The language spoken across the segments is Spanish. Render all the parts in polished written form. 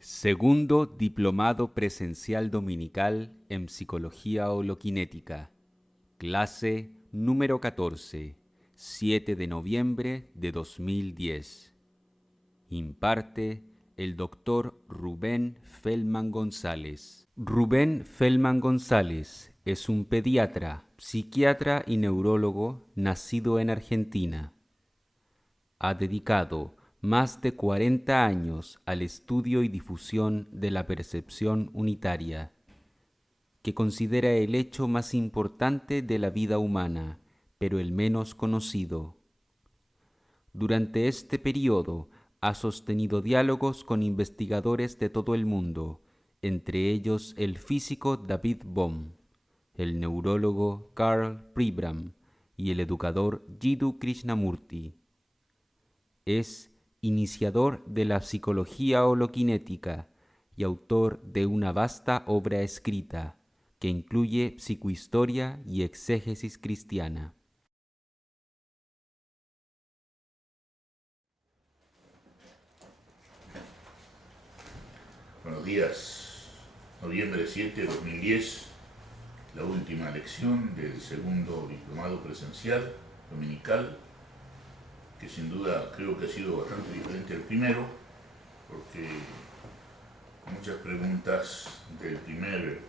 Segundo Diplomado Presencial Dominical en Psicología Holoquinética. Clase número 14, 7 de noviembre de 2010. Imparte el doctor Rubén Feldman González. Rubén Feldman González es un pediatra, psiquiatra y neurólogo nacido en Argentina. Ha dedicado más de 40 años al estudio y difusión de la percepción unitaria, que considera el hecho más importante de la vida humana, pero el menos conocido. Durante este periodo ha sostenido diálogos con investigadores de todo el mundo, entre ellos el físico David Bohm, el neurólogo Karl Pribram y el educador Jiddu Krishnamurti. Es iniciador de la psicología holoquinética y autor de una vasta obra escrita que incluye psicohistoria y exégesis cristiana. Buenos días, noviembre 7 de 2010, la última lección del segundo diplomado presencial dominical, que sin duda creo que ha sido bastante diferente al primero, porque muchas preguntas del primer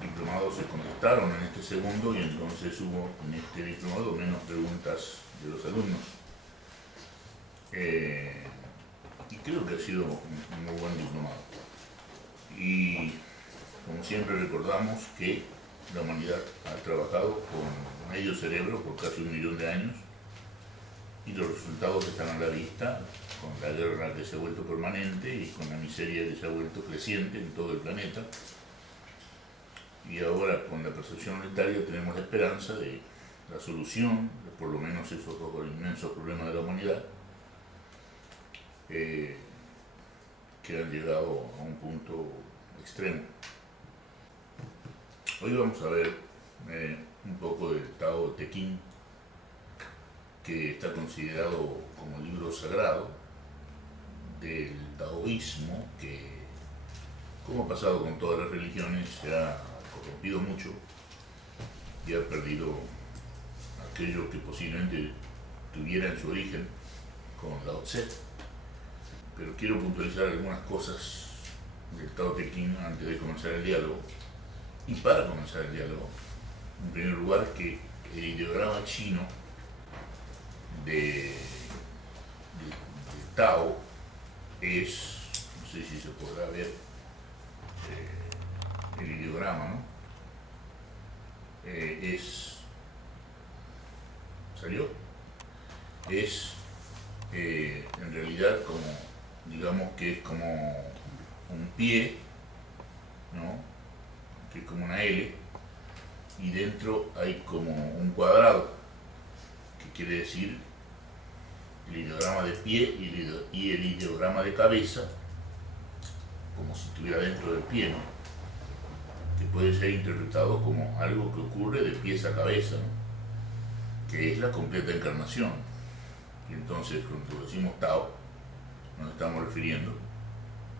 diplomado se contestaron en este segundo y entonces hubo en este diplomado menos preguntas de los alumnos. Y creo que ha sido un muy buen diplomado. Y como siempre recordamos que la humanidad ha trabajado con medio cerebro por casi 1 millón de años y los resultados están a la vista, con la guerra que se ha vuelto permanente y con la miseria que se ha vuelto creciente en todo el planeta. Y ahora con la percepción unitaria tenemos la esperanza de la solución de por lo menos esos dos inmensos problemas de la humanidad, que han llegado a un punto extremo. Hoy vamos a ver un poco del Tao Te Ching, que está considerado como libro sagrado del taoísmo, que, como ha pasado con todas las religiones, se ha corrompido mucho y ha perdido aquello que posiblemente tuviera en su origen con Lao Tse. Pero quiero puntualizar algunas cosas del Tao Te Ching antes de comenzar el diálogo. Y para comenzar el diálogo, en primer lugar, que el ideograma chino de Tao es, no sé si se podrá ver el ideograma, ¿no? ¿Salió? Es en realidad como, digamos que es como un pie, ¿no? Que es como una L, y dentro hay como un cuadrado, que quiere decir el ideograma de pie y el ideograma de cabeza, como si estuviera dentro del pie, ¿no? Que puede ser interpretado como algo que ocurre de pies a cabeza, ¿no? Que es la completa encarnación. Y entonces, cuando decimos Tao, nos estamos refiriendo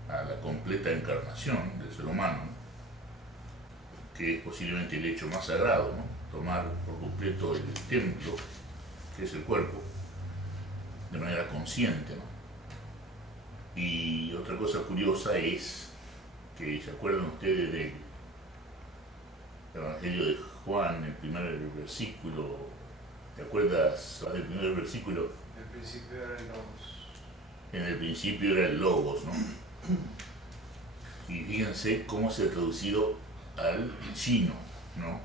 a la completa encarnación del ser humano, ¿no? Que es posiblemente el hecho más sagrado, ¿no? Tomar por completo el templo, que es el cuerpo, de manera consciente, ¿no? Y otra cosa curiosa es que, ¿se acuerdan ustedes del Evangelio de Juan, el primer versículo? ¿Te acuerdas del primer versículo? En el principio era el Logos. En el principio era el Logos, ¿no? Y fíjense cómo se ha traducido al chino, ¿no?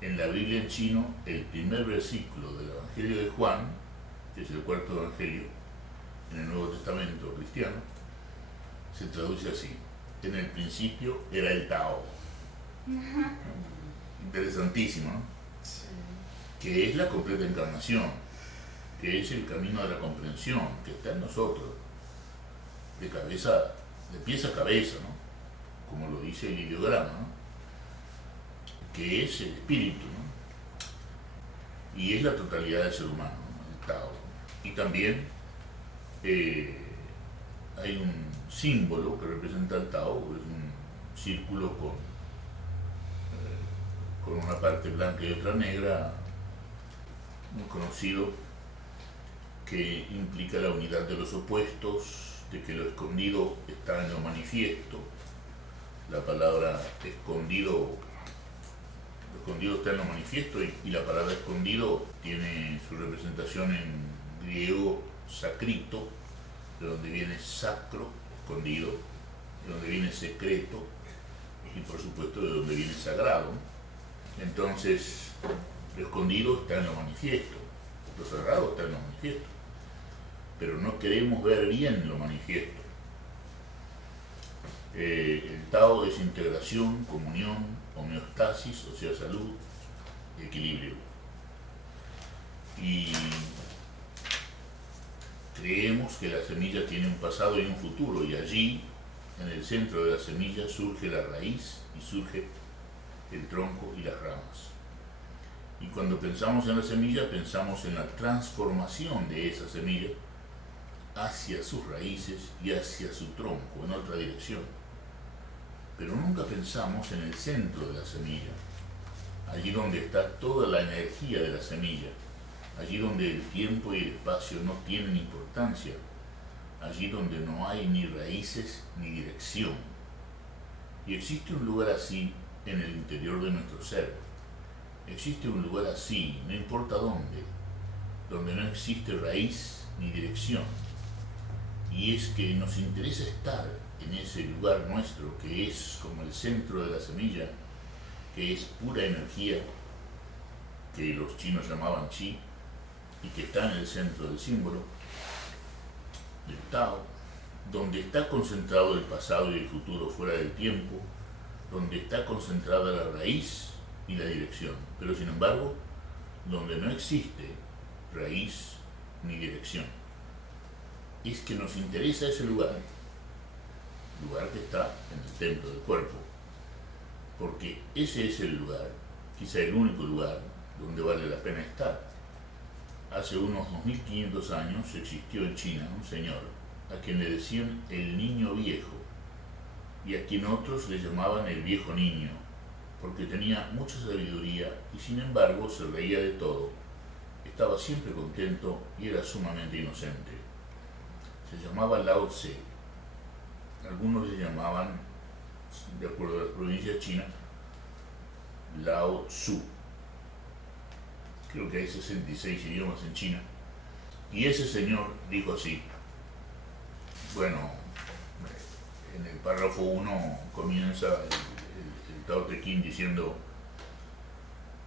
En la Biblia en chino, el primer versículo del Evangelio de Juan, que es el cuarto evangelio en el Nuevo Testamento cristiano, se traduce así: en el principio era el Tao. Interesantísimo, ¿no? Sí. Que es la completa encarnación, que es el camino de la comprensión, que está en nosotros, de pies a cabeza, ¿no? Como lo dice el ideograma, ¿no? Que es el espíritu, ¿no? Y es la totalidad del ser humano, ¿no? El Tao. Y también hay un símbolo que representa el Tao es un círculo con una parte blanca y otra negra, muy conocido, que implica la unidad de los opuestos, de que lo escondido está en lo manifiesto. La palabra escondido está en lo manifiesto, y la palabra escondido tiene su representación en griego sacrito, de donde viene sacro, escondido, de donde viene secreto, y por supuesto de donde viene sagrado. Entonces, lo escondido está en lo manifiesto, lo sagrado está en lo manifiesto, pero no queremos ver bien lo manifiesto. El Tao es integración, comunión, homeostasis, o sea, salud, equilibrio. Y creemos que la semilla tiene un pasado y un futuro, y allí, en el centro de la semilla, surge la raíz y surge el tronco y las ramas. Y cuando pensamos en la semilla, pensamos en la transformación de esa semilla hacia sus raíces y hacia su tronco, en otra dirección. Pero nunca pensamos en el centro de la semilla, allí donde está toda la energía de la semilla, allí donde el tiempo y el espacio no tienen importancia, allí donde no hay ni raíces ni dirección. Y existe un lugar así en el interior de nuestro ser. Existe un lugar así, no importa dónde, donde no existe raíz ni dirección. Y es que nos interesa estar en ese lugar nuestro, que es como el centro de la semilla, que es pura energía, que los chinos llamaban chi, y que está en el centro del símbolo, del Tao, donde está concentrado el pasado y el futuro fuera del tiempo, donde está concentrada la raíz y la dirección, pero sin embargo, donde no existe raíz ni dirección. Es que nos interesa ese lugar que está en el templo del cuerpo, porque ese es el lugar, quizá el único lugar, donde vale la pena estar. Hace unos 2500 años existió en China un señor a quien le decían el niño viejo, y a quien otros le llamaban el viejo niño, porque tenía mucha sabiduría y sin embargo se reía de todo, estaba siempre contento y era sumamente inocente. Se llamaba Lao Tse. Algunos le llamaban, de acuerdo a las provincias chinas, Lao Tzu. Creo que hay 66 idiomas en China. Y ese señor dijo así, bueno, en el párrafo 1 comienza el Tao Te Ching diciendo: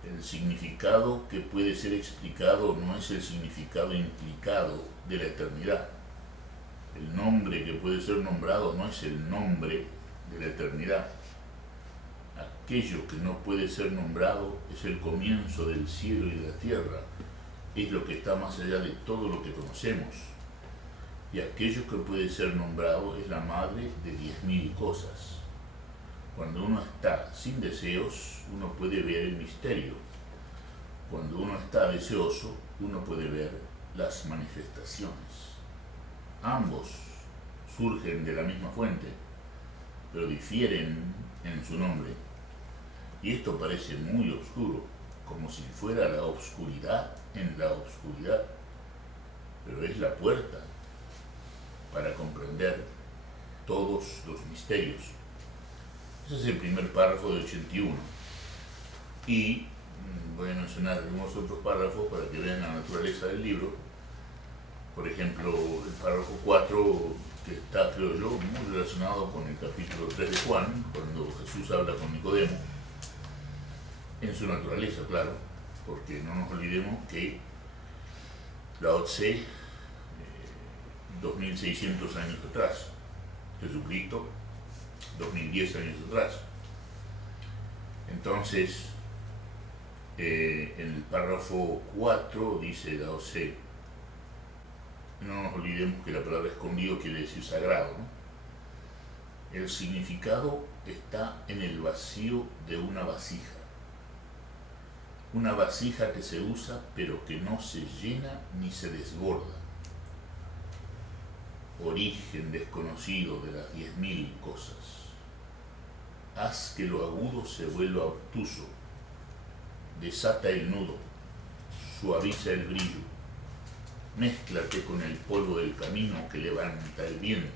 el significado que puede ser explicado no es el significado implicado de la eternidad. El nombre que puede ser nombrado no es el nombre de la eternidad. Aquello que no puede ser nombrado es el comienzo del cielo y de la tierra, es lo que está más allá de todo lo que conocemos. Y aquello que puede ser nombrado es la madre de 10.000 cosas. Cuando uno está sin deseos, uno puede ver el misterio. Cuando uno está deseoso, uno puede ver las manifestaciones. Ambos surgen de la misma fuente, pero difieren en su nombre. Y esto parece muy oscuro, como si fuera la oscuridad en la oscuridad, pero es la puerta para comprender todos los misterios. Ese es el primer párrafo de 81. Y voy a mencionar algunos otros párrafos para que vean la naturaleza del libro. Por ejemplo, el párrafo 4, que está, creo yo, muy relacionado con el capítulo 3 de Juan, cuando Jesús habla con Nicodemo, en su naturaleza, claro, porque no nos olvidemos que Lao Tse, 2600 años atrás, Jesucristo, 2010 años atrás. Entonces, en el párrafo 4 dice Lao Tse, no nos olvidemos que la palabra escondido quiere decir sagrado, ¿no? El significado está en el vacío de una vasija. Una vasija que se usa pero que no se llena ni se desborda. origen desconocido de las 10.000 cosas. Haz que lo agudo se vuelva obtuso, desata el nudo, suaviza el brillo, mézclate con el polvo del camino que levanta el viento.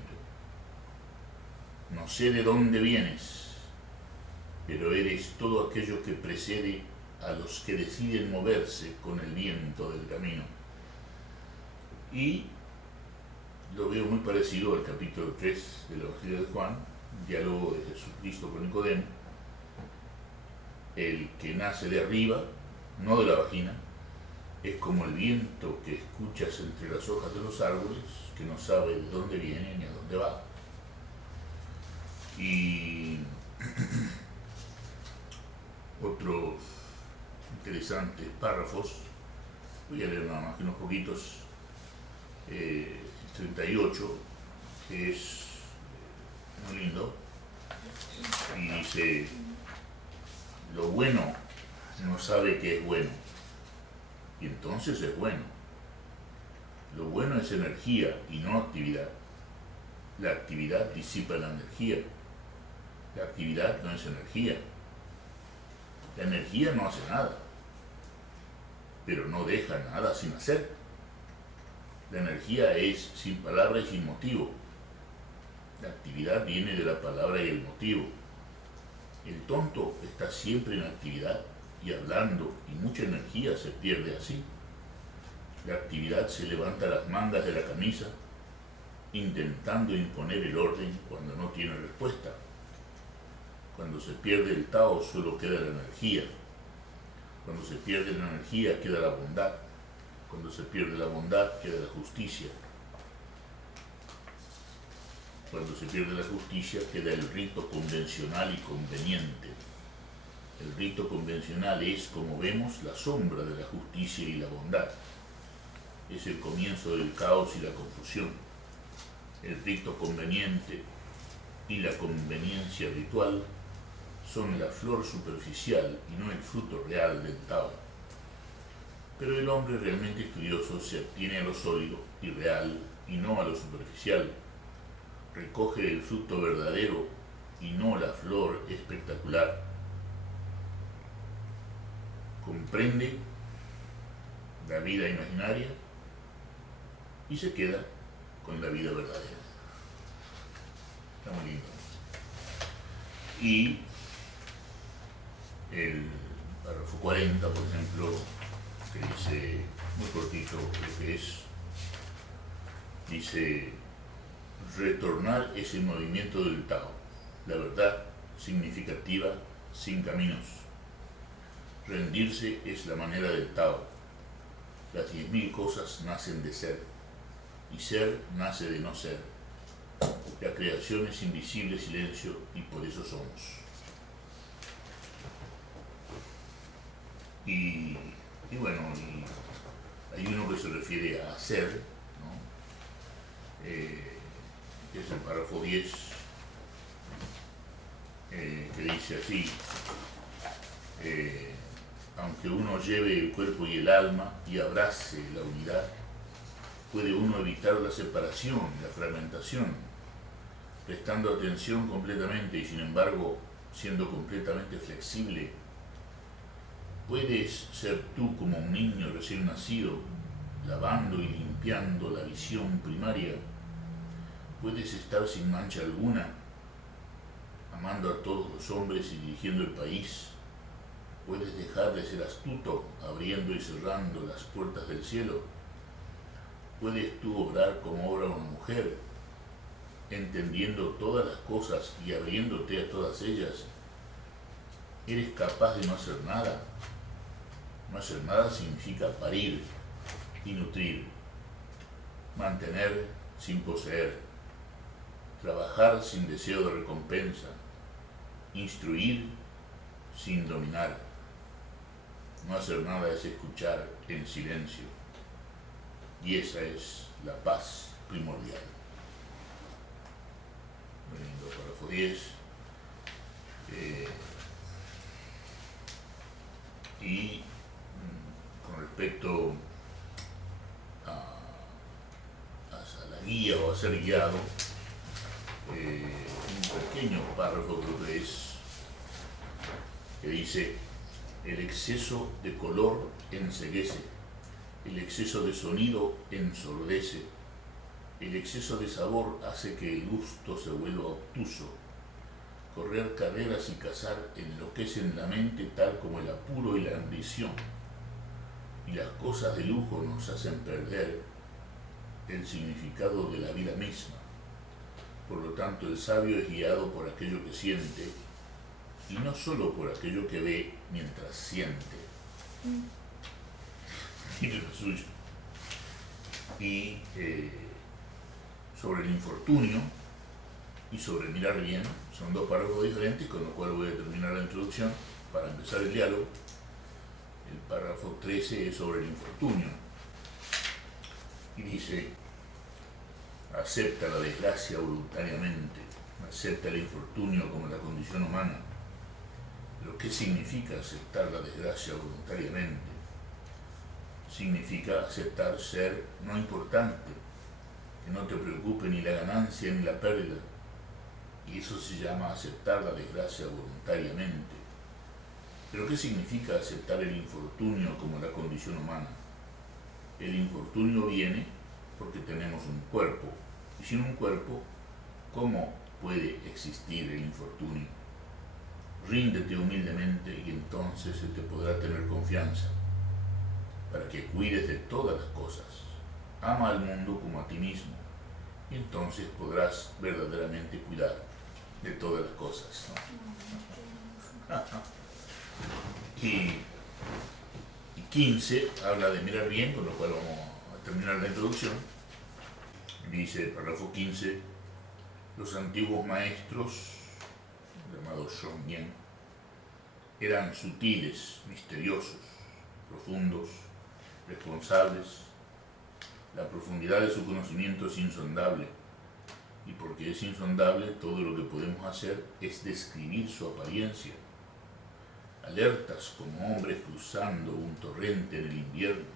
No sé de dónde vienes, pero eres todo aquello que precede a los que deciden moverse con el viento del camino. Y lo veo muy parecido al capítulo 3 del Evangelio de Juan, diálogo de Jesucristo con Nicodemo. El que nace de arriba, no de la vagina, es como el viento que escuchas entre las hojas de los árboles, que no sabe de dónde viene ni a dónde va. Y otros interesantes párrafos, voy a leer nada más que unos poquitos. 38, que es muy lindo, y dice: lo bueno no sabe que es bueno, y entonces es bueno. Lo bueno es energía y no actividad. La actividad disipa la energía. La actividad no es energía. La energía no hace nada, pero no deja nada sin hacer. La energía es sin palabra y sin motivo. La actividad viene de la palabra y el motivo. El tonto está siempre en actividad y hablando, y mucha energía se pierde así. La actividad se levanta las mangas de la camisa, intentando imponer el orden cuando no tiene respuesta. Cuando se pierde el Tao solo queda la energía. Cuando se pierde la energía queda la bondad. Cuando se pierde la bondad queda la justicia. Cuando se pierde la justicia queda el rito convencional y conveniente. El rito convencional es, como vemos, la sombra de la justicia y la bondad. Es el comienzo del caos y la confusión. El rito conveniente y la conveniencia ritual son la flor superficial y no el fruto real del Tao. Pero el hombre realmente estudioso se atiene a lo sólido y real y no a lo superficial. Recoge el fruto verdadero y no la flor espectacular. Comprende la vida imaginaria y se queda con la vida verdadera. Está muy lindo. Y el párrafo 40, por ejemplo, que dice, muy cortito lo que es, dice: retornar es el movimiento del Tao, la verdad significativa sin caminos. Rendirse es la manera del Tao. Las 10.000 cosas nacen de ser, y ser nace de no ser. La creación es invisible silencio, y por eso somos. Y bueno, hay uno que se refiere a hacer, ¿no? Que es el párrafo 10, que dice así: aunque uno lleve el cuerpo y el alma y abrace la unidad, puede uno evitar la separación, la fragmentación, prestando atención completamente y sin embargo siendo completamente flexible. Puedes ser tú como un niño recién nacido, lavando y limpiando la visión primaria. Puedes estar sin mancha alguna, amando a todos los hombres y dirigiendo el país. Puedes dejar de ser astuto, abriendo y cerrando las puertas del cielo. Puedes tú obrar como obra una mujer, entendiendo todas las cosas y abriéndote a todas ellas. Eres capaz de no hacer nada. No hacer nada significa parir y nutrir, mantener sin poseer, trabajar sin deseo de recompensa, instruir sin dominar. No hacer nada es escuchar en silencio, y esa es la paz primordial. Veniendo al párrafo 10, y con respecto a la guía guía o a ser guiado, un pequeño párrafo creo que es, que dice: el exceso de color enceguece, el exceso de sonido ensordece, el exceso de sabor hace que el gusto se vuelva obtuso. Correr carreras y cazar enloquecen la mente tal como el apuro y la ambición. Y las cosas de lujo nos hacen perder el significado de la vida misma. Por lo tanto, el sabio es guiado por aquello que siente y no solo por aquello que ve mientras siente. Tiene lo suyo. Y sobre el infortunio y sobre mirar bien, son dos párrafos diferentes, con lo cual voy a terminar la introducción para empezar el diálogo. El párrafo 13 es sobre el infortunio y dice: acepta la desgracia voluntariamente, acepta el infortunio como la condición humana. ¿Pero qué significa aceptar la desgracia voluntariamente? Significa aceptar ser no importante, que no te preocupe ni la ganancia ni la pérdida. Y eso se llama aceptar la desgracia voluntariamente. ¿Pero qué significa aceptar el infortunio como la condición humana? El infortunio viene porque tenemos un cuerpo, y sin un cuerpo, ¿cómo puede existir el infortunio? Ríndete humildemente y entonces se te podrá tener confianza, para que cuides de todas las cosas. Ama al mundo como a ti mismo, y entonces podrás verdaderamente cuidar de todas las cosas, ¿no? Y 15 habla de mirar bien, con lo cual vamos a terminar la introducción. Dice el párrafo 15: los antiguos maestros, llamados Shōgen, eran sutiles, misteriosos, profundos, responsables. La profundidad de su conocimiento es insondable, y porque es insondable, todo lo que podemos hacer es describir su apariencia. Alertas como hombres cruzando un torrente en el invierno,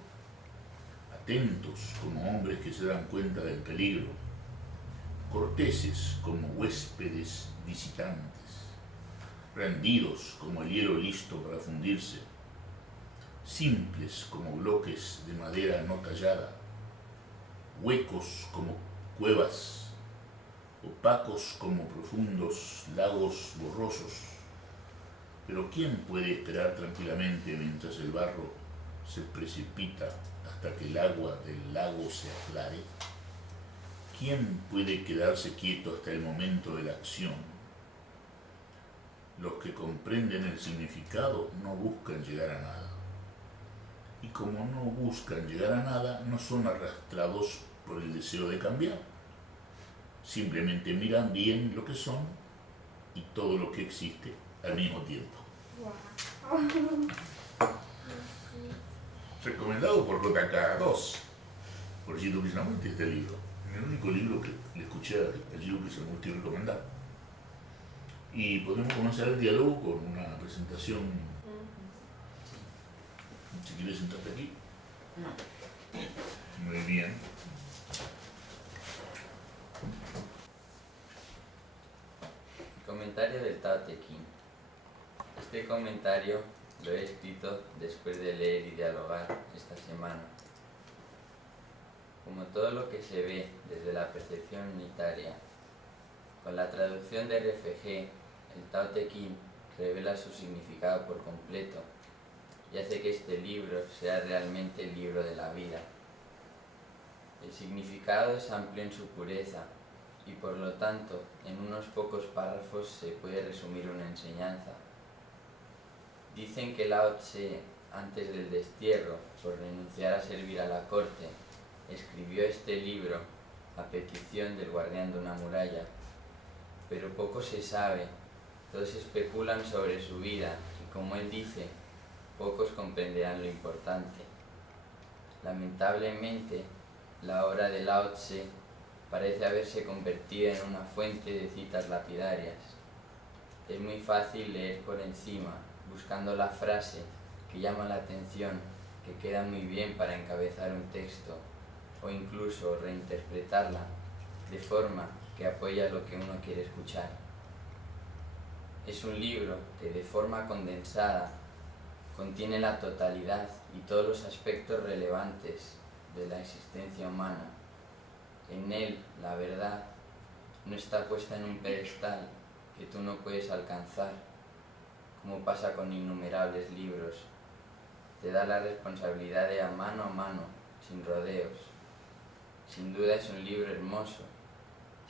atentos como hombres que se dan cuenta del peligro, corteses como huéspedes visitantes, rendidos como el hielo listo para fundirse, simples como bloques de madera no tallada, huecos como cuevas, opacos como profundos lagos borrosos. Pero ¿quién puede esperar tranquilamente mientras el barro se precipita hasta que el agua del lago se aclare? ¿Quién puede quedarse quieto hasta el momento de la acción? Los que comprenden el significado no buscan llegar a nada. Y como no buscan llegar a nada, no son arrastrados por el deseo de cambiar. Simplemente miran bien lo que son y todo lo que existe al mismo tiempo. Recomendado por JK2, por Jiddu Krishnamurti, este libro. El único libro que le escuché a Jiddu Krishnamurti recomendar. Y podemos comenzar el diálogo con una presentación. Si quieres sentarte aquí. Muy bien. Comentario del Tao Te Ching. Este comentario lo he escrito después de leer y dialogar esta semana. Como todo lo que se ve desde la percepción unitaria, con la traducción de RFG, el Tao Te Ching revela su significado por completo y hace que este libro sea realmente el libro de la vida. El significado es amplio en su pureza y por lo tanto en unos pocos párrafos se puede resumir una enseñanza. Dicen que Lao Tse, antes del destierro, por renunciar a servir a la corte, escribió este libro a petición del guardián de una muralla, pero poco se sabe, todos especulan sobre su vida y, como él dice, pocos comprenderán lo importante. Lamentablemente, la obra de Lao Tse parece haberse convertido en una fuente de citas lapidarias. Es muy fácil leer por encima, buscando la frase que llama la atención, que queda muy bien para encabezar un texto, o incluso reinterpretarla de forma que apoya lo que uno quiere escuchar. Es un libro que de forma condensada contiene la totalidad y todos los aspectos relevantes de la existencia humana. En él, la verdad no está puesta en un pedestal que tú no puedes alcanzar, como pasa con innumerables libros. Te da la responsabilidad de a mano, sin rodeos. Sin duda es un libro hermoso.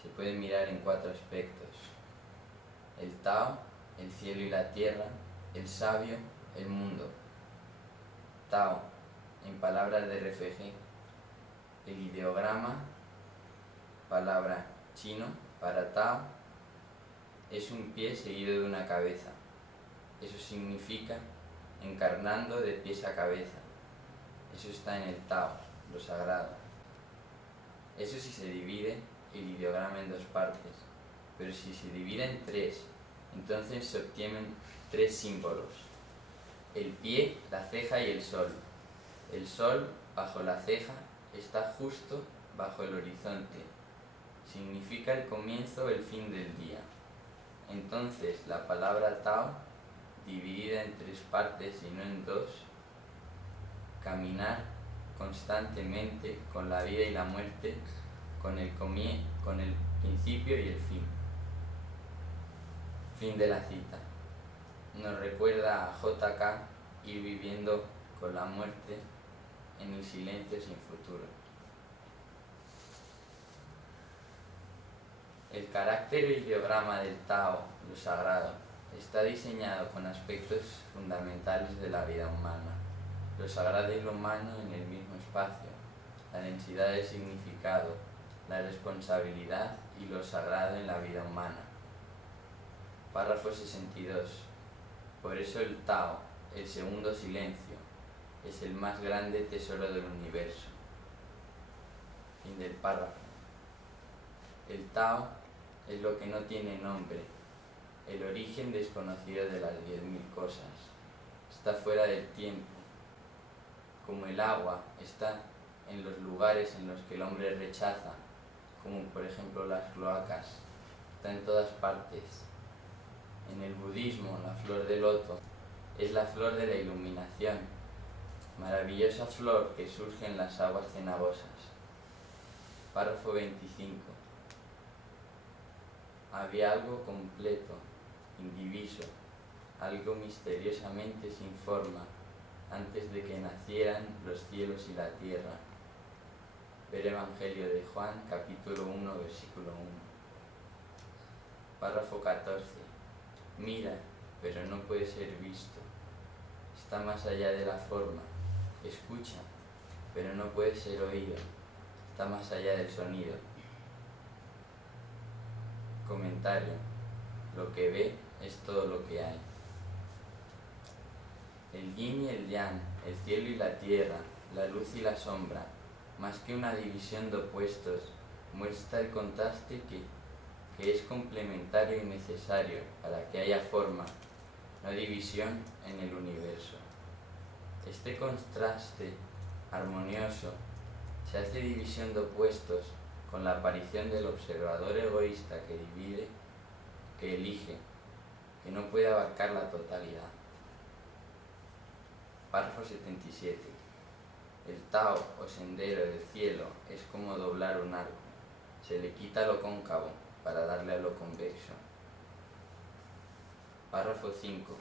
Se puede mirar en 4 aspectos: el Tao, el cielo y la tierra, el sabio, el mundo. Tao, en palabras de RFG, el ideograma, palabra chino para Tao, es un pie seguido de una cabeza. Eso significa encarnando de pies a cabeza. Eso está en el Tao, lo sagrado. Eso sí se divide el ideograma en 2 partes, pero si se divide en 3, entonces se obtienen 3 símbolos: el pie, la ceja y el sol. El sol, bajo la ceja, está justo bajo el horizonte. Significa el comienzo o el fin del día. Entonces, la palabra Tao, dividida en 3 partes y no en 2, caminar constantemente con la vida y la muerte, con el principio y el fin. Fin de la cita. Nos recuerda a J.K. ir viviendo con la muerte en el silencio sin futuro. El carácter o ideograma del Tao, lo sagrado, está diseñado con aspectos fundamentales de la vida humana. Lo sagrado y lo humano en el mismo espacio, la densidad del significado, la responsabilidad y lo sagrado en la vida humana. Párrafo 62. Por eso el Tao, el segundo silencio, es el más grande tesoro del universo. Fin del párrafo. El Tao es lo que no tiene nombre, el origen desconocido de las 10.000 cosas. Está fuera del tiempo. Como el agua está en los lugares en los que el hombre rechaza, como por ejemplo las cloacas, está en todas partes. En el budismo, la flor de loto es la flor de la iluminación, maravillosa flor que surge en las aguas cenagosas. Párrafo 25. Había algo completo, indiviso, algo misteriosamente sin forma, antes de que nacieran los cielos y la tierra. Ver Evangelio de Juan, capítulo 1, versículo 1. Párrafo 14. Mira, pero no puede ser visto. Está más allá de la forma. Escucha, pero no puede ser oído. Está más allá del sonido. Comentario. Lo que ve es todo lo que hay. El yin y el yang, el cielo y la tierra, la luz y la sombra, más que una división de opuestos, muestra el contraste que es complementario y necesario para que haya forma, no división en el universo. Este contraste armonioso se hace división de opuestos con la aparición del observador egoísta que divide, que elige, que no puede abarcar la totalidad. Párrafo 77. El Tao o sendero del cielo es como doblar un arco. Se le quita lo cóncavo para darle a lo convexo. Párrafo 5.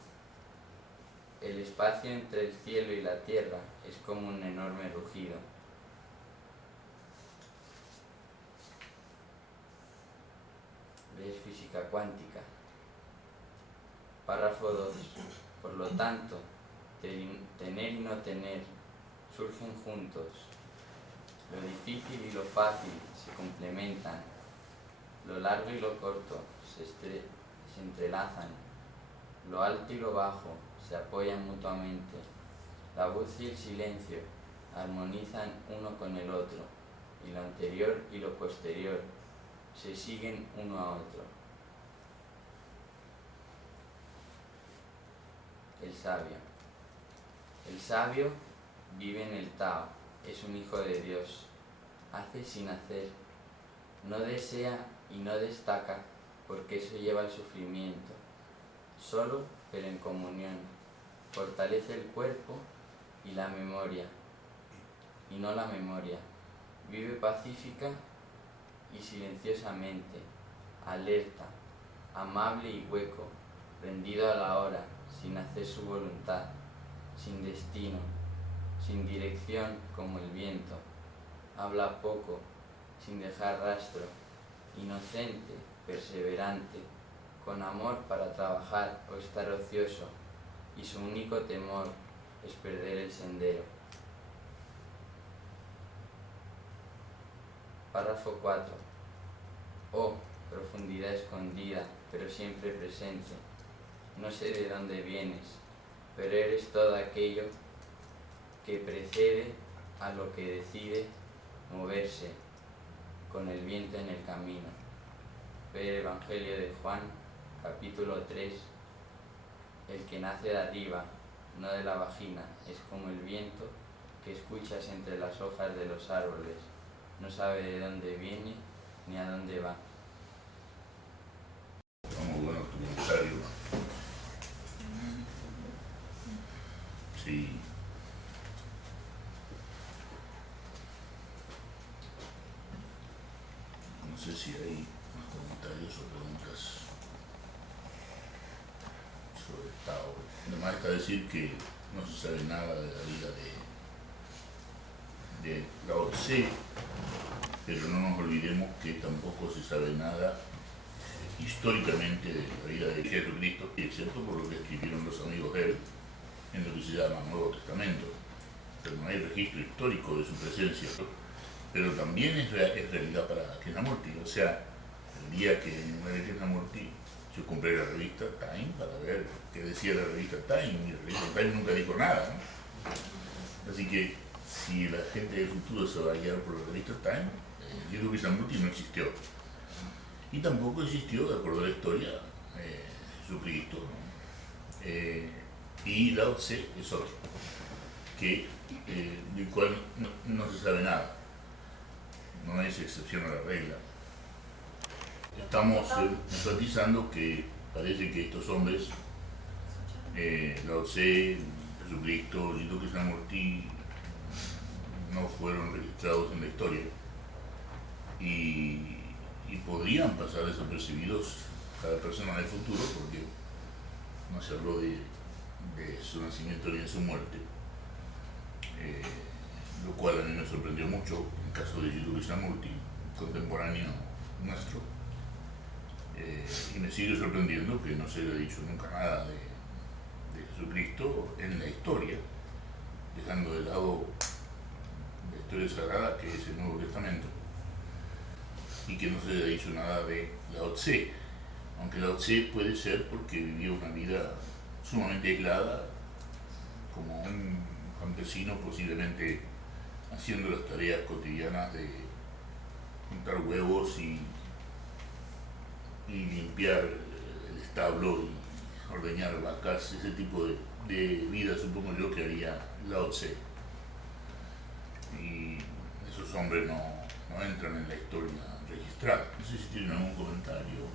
El espacio entre el cielo y la tierra es como un enorme rugido. ¿Ves? Física cuántica. Párrafo 2. Por lo tanto, tener y no tener surgen juntos. Lo difícil y lo fácil se complementan. Lo largo y lo corto se entrelazan. Lo alto y lo bajo se apoyan mutuamente. La voz y el silencio armonizan uno con el otro, y lo anterior y lo posterior se siguen uno a otro. El sabio. El sabio vive en el Tao, es un hijo de Dios, hace sin hacer, No desea y no destaca, porque eso lleva al sufrimiento. Solo, pero en comunión, fortalece el cuerpo y la memoria, y no la memoria. Vive pacífica y silenciosamente, alerta, amable y hueco, rendido a la hora, sin hacer su voluntad, sin destino, sin dirección como el viento. Habla poco, sin dejar rastro, inocente, perseverante, con amor para trabajar o estar ocioso, y su único temor es perder el sendero. Párrafo 4. Oh, profundidad escondida, pero siempre presente. No sé de dónde vienes, pero eres todo aquello que precede a lo que decide moverse con el viento en el camino. Ve el Evangelio de Juan, capítulo 3. El que nace de arriba, no de la vagina, es como el viento que escuchas entre las hojas de los árboles. No sabe de dónde viene ni a dónde va. Muy bueno tu comentario. Sí. No sé si hay más comentarios o preguntas sobre Tao. Además está decir que no se sabe nada de la vida de Lao Tse, pero no nos olvidemos que tampoco se sabe nada históricamente de la vida de Jesucristo, excepto por lo que escribieron los amigos de él en lo que se llama Nuevo Testamento. Pero no hay registro histórico de su presencia, pero también es realidad para Krishnamurti. O sea, el día que muere Krishnamurti, yo compré la revista Time para ver qué decía la revista Time, y la revista Time nunca dijo nada, ¿no? Así que si la gente del futuro se va a guiar por la revista Time, yo creo que Krishnamurti no existió. Y tampoco existió, de acuerdo a la historia, Jesucristo, ¿no? Y Lao Tse es otro, del cual no se sabe nada, no es excepción a la regla. Estamos enfatizando que parece que estos hombres, Lao Tse, Jesucristo, Jiddu Krishnamurti, no fueron registrados en la historia y podrían pasar desapercibidos cada persona del futuro, porque no se habló de su nacimiento ni de su muerte, lo cual a mí me sorprendió mucho en el caso de Jiddu Krishnamurti, contemporáneo nuestro, y me sigue sorprendiendo que no se haya dicho nunca nada de Jesucristo en la historia, dejando de lado la historia sagrada que es el Nuevo Testamento, y que no se haya dicho nada de Lao Tse, aunque Lao Tse puede ser porque vivió una vida sumamente aislada, como un campesino, posiblemente haciendo las tareas cotidianas de juntar huevos y limpiar el establo y ordeñar vacas, ese tipo de vida supongo yo que haría Lao Tse. Y esos hombres no entran en la historia registrada. No sé si tienen algún comentario.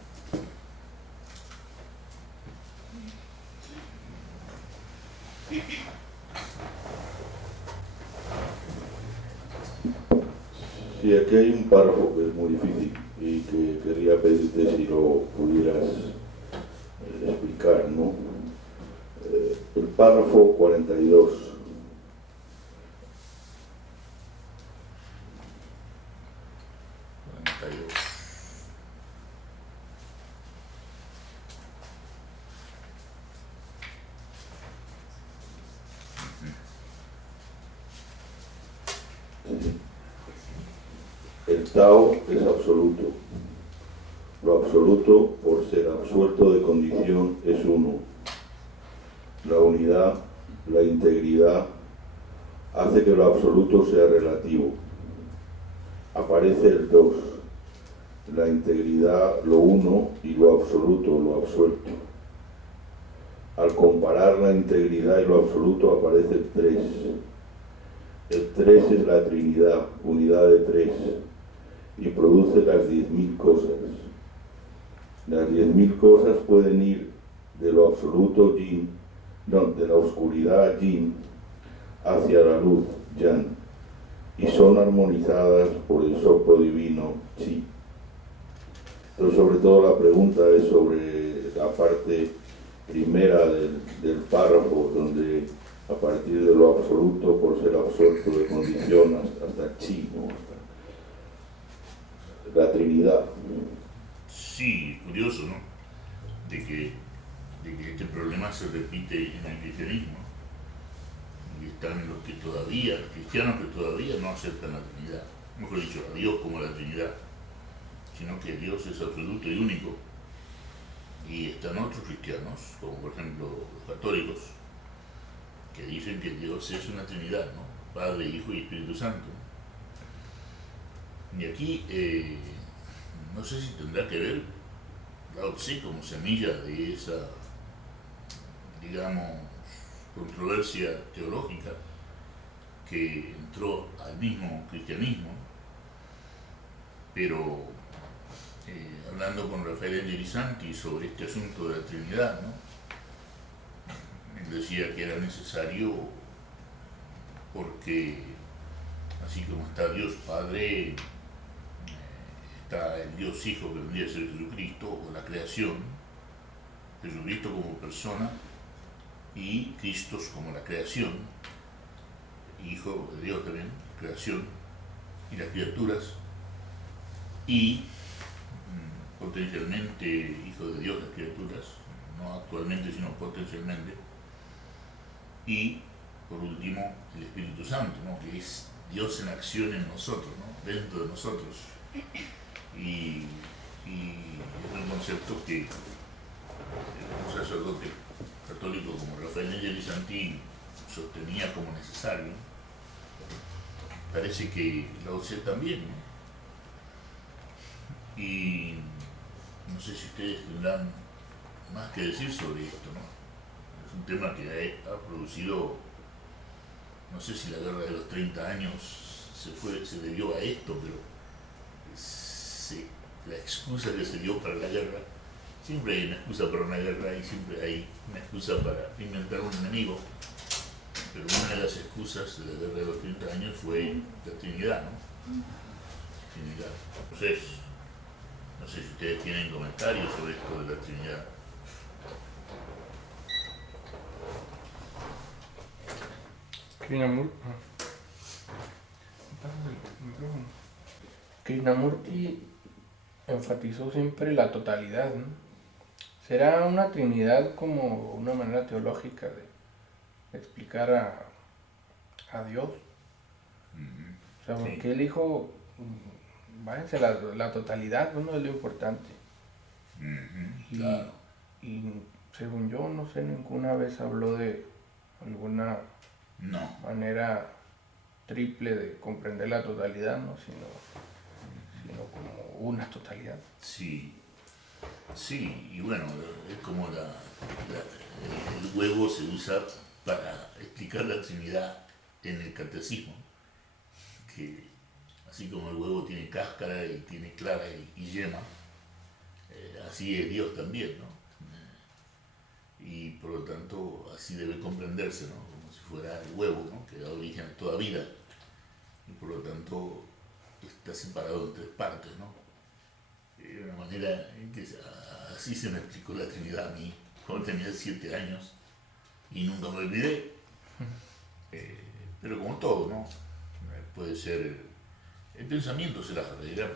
Sí, aquí hay un párrafo que es muy difícil y que quería pedirte si lo pudieras explicar, ¿no? El párrafo 42. El Tao es absoluto. Lo absoluto, por ser absuelto de condición, es uno. La unidad, la integridad, hace que lo absoluto sea relativo. Aparece el dos. La integridad, lo uno, y lo absoluto, lo absuelto. Al comparar la integridad y lo absoluto aparece el tres. El tres es la Trinidad, unidad de tres. y produce las 10.000 cosas. Las 10.000 cosas pueden ir de lo absoluto yin, no, de la oscuridad yin, hacia la luz yang, y son armonizadas por el soplo divino chi. Entonces, sobre todo la pregunta es sobre la parte primera del párrafo, donde a partir de lo absoluto, por ser absorto de condición, hasta chi, ¿no? Hasta la Trinidad. Sí, curioso, ¿no? De que este problema se repite en el cristianismo. Y están los que todavía, cristianos que todavía no aceptan la Trinidad. Mejor dicho, a Dios como la Trinidad, sino que Dios es absoluto y único. Y están otros cristianos, como por ejemplo los católicos, que dicen que Dios es una Trinidad, ¿no? Padre, Hijo y Espíritu Santo. Y aquí, no sé si tendrá que ver Lao Tse como semilla de esa, digamos, controversia teológica que entró al mismo cristianismo, pero hablando con Rafael Angelisanti sobre este asunto de la Trinidad, ¿no? Él decía que era necesario porque así como está Dios Padre, está el Dios Hijo que vendría a ser Jesucristo, o la creación, Jesucristo como persona y Cristo como la creación, Hijo de Dios también, creación, y las criaturas, y potencialmente Hijo de Dios las criaturas, no actualmente sino potencialmente, y por último el Espíritu Santo, ¿no? Que es Dios en acción en nosotros, ¿no? Dentro de nosotros. Y es un concepto que un sacerdote católico como Rafael Angelisanti sostenía como necesario. Parece que Lao Tse también, ¿no? Y no sé si ustedes tendrán más que decir sobre esto, ¿no? Es un tema que ha producido, no sé si la guerra de los 30 años se debió a esto, pero la excusa que se dio para la guerra, siempre hay una excusa para una guerra y siempre hay una excusa para inventar un enemigo, pero una de las excusas de la guerra de los 30 años fue la Trinidad, ¿no? Trinidad. Entonces, no sé si ustedes tienen comentarios sobre esto de la Trinidad. Krishnamurti enfatizó siempre la totalidad, ¿no? ¿Será una Trinidad como una manera teológica de explicar a Dios? O sea, porque Sí. él dijo, váyanse la totalidad, ¿no? Es lo importante. Claro. Y según yo, no sé, ninguna vez habló de alguna No. manera triple de comprender la totalidad, ¿no? Sino como una totalidad. Sí, sí, y bueno, es como el huevo se usa para explicar la Trinidad en el catecismo, que así como el huevo tiene cáscara y tiene clara y yema, así es Dios también, ¿no? Y por lo tanto así debe comprenderse, ¿no? Como si fuera el huevo, ¿no? Que da origen a toda vida, y por lo tanto está separado en tres partes, ¿no? De una manera en que así se me explicó la Trinidad a mí cuando tenía 7 años y nunca me olvidé. Pero como todo, ¿no? Puede ser, el pensamiento se las arregla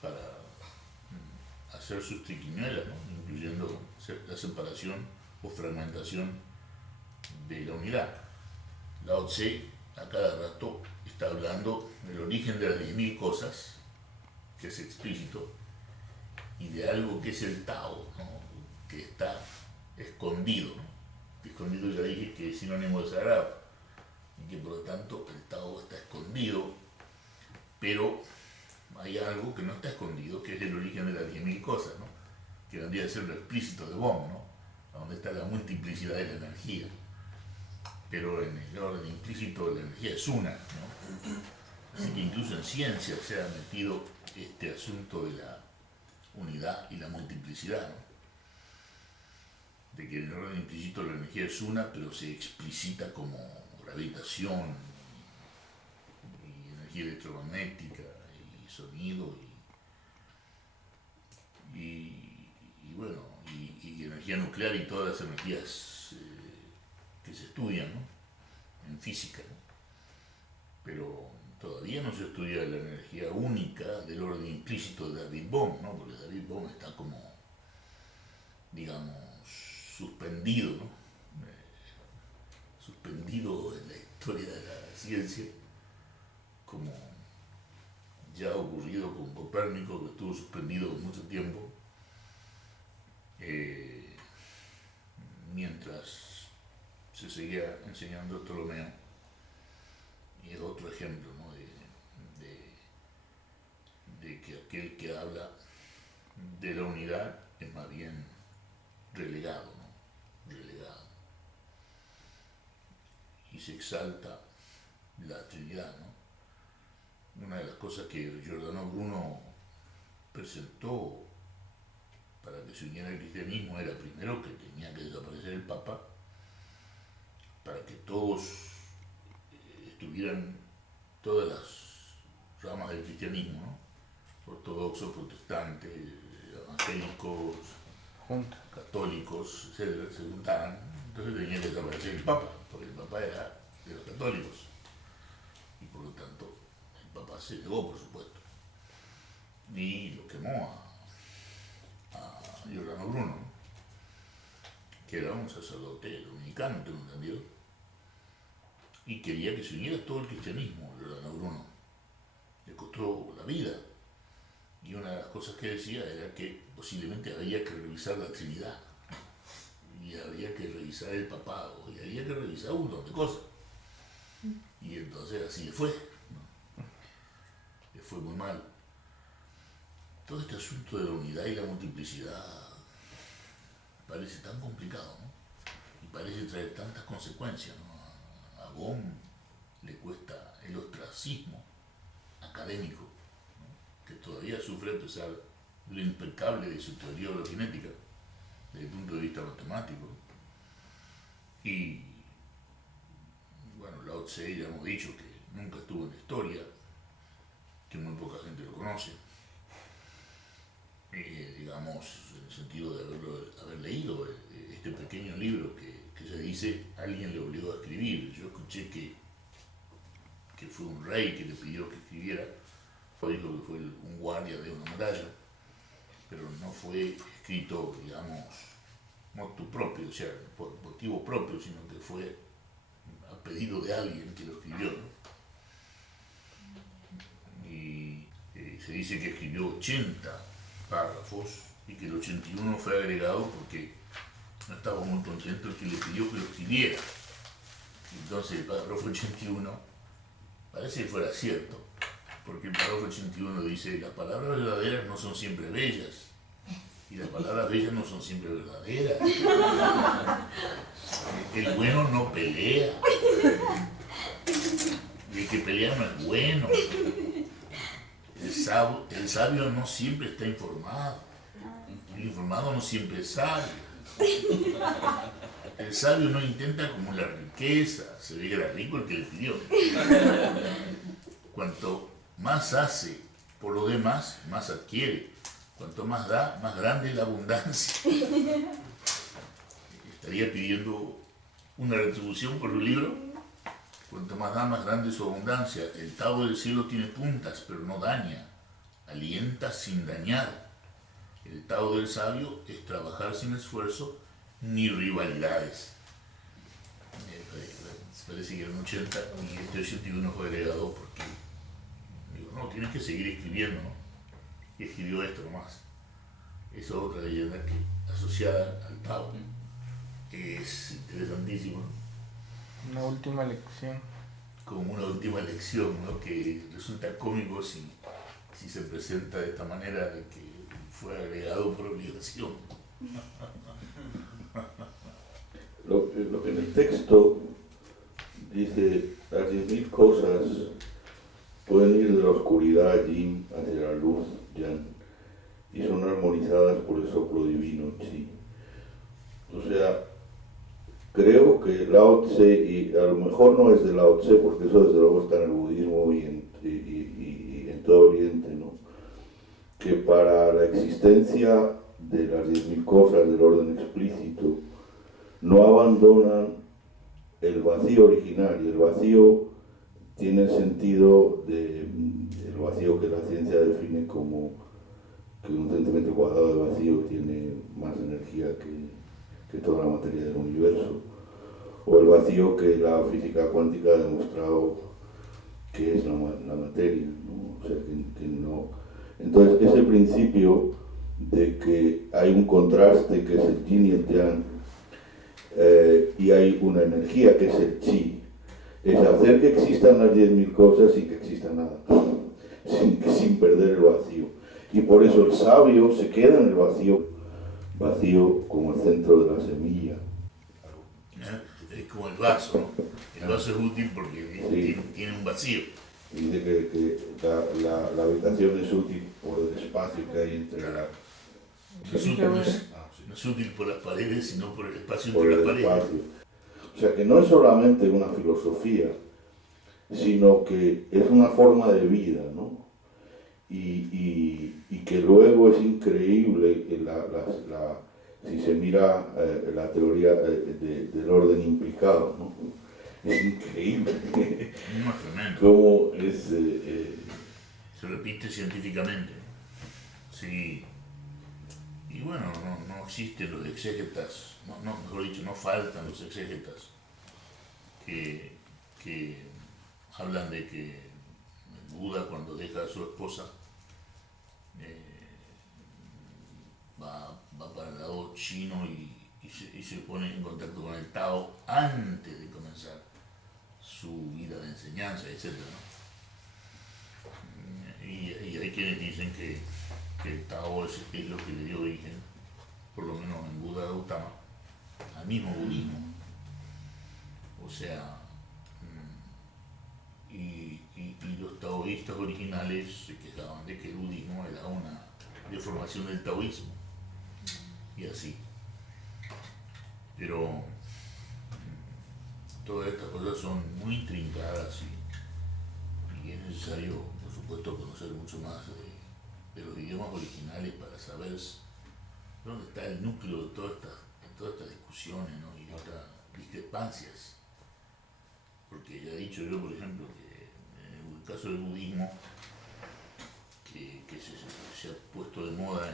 para hacer sus triquiñuelas, ¿no? Incluyendo la separación o fragmentación de la unidad. Lao Tse a cada rato está hablando del origen de las 10.000 cosas, que es explícito, y de algo que es el Tao, ¿no? Que está escondido, ¿no? Escondido ya dije que es sinónimo de sagrado, y que por lo tanto el Tao está escondido, pero hay algo que no está escondido, que es el origen de las 10.000 cosas, ¿no? Que vendría a ser lo explícito de Bohm, ¿no? Donde está la multiplicidad de la energía. Pero en el orden implícito la energía es una, ¿no? Así que incluso en ciencia se ha metido este asunto de la unidad y la multiplicidad, ¿no? De que en el orden implícito la energía es una, pero se explicita como gravitación, y energía electromagnética, y sonido, y bueno, y energía nuclear y todas las energías que se estudian, ¿no? En física, ¿no? Pero todavía no se estudia la energía única del orden implícito de David Bohm, ¿no? Porque David Bohm está como, digamos, suspendido, ¿no? Suspendido en la historia de la ciencia, como ya ha ocurrido con Copérnico, que estuvo suspendido mucho tiempo, mientras se seguía enseñando Ptolomeo. Y es otro ejemplo, ¿no? de que aquel que habla de la unidad es más bien relegado, ¿no? Relegado. Y se exalta la Trinidad, ¿no? Una de las cosas que Giordano Bruno presentó para que se uniera el cristianismo era primero que tenía que desaparecer el Papa para que todos estuvieran, todas las ramas del cristianismo, ¿no? Ortodoxos, protestantes, evangélicos, católicos, etc., se juntaban. Entonces tenía que desaparecer el Papa, porque el Papa era de los católicos. Y por lo tanto, el Papa se negó, por supuesto. Y lo quemó a Giordano Bruno, ¿no? Que era un sacerdote dominicano, tengo entendido, y quería que se uniera todo el cristianismo, Giordano Bruno. Le costó la vida. Y una de las cosas que decía era que posiblemente había que revisar la Trinidad, y había que revisar el papado, y había que revisar un montón de cosas. Y entonces así le fue, ¿no? Le fue muy mal. Todo este asunto de la unidad y la multiplicidad parece tan complicado, ¿no? Y parece traer tantas consecuencias, ¿no? A Bohm le cuesta el ostracismo académico, ¿no? Que todavía sufre a pesar de lo impecable de su teoría hologenética desde el punto de vista matemático. Y bueno, Lao Tse ya hemos dicho que nunca estuvo en la historia, que muy poca gente lo conoce, digamos, en el sentido de haber leído este pequeño libro que se dice alguien le obligó a escribir. Yo escuché que fue un rey que le pidió que escribiera, dijo que fue un guardia de una muralla, pero no fue escrito, digamos, motu propio, o sea, por motivo propio, sino que fue a pedido de alguien que lo escribió, ¿no? Y se dice que escribió 80 párrafos y que el 81 fue agregado porque no estaba muy contento el que le pidió que lo escribiera. Entonces el párrafo 81 parece que fuera cierto, porque el párrafo 81 dice: las palabras verdaderas no son siempre bellas, y las palabras bellas no son siempre verdaderas. El bueno no pelea, y el que pelea no es bueno. El sabio no siempre está informado, el informado no siempre es sabio. El sabio no intenta acumular riqueza, se ve que era rico el que le pidió. Cuanto más hace por lo demás, más adquiere. Cuanto más da, más grande es la abundancia. Estaría pidiendo una retribución por el libro. Cuanto más da, más grande es su abundancia. El Tao del cielo tiene puntas, pero no daña. Alienta sin dañar. El Tao del sabio es trabajar sin esfuerzo ni rivalidades. Parece que eran 80 y este 81 fue agregado porque digo, no, tienes que seguir escribiendo, ¿no? Y escribió esto nomás. Es otra leyenda que, asociada al Tao. Es interesantísimo, ¿no? Una última lección. Como una última lección, ¿no? Que resulta cómico si se presenta de esta manera, de que fue agregado por obligación. Lo que en el texto dice: hay 10.000 cosas pueden ir de la oscuridad, yin, hacia la luz, yang, y son armonizadas por el soplo divino, chi. O sea, creo que Lao Tse, y a lo mejor no es de Lao Tse, porque eso desde luego está en el budismo y en todo Oriente, ¿no? Que para la existencia de las 10.000 cosas del orden explícito, no abandonan el vacío original, y el vacío tiene el sentido el vacío que la ciencia define como que un centímetro cuadrado de vacío tiene más energía que toda la materia del universo, o el vacío que la física cuántica ha demostrado que es la materia, ¿no? O sea, que no. Entonces, ese principio de que hay un contraste que es el yin y el yang, y hay una energía que es el chi, es hacer que existan las 10.000 cosas sin que exista nada, sin perder el vacío. Y por eso el sabio se queda en el vacío como el centro de la semilla. Es como el vaso, ¿no? El vaso es útil porque Sí. tiene un vacío. Dice que la habitación es útil por el espacio que hay entre la... No es útil por las paredes, sino por el espacio por entre el las paredes. espacio. O sea que no es solamente una filosofía, sino que es una forma de vida, ¿no? Y que luego es increíble si se mira la teoría del orden implicado, ¿no? Es increíble No es tremendo. cómo es... Se repite científicamente. Sí. Y bueno, no existen los exégetas, mejor dicho, no faltan los exégetas que hablan de que Buda, cuando deja a su esposa, va para el lado chino y se pone en contacto con el Tao antes de comenzar su vida de enseñanza, etc., ¿no? Y hay quienes dicen que el Tao es lo que le dio origen, por lo menos en Buda Gautama, al mismo budismo. O sea, y los taoístas originales se quejaban de que el budismo era una deformación del taoísmo, y así. Pero todas estas cosas son muy intrincadas y es necesario, por supuesto, conocer mucho más de los idiomas originales para saber dónde está el núcleo de todas estas discusiones, ¿no? Y estas discrepancias. Porque ya he dicho yo, por ejemplo, que en el caso del budismo, que se ha puesto de moda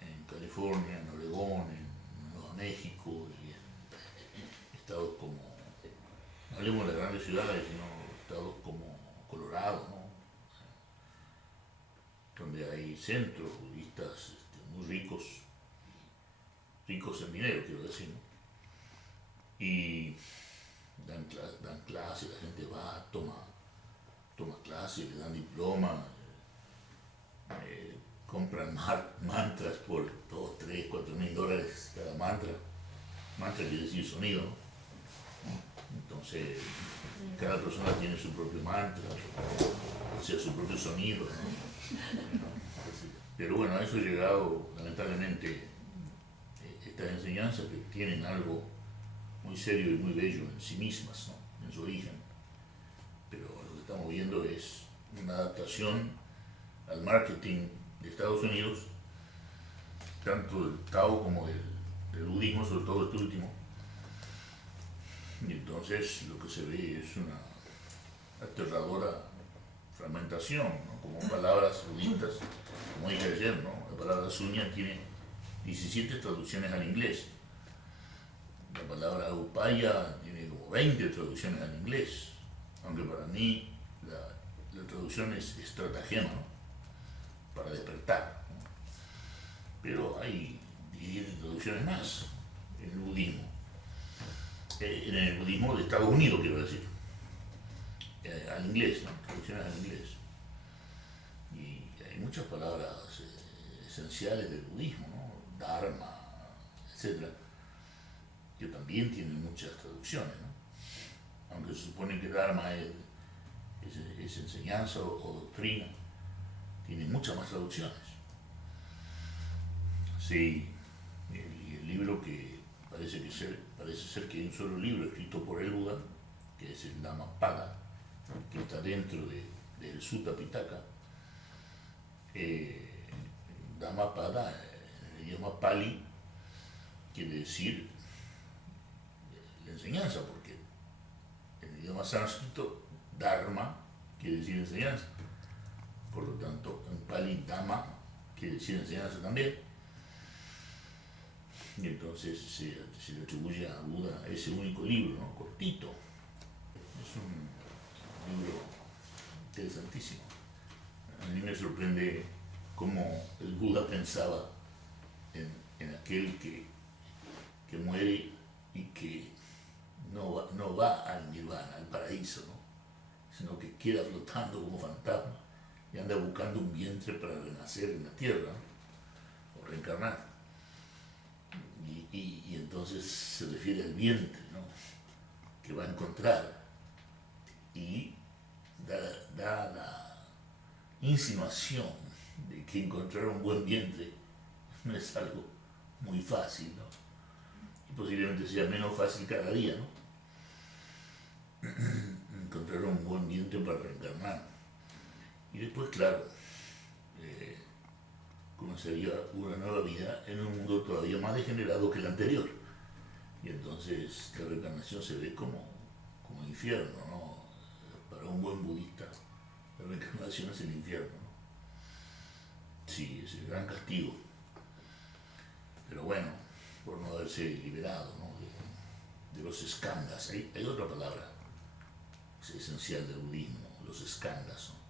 en California, en Oregón, en Nuevo México y en estados como, no hablemos de las grandes ciudades, sino estados como Colorado, ¿no? Donde hay centros budistas muy ricos en dinero, quiero decir, ¿no? Y dan clases, la gente va, toma clases, le dan diploma, compran mantras por 2, 3, 4 mil dólares cada mantra. Mantra quiere decir sonido, ¿no? Entonces, cada persona tiene su propio mantra, o sea, su propio sonido, ¿no? Pero bueno, a eso he llegado, lamentablemente, estas enseñanzas que tienen algo muy serio y muy bello en sí mismas, ¿no? En su origen. Pero lo que estamos viendo es una adaptación al marketing de Estados Unidos, tanto del Tao como del budismo, sobre todo este último. Y entonces lo que se ve es una aterradora fragmentación, ¿no? Como palabras budistas, como dije ayer, ¿no? La palabra suña tiene 17 traducciones al inglés. La palabra upaya tiene como 20 traducciones al inglés, aunque para mí la traducción es estratagema, ¿no? Para despertar, ¿no? Pero hay 17 traducciones más en el budismo. En el budismo de Estados Unidos, quiero decir, al inglés, ¿no? Traducciones al inglés. Y hay muchas palabras esenciales del budismo, ¿no? Dharma, etc., que también tienen muchas traducciones, ¿no? Aunque se supone que Dharma es es enseñanza o doctrina, tiene muchas más traducciones. Sí, el libro que parece ser que hay un solo libro escrito por el Buda, que es el Dhammapada, que está dentro del Sutta Pitaka. Dhammapada, en el idioma Pali, quiere decir la enseñanza, porque en el idioma sánscrito, Dharma quiere decir enseñanza. Por lo tanto, en Pali, Dhamma quiere decir enseñanza también. Y entonces se le atribuye a Buda ese único libro, ¿no? Cortito. Es un libro interesantísimo. A mí me sorprende cómo el Buda pensaba en aquel que muere y que no va al nirvana, al paraíso, ¿no? Sino que queda flotando como fantasma y anda buscando un vientre para renacer en la tierra, ¿no? O reencarnar. Y entonces se refiere al vientre, ¿no? Que va a encontrar, y da la insinuación de que encontrar un buen vientre no es algo muy fácil, ¿no? Y posiblemente sea menos fácil cada día, ¿no? Encontrar un buen vientre para reencarnar. Y después, claro, comenzaría una nueva vida en un mundo todavía más degenerado que el anterior. Y entonces la reencarnación se ve como infierno, ¿no? Para un buen budista, la reencarnación es el infierno, ¿no? Sí, es el gran castigo. Pero bueno, por no haberse liberado, ¿no? de los skandhas. Hay otra palabra esencial del budismo, los skandhas, ¿no?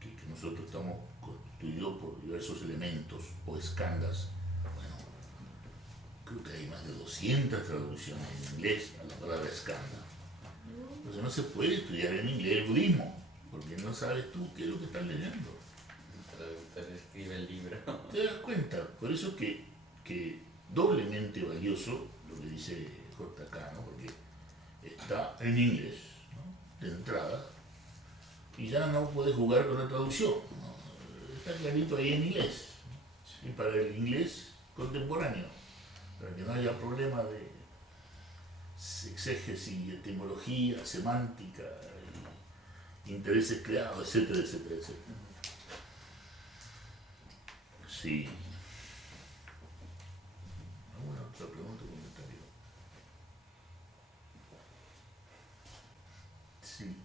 Que nosotros estamos constituidos por diversos elementos o skandhas. Bueno, creo que hay más de 200 traducciones en inglés a la palabra skandha. Entonces no se puede estudiar en inglés el budismo, porque no sabes tú qué es lo que estás leyendo. El traductor escribe el libro. Te das cuenta, por eso que doblemente valioso lo que dice JK, ¿no? Porque está en inglés, ¿no? De entrada, y ya no puedes jugar con la traducción, ¿no? Está clarito ahí en inglés, ¿no? Y para el inglés contemporáneo, para que no haya problema de exégesis, etimología, semántica, intereses creados, etcétera, etcétera, etcétera. Sí. ¿Alguna otra pregunta o comentario? Sí.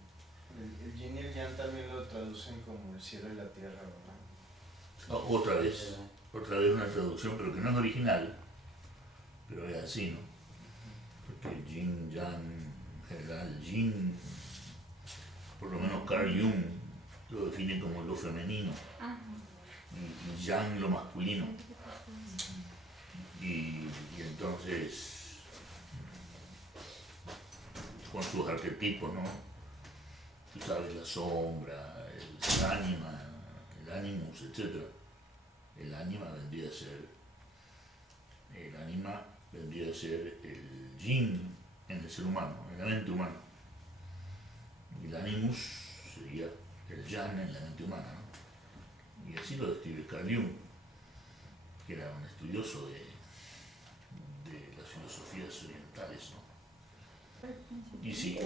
El yin y el yang también lo traducen como el cielo y la tierra, ¿verdad? Otra vez una traducción, pero que no es original, pero es así, ¿no? Porque yin, yang, en general, yin, por lo menos Carl Jung lo define como lo femenino, y yang lo masculino. Y entonces, con sus arquetipos, ¿no? Tú sabes, la sombra, el ánima, el animus, etc. El ánima vendría a ser el yin en el ser humano, en la mente humana. Y el animus sería el yang en la mente humana, ¿no? Y así lo describe Carl Jung, que era un estudioso de las filosofías orientales, ¿no? Y si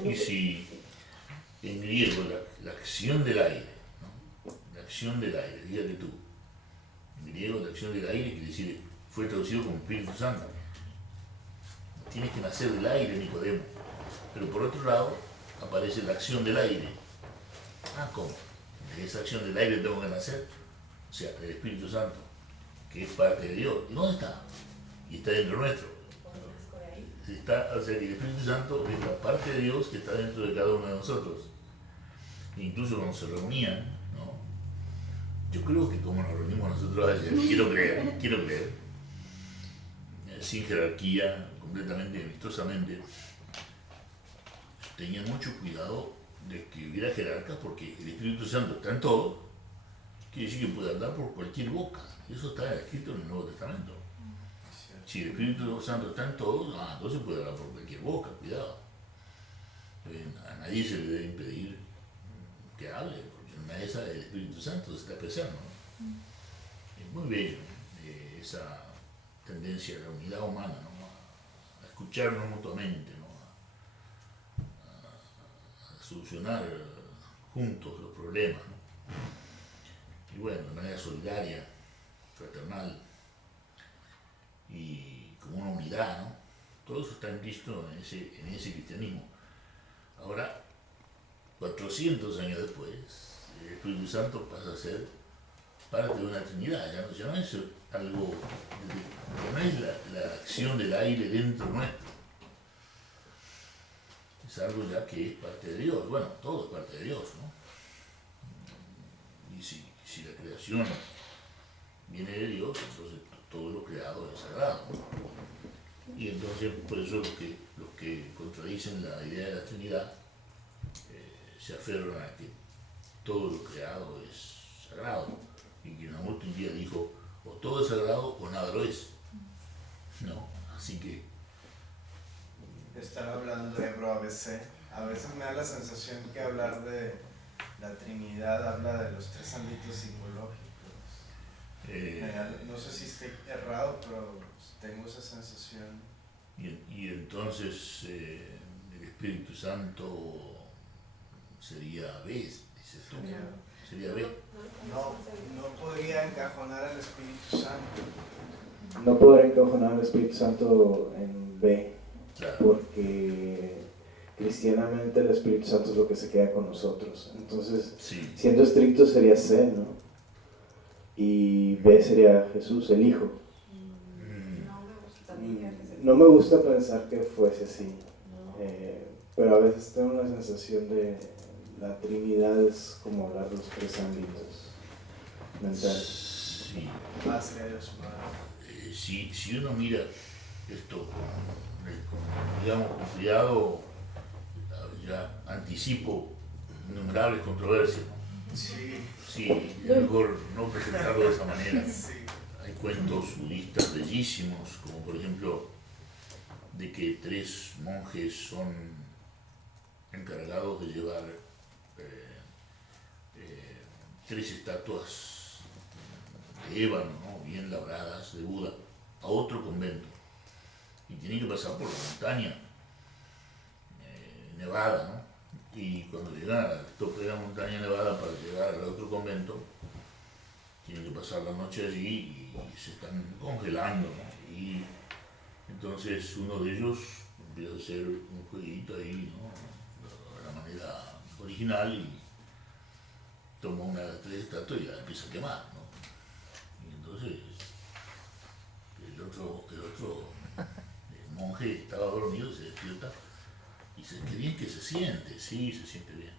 en griego la acción del aire, ¿no? La acción del aire, fíjate tú, en griego la acción del aire quiere decir, fue traducido como Espíritu Santo. Tienes que nacer del aire, Nicodemo. Pero por otro lado aparece la acción del aire. Ah, ¿cómo? De esa acción del aire tengo que nacer. O sea, el Espíritu Santo, que es parte de Dios. ¿Y dónde está? Y está dentro nuestro. O sea, que el Espíritu Santo es la parte de Dios que está dentro de cada uno de nosotros. Incluso cuando se reunían, ¿no? Yo creo que como nos reunimos nosotros ayer, quiero creer, sin jerarquía, completamente amistosamente, tenían mucho cuidado de que hubiera jerarcas, porque el Espíritu Santo está en todo, quiere decir que puede andar por cualquier boca. Eso está escrito en el Nuevo Testamento. Si el Espíritu Santo está en todo, entonces puede hablar por cualquier boca, cuidado. A nadie se le debe impedir que hable, porque en una de esas el Espíritu Santo se está expresando, ¿no? Es muy bello esa tendencia a la unidad humana, ¿no? A escucharnos mutuamente, ¿no? A solucionar juntos los problemas, ¿no? Y bueno, de manera solidaria, fraternal y como una unidad, ¿no? Todo eso está implícito en ese cristianismo. Ahora, 400 años después, el Espíritu Santo pasa a ser parte de una Trinidad, ya no es algo, ya no es la acción del aire dentro nuestro, es algo ya que es parte de Dios. Bueno, todo es parte de Dios, ¿no? Y si la creación viene de Dios, entonces todo lo creado es sagrado, ¿no? Y entonces por eso los que contradicen la idea de la Trinidad se aferran a que todo lo creado es sagrado, y que Namuto un día dijo, o todo es sagrado o nada lo es, ¿no? Así que Estaba hablando de Hebro ABC. A veces me da la sensación que hablar de la Trinidad habla de los tres ámbitos psicológicos. No sé si estoy errado, pero tengo esa sensación. y entonces el Espíritu Santo sería B, dices tú. Sería B. No podría encajonar al Espíritu Santo. No podrá encajonar al Espíritu Santo en B, Claro. porque cristianamente el Espíritu Santo es lo que se queda con nosotros. Entonces, Sí. siendo estricto sería C, ¿no? Y B sería Jesús, el Hijo. No me gusta pensar que fuese así, pero a veces tengo la sensación de la Trinidad es como hablar de los tres ámbitos mentales. Sí. Hacia Dios Padre. Si uno mira esto con digamos, con cuidado, ya anticipo innumerables controversias, ¿no? Sí. Sí, es mejor no presentarlo de esa manera. Sí. Hay cuentos budistas bellísimos, como por ejemplo de que 3 monjes son encargados de llevar 3 estatuas de ébano, ¿no? Bien labradas, de Buda, a otro convento. Y tienen que pasar por la montaña nevada, ¿no? Y cuando llegan al tope de la montaña nevada para llegar al otro convento, tienen que pasar la noche allí y se están congelando, ¿no? Y entonces uno de ellos empieza a hacer un jueguito ahí, ¿no? De la manera original, y toma una de las 3 estatuas y la empieza a quemar, ¿no? Y entonces el otro monje estaba dormido, se despierta y dice, qué bien que se siente. Sí, se siente bien.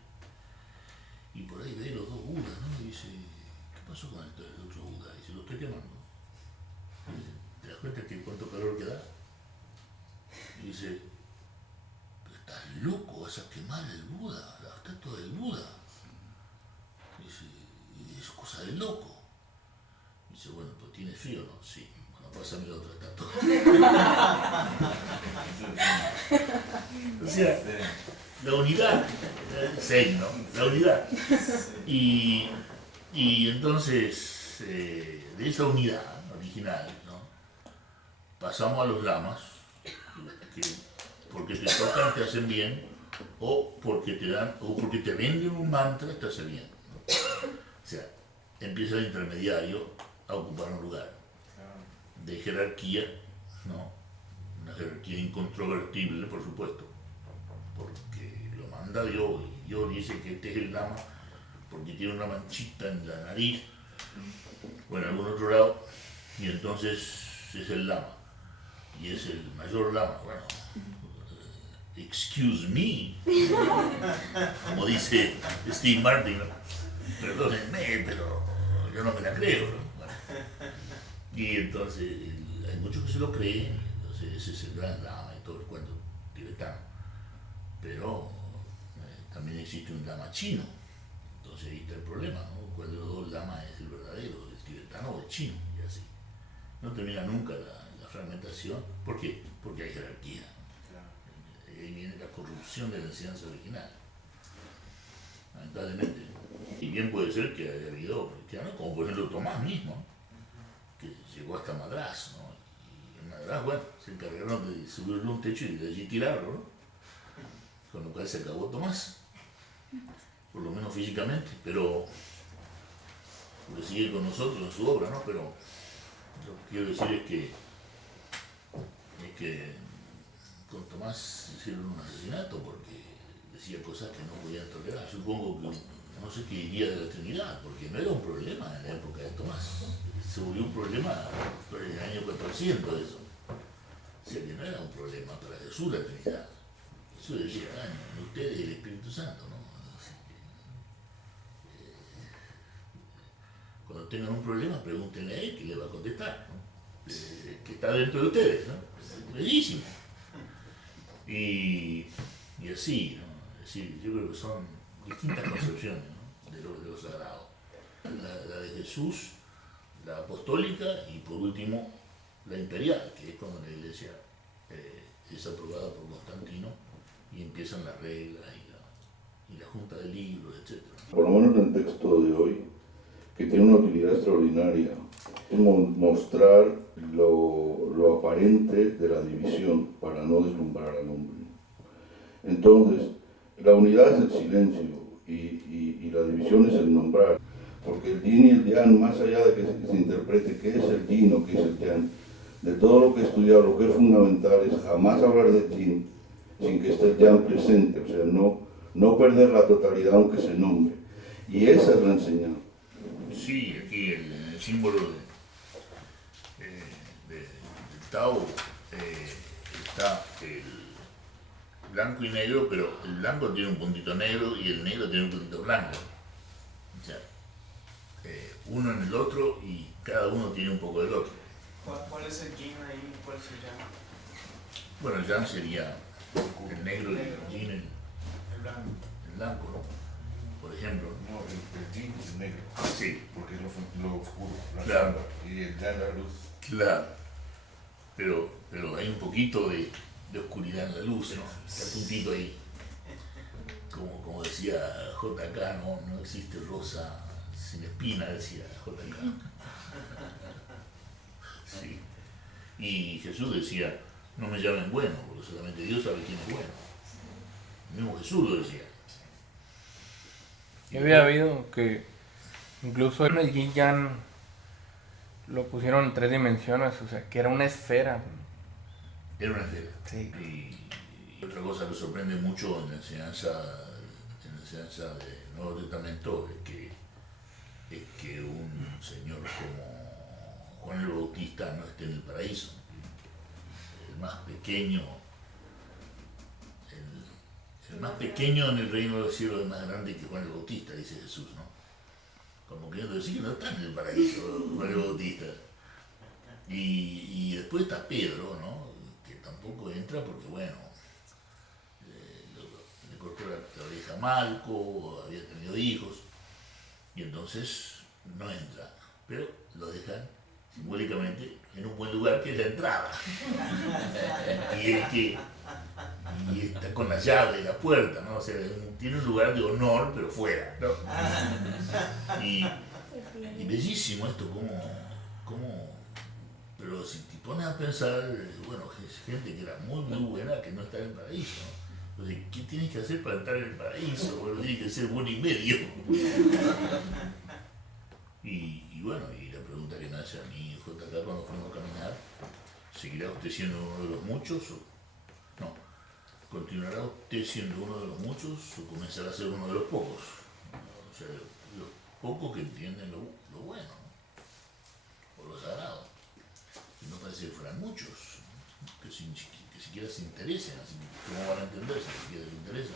Y por ahí ve los 2 Budas, ¿no? Y dice, ¿qué pasó con el otro Buda? Y dice, lo estoy quemando. Y dice, ¿te das cuenta que cuánto calor que da? Y dice, pero estás loco, vas a quemar el Buda, la estatua del Buda. Y dice, es cosa de loco. Y dice, bueno, pues ¿tienes frío o no? Sí. Bueno, pásame la otra estatua. O sea, la unidad, Zen, ¿no? La unidad. Y entonces, de esa unidad original, ¿no? Pasamos a los lamas, que porque te tocan te hacen bien, o porque te venden un mantra te hace bien, ¿no? O sea, empieza el intermediario a ocupar un lugar de jerarquía, ¿no? Una jerarquía incontrovertible, por supuesto, porque lo manda Dios, y Dios dice que este es el lama porque tiene una manchita en la nariz o en algún otro lado, y entonces es el lama, y es el mayor lama. Bueno, excuse me, como dice Steve Martin, ¿no? Perdónenme, pero yo no me la creo, ¿no? Bueno. Y entonces hay muchos que se lo creen, entonces ese es el gran lama y todo el cuento tibetano. Pero también existe un lama chino, entonces ahí está el problema, ¿no? ¿Cuál de los 2 lamas es el verdadero, el tibetano o el chino? Y así. No termina nunca la fragmentación. ¿Por qué? Porque hay jerarquía. Ahí viene la corrupción de la enseñanza original. lamentablemente. Y bien puede ser que haya habido cristianos, como por ejemplo Tomás mismo, que llegó hasta Madrás, ¿no? Y en Madrás, bueno, se encargaron de subirle un techo y de allí tirarlo, ¿no? Con lo cual se acabó Tomás, por lo menos físicamente, pero sigue con nosotros en su obra, ¿no? Pero lo que quiero decir es que con Tomás hicieron un asesinato porque decía cosas que no podían tolerar. Supongo que no sé qué diría de la Trinidad, porque no era un problema en la época de Tomás. Se volvió un problema por el año 400 eso. O sea que no era un problema para Jesús la Trinidad. Jesús decía, en ustedes el Espíritu Santo, ¿no? Así que, cuando tengan un problema, pregúntenle a él que le va a contestar, ¿no? Que está dentro de ustedes, ¿no? Es bellísimo. Y así, ¿no? Es decir, yo creo que son distintas concepciones, ¿no? de lo sagrado. La de Jesús, la apostólica y por último la imperial, que es cuando la iglesia es aprobada por Constantino y empiezan las reglas y la junta de libros, etc. Por lo menos en el texto de hoy, que tiene una utilidad extraordinaria, es mostrar lo aparente de la división para no deslumbrar al hombre. Entonces, la unidad es el silencio y la división es el nombrar, porque el yin y el yang, más allá de que se interprete qué es el yin o qué es el yang, de todo lo que he estudiado, lo que es fundamental es jamás hablar del yin sin que esté el yang presente, o sea, no perder la totalidad aunque se nombre. Y esa es la enseñanza. Sí, aquí el símbolo del Tao está el blanco y negro, pero el blanco tiene un puntito negro y el negro tiene un puntito blanco. O sea, uno en el otro y cada uno tiene un poco del otro. ¿Cuál es el yin ahí? ¿Cuál se llama? Bueno, el yang sería el negro y el yin El blanco. el blanco, ¿no? Por ejemplo. No, el yin es el negro, Sí, porque es lo oscuro, la Claro. sombra, y el yang la luz. claro. Pero hay un poquito de oscuridad en la luz, ¿no? Está el puntito ahí. Como decía JK, no existe rosa sin espina, decía JK. Sí. Y Jesús decía, no me llamen bueno, porque solamente Dios sabe quién es bueno. El mismo Jesús lo decía. Yo había oído que incluso en el yin yang lo pusieron en 3 dimensiones, o sea, que era una esfera. Era una esfera. Sí. Y otra cosa que sorprende mucho en la enseñanza del Nuevo Testamento es que un señor como Juan el Bautista no esté en el paraíso. El más pequeño en el reino de los cielos es más grande que Juan el Bautista, dice Jesús, ¿no? Como queriendo decir que no está en el paraíso Juan el Bautista. Y después está Pedro, ¿no? Que tampoco entra porque, bueno, le cortó la oreja a Malco, había tenido hijos, y entonces no entra. Pero lo dejan simbólicamente en un buen lugar que es la entrada. Y está con la llave de la puerta, ¿no? O sea, tiene un lugar de honor, pero fuera, ¿no? Y bellísimo esto, pero si te pones a pensar, bueno, es gente que era muy, muy buena que no está en el paraíso, ¿no? Entonces, ¿qué tienes que hacer para entrar en el paraíso? Bueno, tienes que ser bueno y medio. Y bueno, y la pregunta que me hace a mí, JK, cuando fuimos a caminar, ¿seguirá usted siendo uno de los muchos? No. ¿Continuará usted siendo uno de los muchos o comenzará a ser uno de los pocos? O sea, los pocos que entienden lo bueno, ¿no? O lo sagrado. Y no parece que fueran muchos, ¿no? que siquiera se interesen, así que ¿cómo van a entender si siquiera les interesa?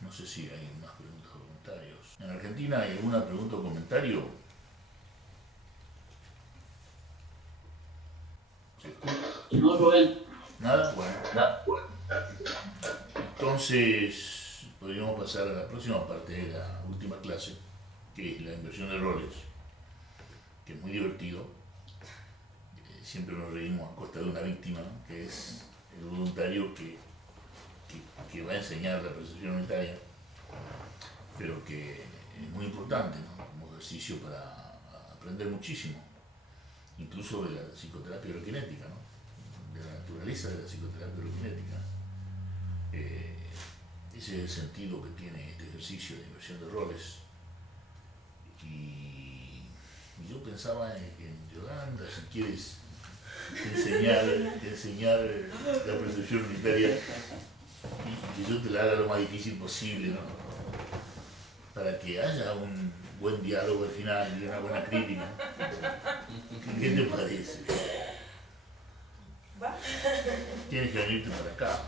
No sé si hay más preguntas o comentarios. ¿En Argentina hay alguna pregunta o comentario? No, Rubén. ¿Nada? Bueno. Entonces, podríamos pasar a la próxima parte de la última clase, que es la inversión de roles, que es muy divertido. Siempre nos reímos a costa de una víctima, que es el voluntario que va a enseñar la percepción unitaria. pero que es muy importante, ¿no? Como ejercicio para aprender muchísimo, incluso de la psicoterapia holokinética, ¿no? De la naturaleza de la psicoterapia holokinética. Ese es el sentido que tiene este ejercicio de inversión de roles. Y yo pensaba en Yolanda, si quieres enseñar la percepción unitaria y que yo te la haga lo más difícil posible, ¿no? Para que haya un buen diálogo al final y una buena crítica. ¿Qué te parece? Tienes que venirte para acá.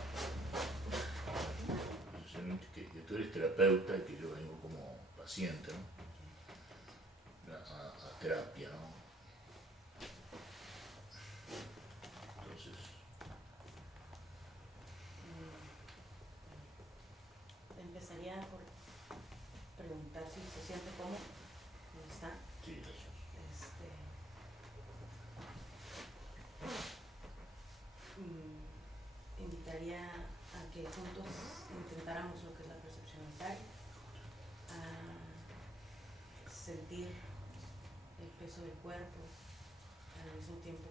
Que tú eres terapeuta y que yo vengo como paciente, ¿no? A terapia, ¿no? Entonces... Empezaría por preguntar si se siente cómodo. ¿Cómo está? Sí, gracias. Invitaría a que juntos intentáramos lo que es la percepción unitaria, a sentir el peso del cuerpo al mismo tiempo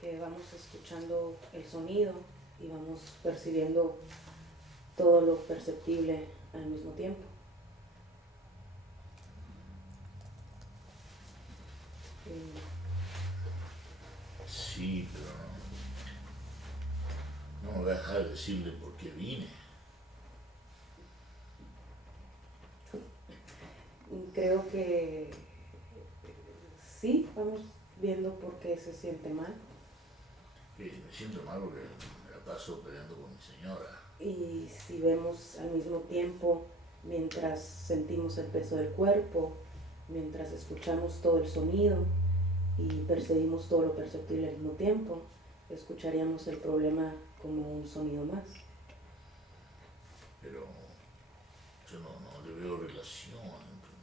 que vamos escuchando el sonido y vamos percibiendo todo lo perceptible al mismo tiempo. Sí, pero no me voy a dejar de decirle por qué vine. Creo que sí, vamos viendo por qué se siente mal. Me siento mal porque me la paso peleando con mi señora. Y si vemos al mismo tiempo, mientras sentimos el peso del cuerpo, mientras escuchamos todo el sonido y percibimos todo lo perceptible al mismo tiempo, escucharíamos el problema como un sonido más. Pero yo no le veo relación,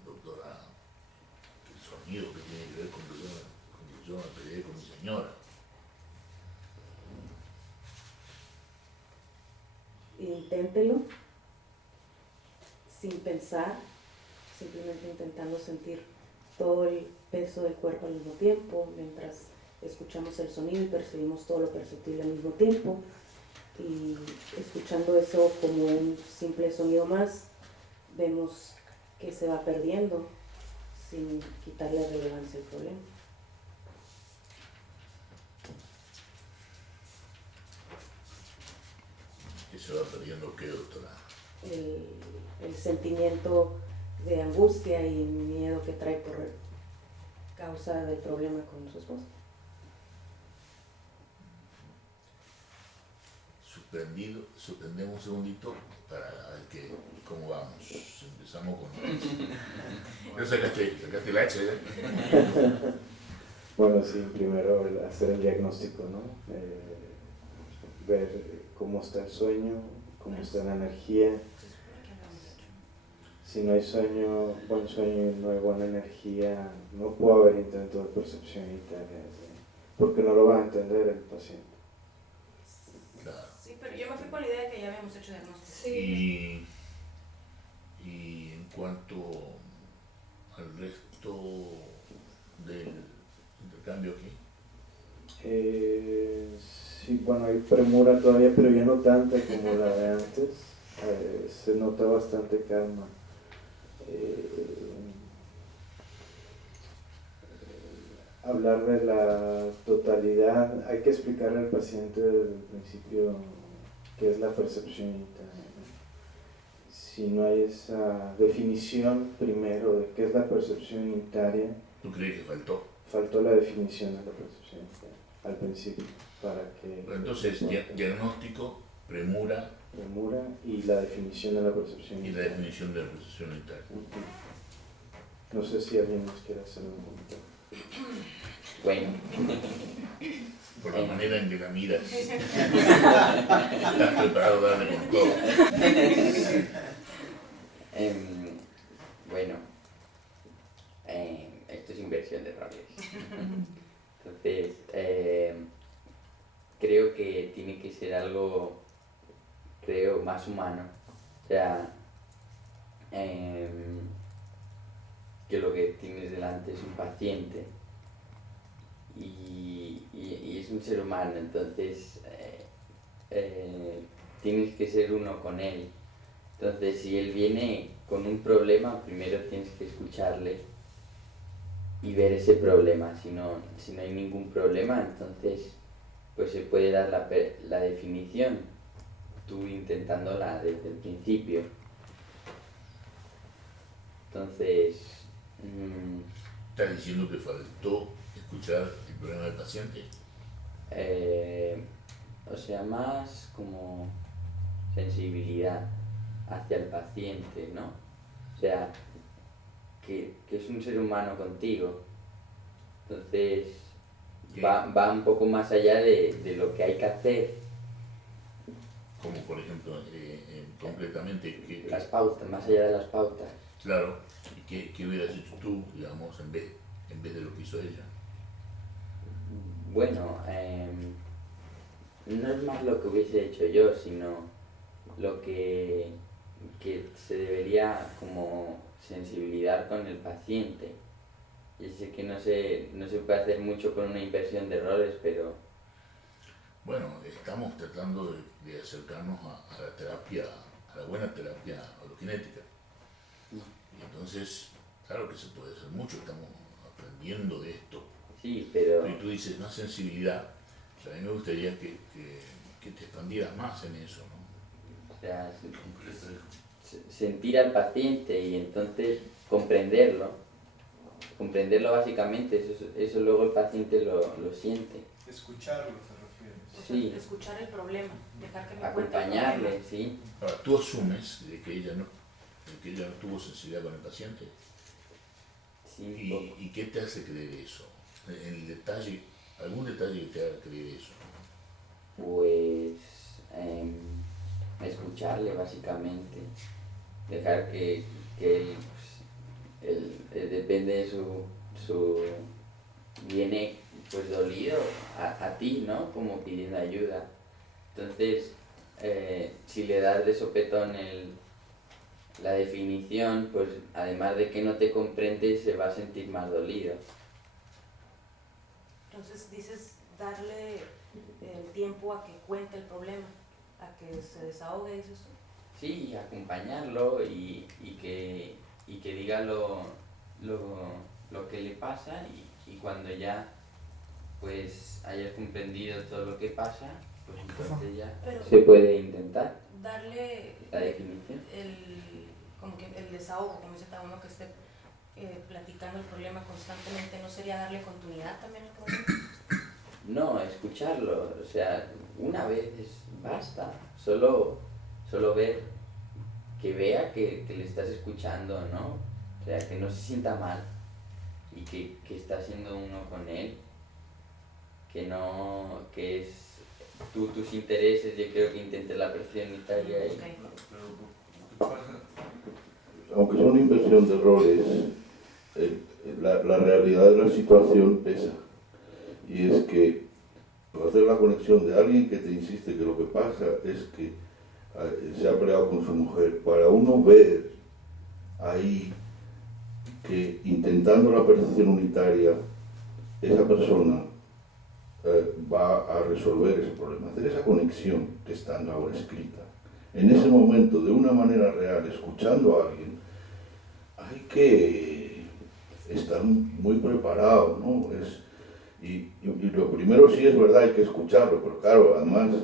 doctora, el sonido que tiene que ver con que yo me peleé con mi señora. Inténtelo sin pensar, simplemente intentando sentir todo el peso del cuerpo al mismo tiempo, mientras escuchamos el sonido y percibimos todo lo perceptible al mismo tiempo, y escuchando eso como un simple sonido más, vemos que se va perdiendo sin quitarle relevancia al problema. ¿Que se va perdiendo qué, doctora? El sentimiento de angustia y miedo que trae por causa del problema con su esposa. Suspendemos un segundito para ver cómo vamos. Empezamos con... ¿No sacaste el H ya? Bueno, sí, primero hacer el diagnóstico, ¿no? Ver cómo está el sueño, cómo está la energía. Si no hay sueño, buen sueño y no hay buena energía, no puede haber intento de percepción unitaria, porque no lo va a entender el paciente. Claro. Sí, pero yo me fui con la idea de que ya habíamos hecho diagnóstico. Y en cuanto al resto del intercambio aquí. Sí, bueno, hay premura todavía, pero ya no tanta como la de antes. Se nota bastante calma. Hablar de la totalidad, hay que explicarle al paciente desde el principio qué es la percepción unitaria. Si no hay esa definición primero de qué es la percepción unitaria. ¿Tú crees que faltó? Faltó la definición de la percepción unitaria al principio, para que... Pero entonces, diagnóstico, premura y la definición de la percepción unitaria. Y la definición de la percepción unitaria. No sé si alguien más quiere hacer un comentario. Bueno. Por la manera en que la miras. Estás preparado a darle con todo. Bueno. Esto es inversión de roles. Entonces, que tiene que ser algo, creo, más humano. O sea, que lo que tienes delante es un paciente y es un ser humano, entonces tienes que ser uno con él. Entonces, si él viene con un problema, primero tienes que escucharle y ver ese problema. Si no hay ningún problema, entonces pues se puede dar la definición, tú intentándola desde el principio. Entonces... ¿Estás diciendo que faltó escuchar el problema del paciente? O sea, más como sensibilidad hacia el paciente, ¿no? O sea, que es un ser humano contigo. Entonces, va un poco más allá de lo que hay que hacer. Como por ejemplo, completamente... Las pautas, más allá de las pautas. Claro, ¿y qué hubieras hecho tú, digamos, en vez de lo que hizo ella? Bueno, no es más lo que hubiese hecho yo, sino lo que se debería como sensibilizar con el paciente. Yo sé que no se puede hacer mucho con una inversión de roles, pero... Bueno, estamos tratando de acercarnos a la terapia, a la buena terapia holokinética. Y entonces, claro que se puede hacer mucho, estamos aprendiendo de esto. Sí, pero... Y tú dices, más sensibilidad. O sea, a mí me gustaría que te expandieras más en eso, ¿no? O sea, sentir al paciente y entonces comprenderlo básicamente, eso luego el paciente lo siente. Escucharlo, ¿te refieres? Sí. Escuchar el problema, dejar que me cuente el Acompañarle, problema. sí. Ahora, ¿tú asumes de que ella no tuvo sensibilidad con el paciente? Sí, ¿Y qué te hace creer eso? El detalle, algún detalle que te haga creer eso. Pues escucharle básicamente, dejar que él depende de su viene pues dolido a ti, ¿no? Como pidiendo ayuda. Entonces, si le das de sopetón la definición, pues además de que no te comprende, se va a sentir más dolido. Entonces dices darle el tiempo a que cuente el problema, a que se desahogue, dices tú. Sí, acompañarlo y que diga lo que le pasa y cuando ya pues hayas comprendido todo lo que pasa, pues entonces ya se puede intentar Darle la definición. como que el desahogo, como dice cada uno que esté platicando el problema constantemente, ¿no sería darle continuidad también al problema? No, escucharlo, o sea, una vez basta, solo ver, que vea que le estás escuchando, ¿no? O sea, que no se sienta mal y que está siendo uno con él, que es tus intereses, yo creo que intentes la presión unitaria y... Aunque son inversión de roles, la realidad de la situación pesa. Y es que hacer la conexión de alguien que te insiste que lo que pasa es que se ha peleado con su mujer, para uno ver ahí que intentando la percepción unitaria esa persona va a resolver ese problema, hacer esa conexión que está ahora escrita. En ese momento, de una manera real, escuchando a alguien, hay que estar muy preparado, ¿no? Y lo primero sí es verdad, hay que escucharlo, pero claro, además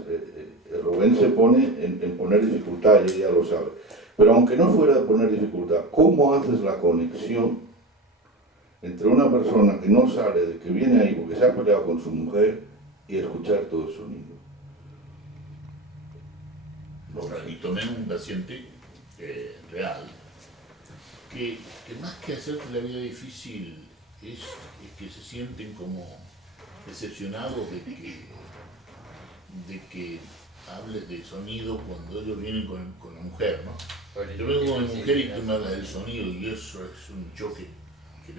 Rubén se pone en poner dificultad, y ella lo sabe. Pero aunque no fuera de poner dificultad, ¿cómo haces la conexión entre una persona que no sale de que viene ahí porque se ha peleado con su mujer y escuchar todo el sonido? Y tomé un paciente real que más que hacerte la vida difícil es que se sienten como decepcionados de que hables de sonido cuando ellos vienen con la mujer, ¿no? Yo vengo con mi mujer y tú me hablas del sonido y eso es un choque que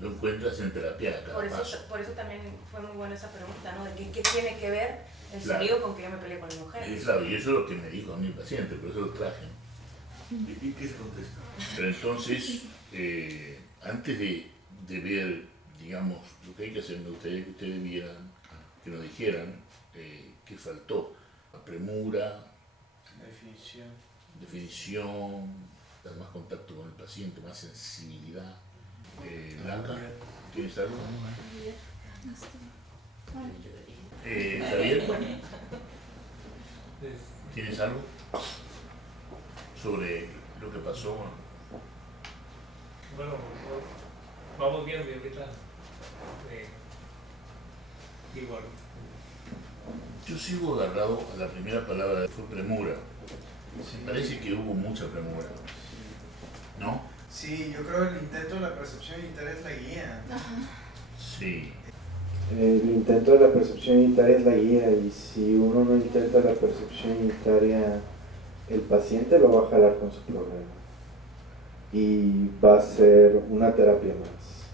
lo encuentras en terapia a cada paso. Por eso también fue muy buena esa pregunta, ¿no? De qué tiene que ver el Claro. sonido con que yo me peleé con mi mujer. Y claro, y eso es lo que me dijo a mi paciente, por eso lo traje. ¿Y qué se contesta? Pero entonces, antes de ver, digamos, lo que hay que hacer, me gustaría que ustedes vieran, que nos dijeran qué faltó. La premura, definición, dar más contacto con el paciente, más sensibilidad. Blanca, ¿tienes algo? Javier, ¿tienes algo sobre lo que pasó? Bueno, vamos viendo y ahorita igual. Yo sigo agarrado a la primera palabra, fue premura. Parece que hubo mucha premura, ¿no? Sí, yo creo que el intento de la percepción unitaria es la guía. Sí. El intento de la percepción unitaria es la guía, y si uno no intenta la percepción unitaria, el paciente lo va a jalar con su problema y va a ser una terapia más.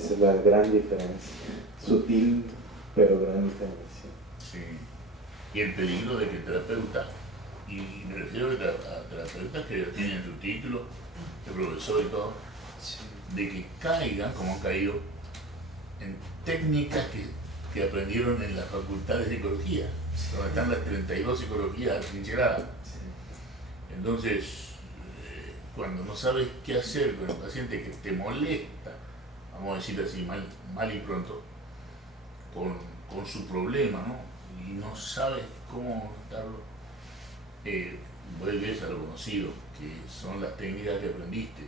Esa es la gran diferencia, sutil pero gran diferencia. Sí. Y el peligro de que el terapeuta, y me refiero a terapeutas que tienen su título de profesor y todo, de que caigan, como han caído, en técnicas que aprendieron en la facultad de psicología, donde están las 32 psicologías atrincheradas. Entonces, cuando no sabes qué hacer con el paciente que te molesta, vamos a decir así, mal y pronto, con su problema, ¿no? Y no sabes cómo darlo, vuelves a lo conocido, que son las técnicas que aprendiste,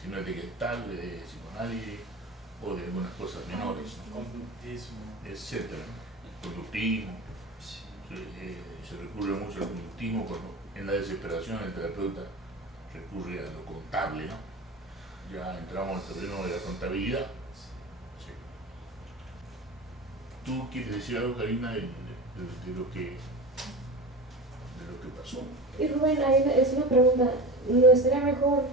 si no es de Gestalt, de psicoanálisis o de algunas cosas menores, ¿no? Conductismo, etcétera, ¿no? Conductismo. Se recurre mucho al conductismo cuando en la desesperación el terapeuta recurre a lo contable, ¿no? Ya entramos al terreno de la contabilidad. Sí. ¿Tú quieres decir algo, Karina, de lo que pasó? Y Rubén, es una pregunta, ¿no estaría mejor,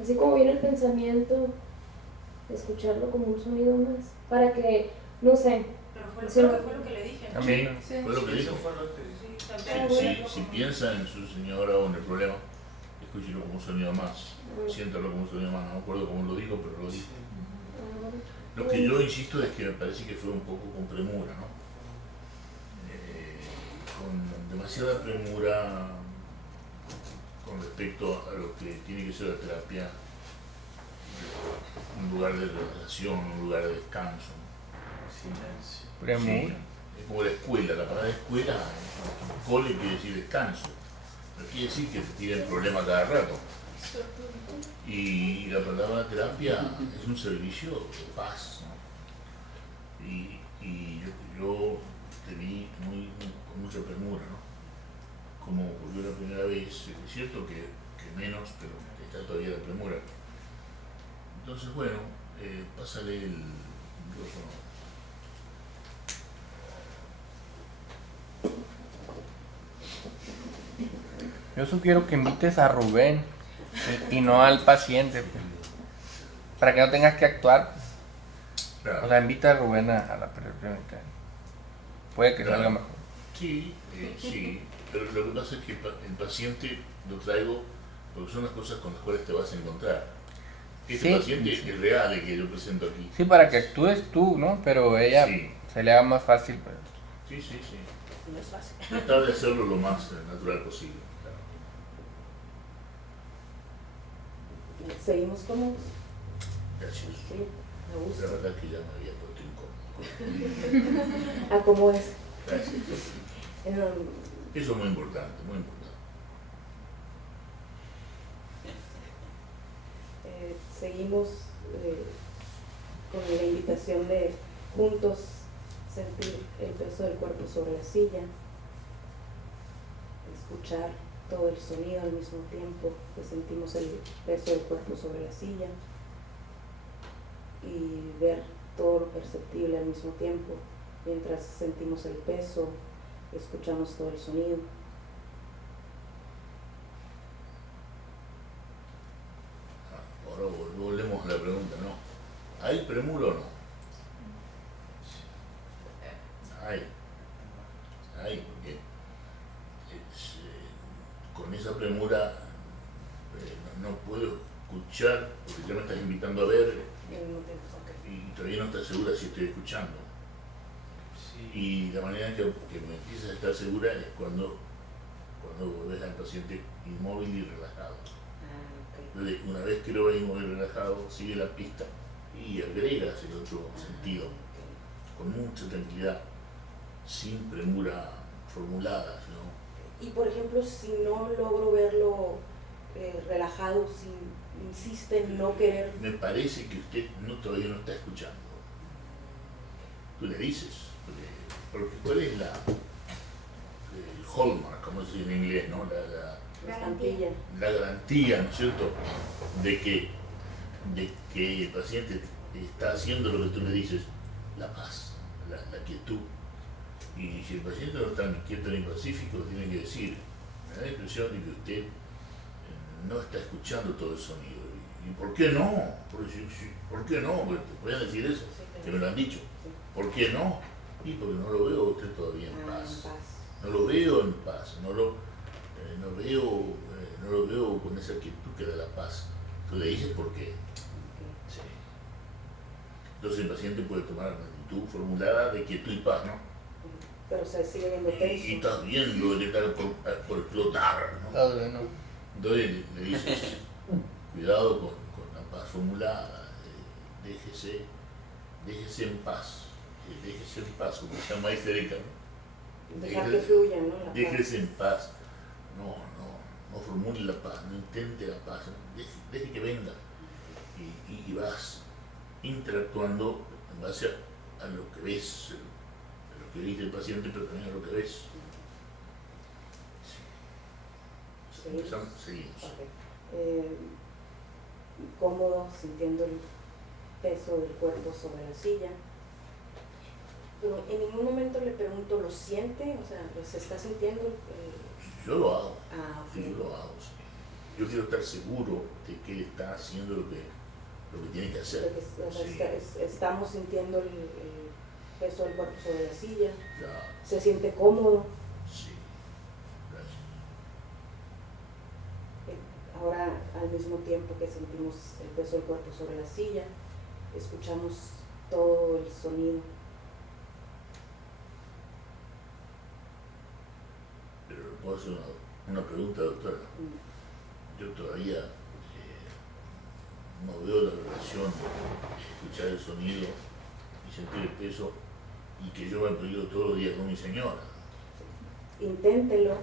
así como viene el pensamiento, escucharlo como un sonido más? Para que, no sé. Pero si fue lo que le dije, ¿no? Sí, fue lo que dijo. Si Sí, piensa en su señora o en el problema, escúchelo como un sonido más, siéntalo como un sonido más, no me acuerdo cómo lo dijo, pero lo dijo. Lo que yo insisto es que me parece que fue un poco con premura, ¿no? Con demasiada premura con respecto a lo que tiene que ser la terapia, un lugar de relajación, un lugar de descanso, ¿no? silencio. Premura. Sí, es como la escuela, la palabra escuela, cole quiere decir descanso, no quiere decir que te tiren problema cada rato. Y la palabra terapia es un servicio de paz, ¿no? Y yo te vi con mucha premura, ¿no? Como ocurrió la primera vez, es cierto que menos, pero está todavía la premura. Entonces, bueno, pásale el micrófono. Yo sugiero que invites a Rubén y no al paciente, pues, para que no tengas que actuar. Claro. O sea, invita a Rubén a la percepción unitaria. Puede que salga mejor. Sí, sí, pero lo que pasa es que el paciente lo traigo porque son las cosas con las cuales te vas a encontrar. Este Sí. paciente es real el que yo presento aquí. Sí, para que actúes tú, ¿no? Pero ella Sí. se le haga más fácil. Pues. Sí, sí, sí. no es fácil. Tratar de hacerlo lo más natural posible. Claro. ¿Seguimos cómodos? Gracias. Sí, me gusta. La verdad es que ya me había puesto incómodo. ¿A cómo es? Gracias. Eh, Eso es muy importante, muy importante. Seguimos con la invitación de juntos sentir el peso del cuerpo sobre la silla, escuchar todo el sonido al mismo tiempo que sentimos el peso del cuerpo sobre la silla y ver todo lo perceptible al mismo tiempo mientras sentimos el peso, escuchamos todo el sonido. Ahora volvemos a la pregunta, ¿no? ¿Hay premura o no? Hay. escuchar, porque ya me estás invitando a ver Y al mismo tiempo, ok. y todavía no estás segura si estoy escuchando. Sí. Y la manera en que me empiezas a estar segura es cuando ves al paciente inmóvil y relajado. Entonces, una vez que lo ves inmóvil y relajado, sigue la pista y agregas el otro sentido con mucha tranquilidad, sin premura formulada, ¿no? Y por ejemplo, si no logro verlo relajado, si insiste en no querer... Me parece que usted todavía no está escuchando. Tú le dices, porque ¿cuál es el hallmark, como se dice en inglés, ¿no? Garantía. La garantía, ¿no es cierto?, de que el paciente está haciendo lo que tú le dices, la paz, la quietud. Y si el paciente no está ni quieto ni pacífico, tiene que decir, me da la impresión de que usted no está escuchando todo el sonido. ¿Y por qué no? ¿Por qué no? Porque te pueden decir eso, que me lo han dicho. ¿Por qué no? Y porque no lo veo a usted todavía en paz. No lo veo en paz, no lo veo con esa quietud que da la paz. Tú le dices por qué. Sí. Entonces el paciente puede tomar una actitud formulada de quietud y paz, ¿no? Pero se sigue viendo tenso. Y estás viendo que está por explotar, ¿no? Entonces le dices, cuidado con la paz formulada, déjese en paz, como se llama Estérica, ¿no? Dejar que fluya, ¿no? La Déjese en paz. No formule la paz, no intente la paz, deje que venga. Y vas interactuando en base a lo que ves, a lo que dice el paciente, pero también a lo que ves. Seguimos. Okay. Cómodo, sintiendo el peso del cuerpo sobre la silla. Pero en ningún momento le pregunto, ¿lo siente? O sea, ¿se está sintiendo? Yo lo hago. Okay. Sí, yo lo hago. Sí. Yo quiero estar seguro de que él está haciendo lo que tiene que hacer. Estamos sintiendo el peso del cuerpo sobre la silla. Claro. ¿Se siente cómodo? Sí. Gracias. Ahora, al mismo tiempo que sentimos el peso del cuerpo sobre la silla, escuchamos todo el sonido. Pero puedo hacer una pregunta, doctora. Yo todavía no veo la relación de escuchar el sonido y sentir el peso y que yo me he peleado todos los días con mi señora. Inténtelo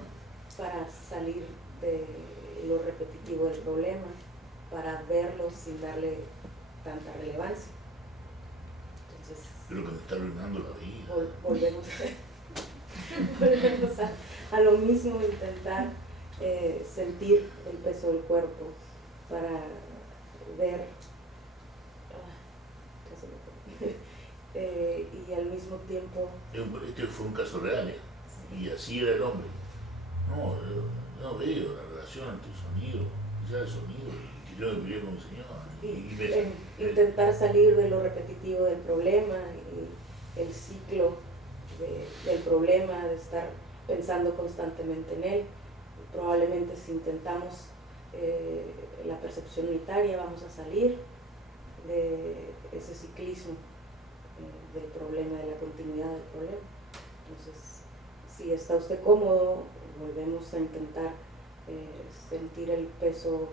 para salir de lo repetitivo del problema, para verlo sin darle tanta relevancia. Entonces, creo que me está arruinando la vida. Volvemos a lo mismo, intentar sentir el peso del cuerpo para ver y al mismo tiempo... Este fue un caso real, y así era el hombre. No veo la relación entre el sonido, ya el sonido, y que yo me peleé con mi señora. Intentar salir de lo repetitivo del problema y el ciclo del problema, de estar pensando constantemente en él. Probablemente si intentamos la percepción unitaria vamos a salir de ese ciclismo del problema, de la continuidad del problema. Entonces, si está usted cómodo, volvemos a intentar sentir el peso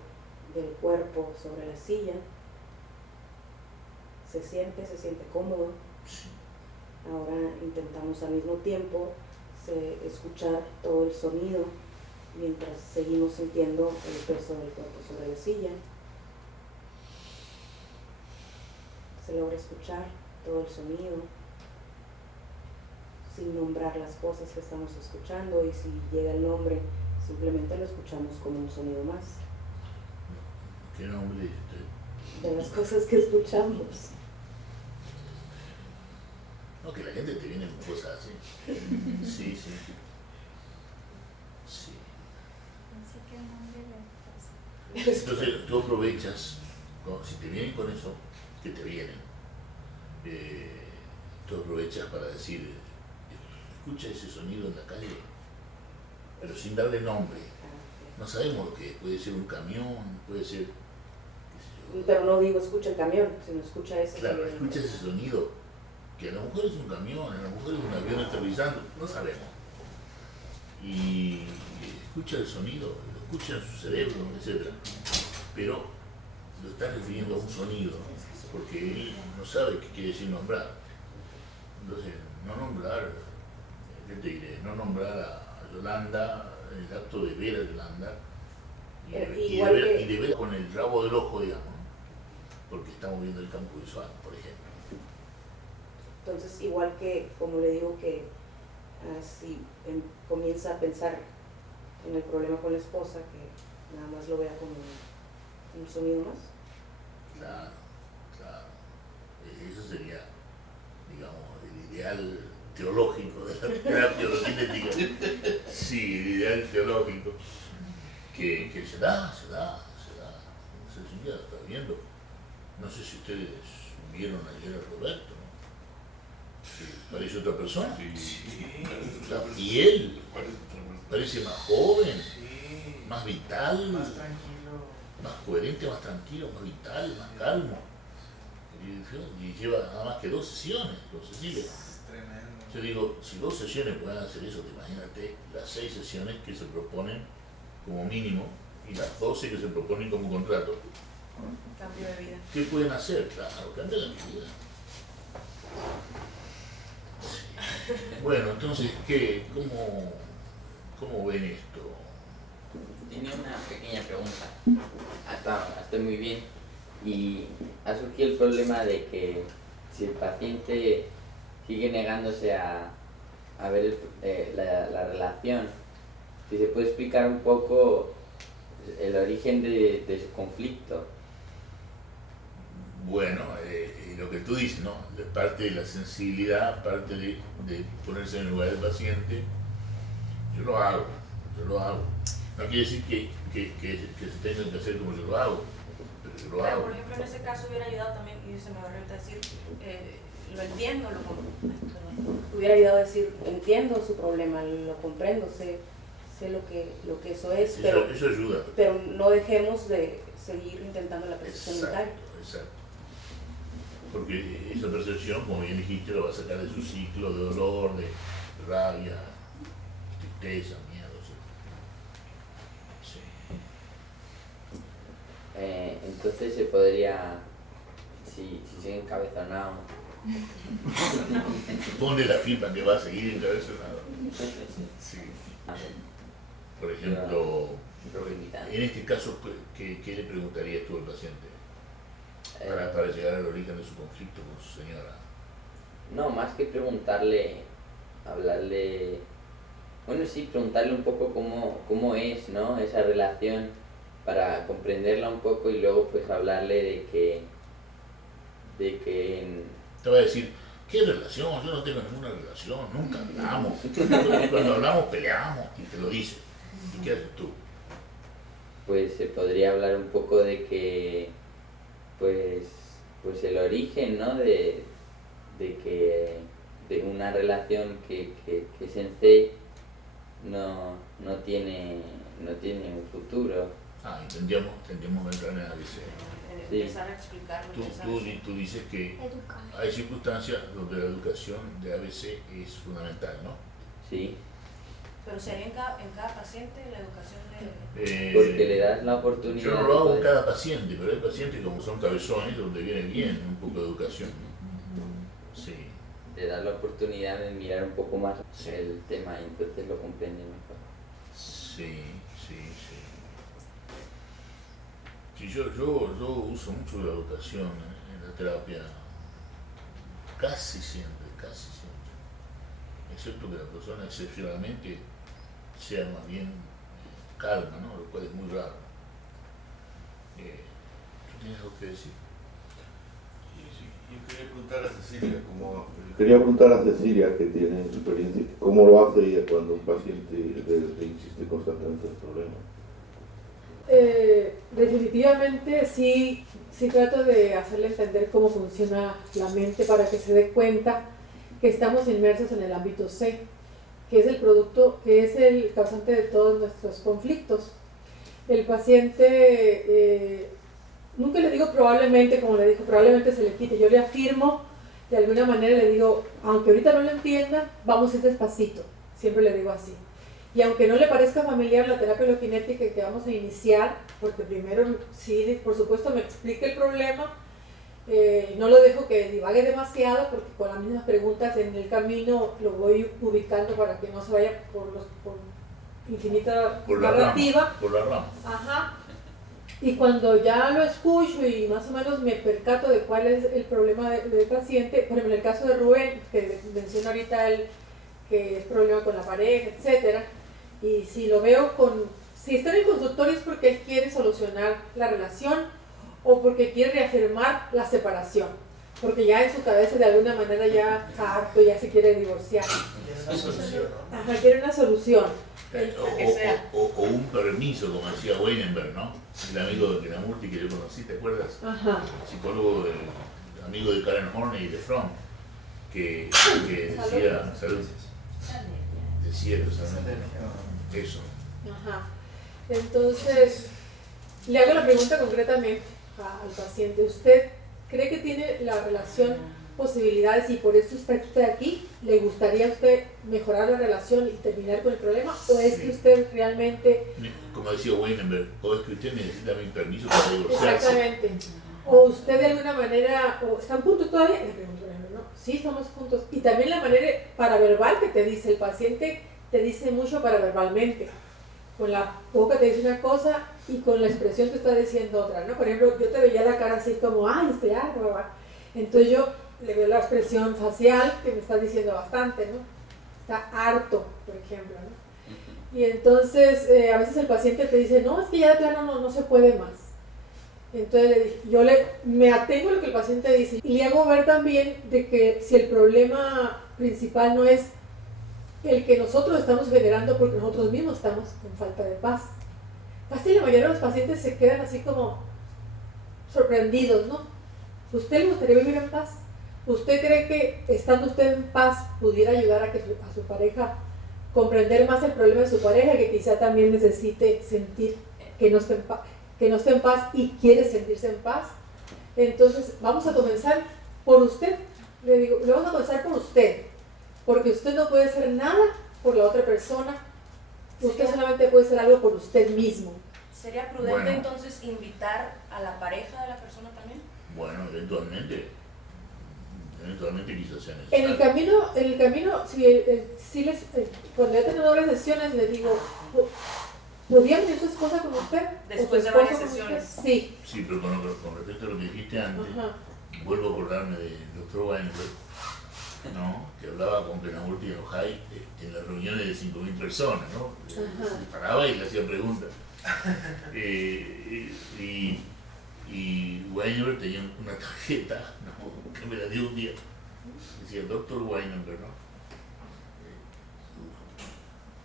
del cuerpo sobre la silla. Se siente cómodo. Ahora intentamos al mismo tiempo escuchar todo el sonido mientras seguimos sintiendo el peso del cuerpo sobre la silla. Se logra escuchar todo el sonido sin nombrar las cosas que estamos escuchando, y si llega el nombre simplemente lo escuchamos como un sonido más. ¿Qué nombre dice usted? De las cosas que escuchamos. No, que la gente te viene con cosas así. Sí. Entonces tú aprovechas, si te vienen con eso, que te vienen, tú aprovechas para decir, escucha ese sonido en la calle, pero sin darle nombre. No sabemos lo que es, puede ser un camión, puede ser, qué sé yo, Pero no digo escucha el camión, sino escucha ese Claro, sonido. escucha ese sonido, que a lo mejor es un camión, a lo mejor es un avión aterrizando, no sabemos. Y escucha el sonido, lo escucha en su cerebro, etc. Pero lo está refiriendo a un sonido, porque él no sabe qué quiere decir nombrar. Entonces, no nombrar, ¿qué te diré? No nombrar a Yolanda, el acto de ver a Yolanda, y de ver con el rabo del ojo, digamos, ¿no? Porque estamos viendo el campo visual, por ejemplo. Entonces, igual que, como le digo, que si comienza a pensar en el problema con la esposa, que nada más lo vea como un sonido más. Claro, claro. Eso sería, digamos, el ideal teológico de la terapia oloquinética. Sí, el ideal teológico. Que se da. No sé si ya está viendo. No sé si ustedes vieron ayer a Roberto, ¿no? Parece otra persona. Sí. Claro, y él parece más joven, más vital, Más tranquilo. más coherente, más tranquilo, más vital, más calmo. Y lleva nada más que 2 sesiones, Cecilia. Es tremendo. Yo digo, si 2 sesiones pueden hacer eso, te imagínate las 6 sesiones que se proponen como mínimo y las 12 que se proponen como contrato. Cambio de vida. ¿Qué pueden hacer? Claro, cambia la vida. Sí. Bueno, entonces, ¿cómo ven esto? Tiene una pequeña pregunta. Hasta muy bien. Y ha surgido el problema de que si el paciente sigue negándose a ver la relación, si se puede explicar un poco el origen de su conflicto. Bueno, lo que tú dices, ¿no? Parte de la sensibilidad, parte de ponerse en el lugar del paciente. Yo lo hago. No quiere decir que se tenga que hacer como yo lo hago, pero yo lo Pero, hago. por ejemplo, en ese caso hubiera ayudado también, y se me va a decir, lo entiendo, Hubiera ayudado a decir, entiendo su problema, lo comprendo, sé lo que eso es, Eso ayuda. pero no dejemos de seguir intentando la percepción mental. Exacto. Porque esa percepción, como bien dijiste, lo va a sacar de su ciclo de dolor, de rabia, tristeza, miedo. Sí. Entonces se podría, si sigue encabezonado, Ponle la firma que va a seguir encabezonado. Sí. Por ejemplo, en este caso, ¿qué le preguntarías tú al paciente para llegar al origen de su conflicto con su señora? No, más que preguntarle, hablarle, preguntarle un poco cómo es, ¿no? Esa relación para comprenderla un poco y luego pues hablarle de que te va a decir, ¿qué relación? Yo no tengo ninguna relación, nunca hablamos. Cuando hablamos peleamos y te lo dice. ¿Y qué haces tú? Pues se podría hablar un poco de que pues el origen, ¿no? de una relación que es en C no tiene un futuro. Entendíamos entrar en ABC. Empezar a explicarlo. Tú dices que hay circunstancias donde la educación de ABC es fundamental, ¿no? Sí. Pero sería en cada paciente la educación de... Porque le das la oportunidad. Yo no lo hago en cada paciente, pero hay pacientes como son cabezones donde viene bien un poco de educación. Sí. Le das la oportunidad de mirar un poco más el tema y entonces lo comprende mejor. Sí. Sí, yo uso mucho la educación en la terapia, casi siempre, excepto que la persona excepcionalmente sea más bien calma, ¿no? Lo cual es muy raro. ¿Tú tienes algo que decir? Yo quería preguntar a Cecilia Quería preguntar a Cecilia, que tiene experiencia, cómo lo hace ella cuando un paciente le insiste constantemente en el problema. Definitivamente sí trato de hacerle entender cómo funciona la mente para que se dé cuenta que estamos inmersos en el ámbito C, que es el producto, que es el causante de todos nuestros conflictos. El paciente nunca le digo probablemente, como le dijo, probablemente se le quite. Yo le afirmo, de alguna manera le digo, aunque ahorita no lo entienda, vamos a ir despacito. Siempre le digo así. Y aunque no le parezca familiar la terapia holokinética que vamos a iniciar, porque primero sí, por supuesto, me explique el problema, no lo dejo que divague demasiado, porque con las mismas preguntas en el camino lo voy ubicando para que no se vaya por infinita narrativa. Por la rama. Ajá. Y cuando ya lo escucho y más o menos me percato de cuál es el problema del paciente, por ejemplo, en el caso de Rubén, que menciona ahorita él, que es problema con la pareja, etcétera, y si lo veo si está en el consultorio es porque él quiere solucionar la relación o porque quiere reafirmar la separación, porque ya en su cabeza de alguna manera ya está harto, ya se quiere divorciar. Quiere una solución, ¿no? Ajá, quiere una solución. O un permiso, como decía Weinberg, ¿no? El amigo de Krishnamurti que yo conocí, ¿te acuerdas? Ajá. Psicólogo, amigo de Karen Horney y de Fromm, que decía, salud, decía eso. Ajá. Entonces, le hago la pregunta concretamente al paciente. ¿Usted cree que tiene la relación posibilidades y por eso está usted aquí? ¿Le gustaría a usted mejorar la relación y terminar con el problema? ¿O es que usted realmente... Como decía Weinberg, o es que usted necesita mi permiso para divorciarse? Exactamente. ¿O usted de alguna manera, o están juntos todavía? Le pregunto, ¿no? Sí, estamos juntos. Y también la manera paraverbal que te dice el paciente, te dice mucho paraverbalmente. Con la boca te dice una cosa y con la expresión te está diciendo otra, ¿no? Por ejemplo, yo te veía la cara así como, ay, estoy harto, entonces yo le veo la expresión facial que me está diciendo bastante, ¿no? Está harto, por ejemplo, ¿no? Y entonces a veces el paciente te dice, no, es que ya de plano no se puede más. Entonces me atengo a lo que el paciente dice y le hago ver también de que si el problema principal no es el que nosotros estamos generando porque nosotros mismos estamos con falta de paz. Casi la mayoría de los pacientes se quedan así como sorprendidos, ¿no? ¿Usted le gustaría vivir en paz? ¿Usted cree que estando usted en paz pudiera ayudar a su pareja comprender más el problema de su pareja, que quizá también necesite sentir que no esté en paz y quiere sentirse en paz? Entonces vamos a comenzar por usted. Le digo, le vamos a comenzar por usted, porque usted no puede hacer nada por la otra persona. Usted solamente puede hacer algo por usted mismo. ¿Sería prudente entonces invitar a la pareja de la persona también? Bueno, eventualmente quizás sea necesario. En el camino, cuando ya he tenido varias sesiones, les digo, ¿podría venir su esposa con usted? Después de varias sesiones. Sí. Sí, pero con respecto a lo que dijiste antes, vuelvo a acordarme del Dr. Weinberg, ¿no? Que hablaba con Krishnamurti en Ojai en las reuniones de 5.000 personas, ¿no? Se paraba y le hacía preguntas. Y Weinberg tenía una tarjeta, ¿no? Que me la dio un día. Decía, Dr. Weinberg, ¿no?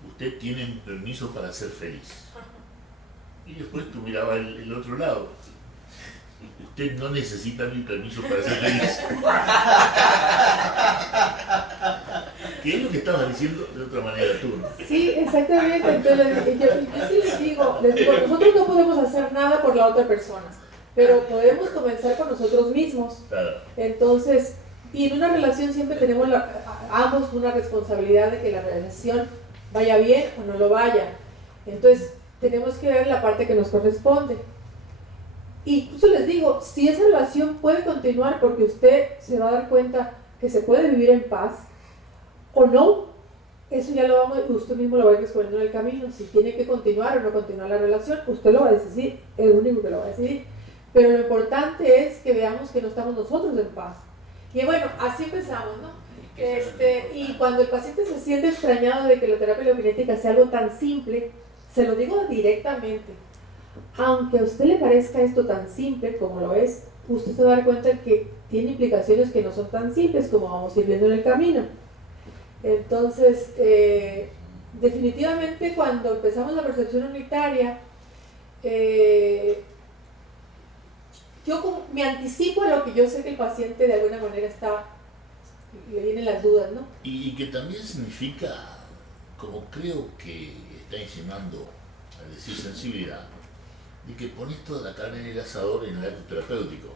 Usted tiene un permiso para ser feliz. Y después tú mirabas el otro lado. Usted no necesita mi permiso para ser feliz. ¿Qué es lo que estabas diciendo de otra manera tú, no? Sí, exactamente. Entonces, yo sí les digo, nosotros no podemos hacer nada por la otra persona, pero podemos comenzar por nosotros mismos. Claro. Entonces, y en una relación siempre tenemos ambos una responsabilidad de que la relación vaya bien o no lo vaya. Entonces, tenemos que ver la parte que nos corresponde. Incluso les digo, si esa relación puede continuar porque usted se va a dar cuenta que se puede vivir en paz o no, eso ya usted mismo lo va a ir descubriendo en el camino. Si tiene que continuar o no continuar la relación, usted lo va a decidir, es el único que lo va a decidir. Pero lo importante es que veamos que no estamos nosotros en paz. Y bueno, así empezamos, ¿no? Y cuando el paciente se siente extrañado de que la terapia holokinética sea algo tan simple, se lo digo directamente. Aunque a usted le parezca esto tan simple como lo es, usted se va a dar cuenta que tiene implicaciones que no son tan simples como vamos a ir viendo en el camino. Entonces, definitivamente cuando empezamos la percepción unitaria, yo me anticipo a lo que yo sé que el paciente de alguna manera le vienen las dudas, ¿no? Y que también significa, como creo que está insinuando al decir sensibilidad, de que pones toda la carne en el asador en el acto terapéutico.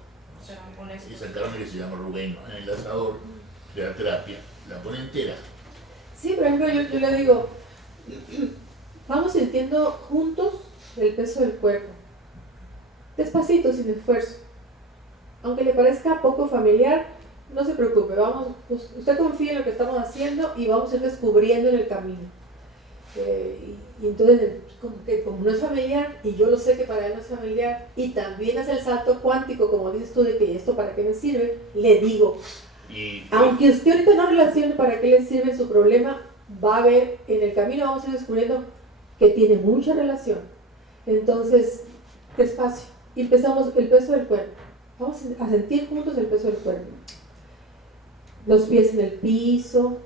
Esa carne que se llama Rubén, ¿no? En el asador de la terapia, la pone entera. Sí, por ejemplo, yo le digo, vamos sintiendo juntos el peso del cuerpo, despacito, sin esfuerzo. Aunque le parezca poco familiar, no se preocupe, vamos, usted confía en lo que estamos haciendo y vamos a ir descubriendo en el camino. Y entonces, como no es familiar, y yo lo sé que para él no es familiar, y también hace el salto cuántico, como dices tú, de que esto para qué me sirve, le digo, aunque usted ahorita no relacione para qué le sirve su problema, va a ver, en el camino vamos a ir descubriendo que tiene mucha relación. Entonces, despacio, y empezamos el peso del cuerpo. Vamos a sentir juntos el peso del cuerpo. Los pies en el piso,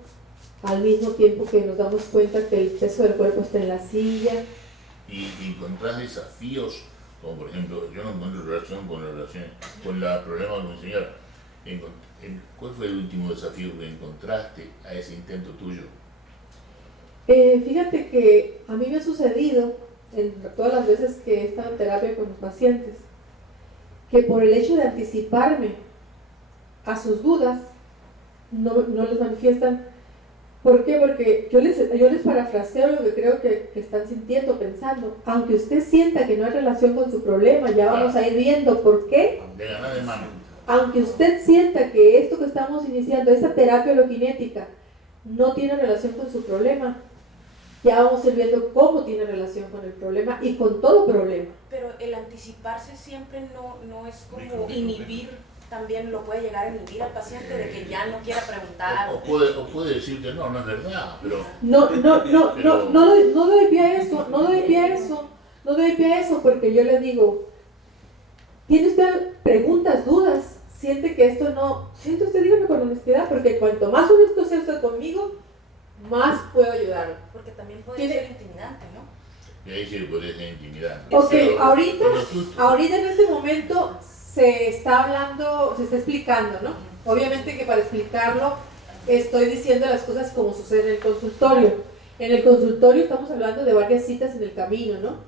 al mismo tiempo que nos damos cuenta que el peso del cuerpo está en la silla. Y encontrás desafíos, como por ejemplo, yo no encuentro relación con la problema con mi señora. ¿Cuál fue el último desafío que encontraste a ese intento tuyo? Fíjate que a mí me ha sucedido, en todas las veces que he estado en terapia con los pacientes, que por el hecho de anticiparme a sus dudas, no les manifiestan. ¿Por qué? Porque yo les parafraseo lo que creo que están sintiendo, pensando. Aunque usted sienta que no hay relación con su problema, ya vamos a ir viendo por qué. De ganar de mano. Aunque usted sienta que esto que estamos iniciando, esa terapia holokinética, no tiene relación con su problema, ya vamos a ir viendo cómo tiene relación con el problema y con todo problema. Pero el anticiparse siempre no es como inhibir, también lo puede llegar a inhibir al paciente de que ya no quiera preguntar. O puede decirte no es verdad, pero... No doy pie a eso, no doy pie a eso porque yo le digo, ¿tiene usted preguntas, dudas? Siente que esto no... Siente usted, dígame con honestidad, porque cuanto más honesto sea usted conmigo, más puedo ayudarlo. Porque también puede ser intimidante, ¿no? Y ahí sí puede ser intimidante. Ok, ahorita en este momento se está hablando, se está explicando, ¿no? Obviamente que para explicarlo estoy diciendo las cosas como sucede en el consultorio. En el consultorio estamos hablando de varias citas en el camino, ¿no?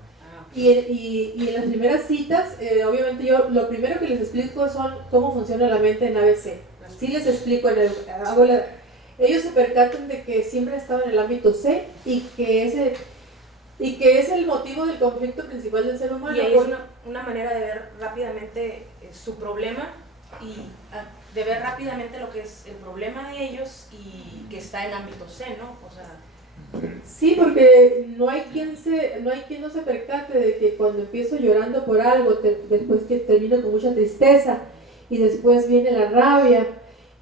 Y en las primeras citas, obviamente yo lo primero que les explico son cómo funciona la mente en ABC. Sí les explico, ellos se percatan de que siempre han estado en el ámbito C y que es el motivo del conflicto principal del ser humano. Y ahí es una manera de ver rápidamente su problema y de ver rápidamente lo que es el problema de ellos y que está en ámbito C, ¿no? O sea, sí, porque no hay quien no se percate de que cuando empiezo llorando por algo, después que termino con mucha tristeza y después viene la rabia,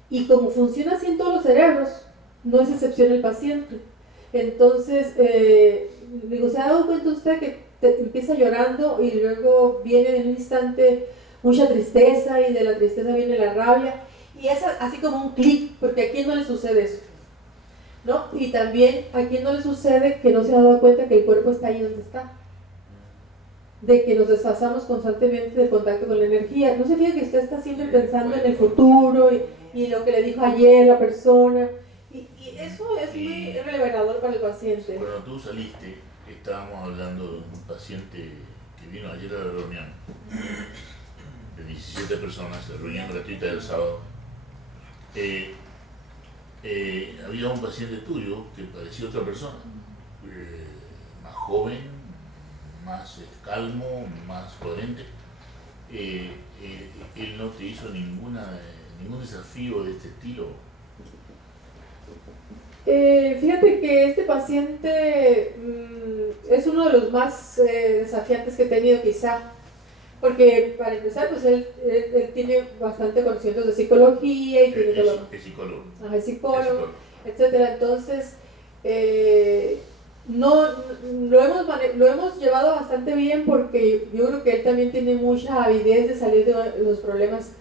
y como funciona así en todos los cerebros, no es excepción el paciente. Entonces, digo, ¿se ha dado cuenta usted que empieza llorando y luego viene en un instante mucha tristeza y de la tristeza viene la rabia? Y es así como un clic, porque a quién no le sucede eso, ¿no? Y también a quién no le sucede que no se ha dado cuenta que el cuerpo está ahí donde está, de que nos desfasamos constantemente del contacto con la energía. No se fija que usted está siempre pensando en el futuro y lo que le dijo ayer la persona, y eso es muy revelador para el paciente. Cuando tú saliste, estábamos hablando de un paciente que vino ayer a la reunión de 17 personas, la reunión gratuita del sábado. Había un paciente tuyo que parecía otra persona, más joven, más calmo, más coherente. Él no te hizo ningún desafío de este estilo. Fíjate que este paciente es uno de los más desafiantes que he tenido, quizá, porque para empezar, pues él tiene bastante conocimientos de psicología y tiene es psicólogo. Es psicólogo, etcétera. Entonces, lo hemos llevado bastante bien porque yo creo que él también tiene mucha avidez de salir de los problemas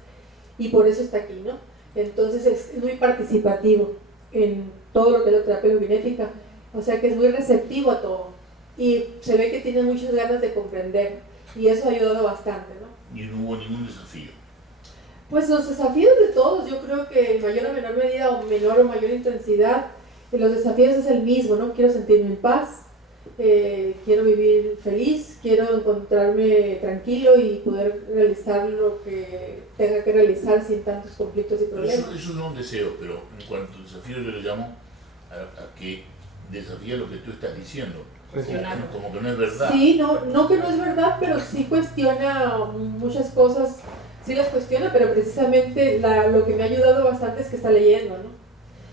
y por eso está aquí, ¿no? Entonces es muy participativo en todo lo que es la terapia holokinética, o sea que es muy receptivo a todo y se ve que tiene muchas ganas de comprender y eso ha ayudado bastante, ¿no? Y no hubo ningún desafío. Pues los desafíos de todos, yo creo que en mayor o menor medida o menor o mayor intensidad, los desafíos es el mismo, ¿no? Quiero sentirme en paz, quiero vivir feliz, quiero encontrarme tranquilo y poder realizar lo que tenga que realizar sin tantos conflictos y problemas. Eso no es un deseo, pero en cuanto al desafío yo le llamo a que desafía lo que tú estás diciendo. Como que no es verdad. Sí, no que no es verdad, pero sí cuestiona muchas cosas, sí las cuestiona, pero precisamente lo que me ha ayudado bastante es que está leyendo, ¿no?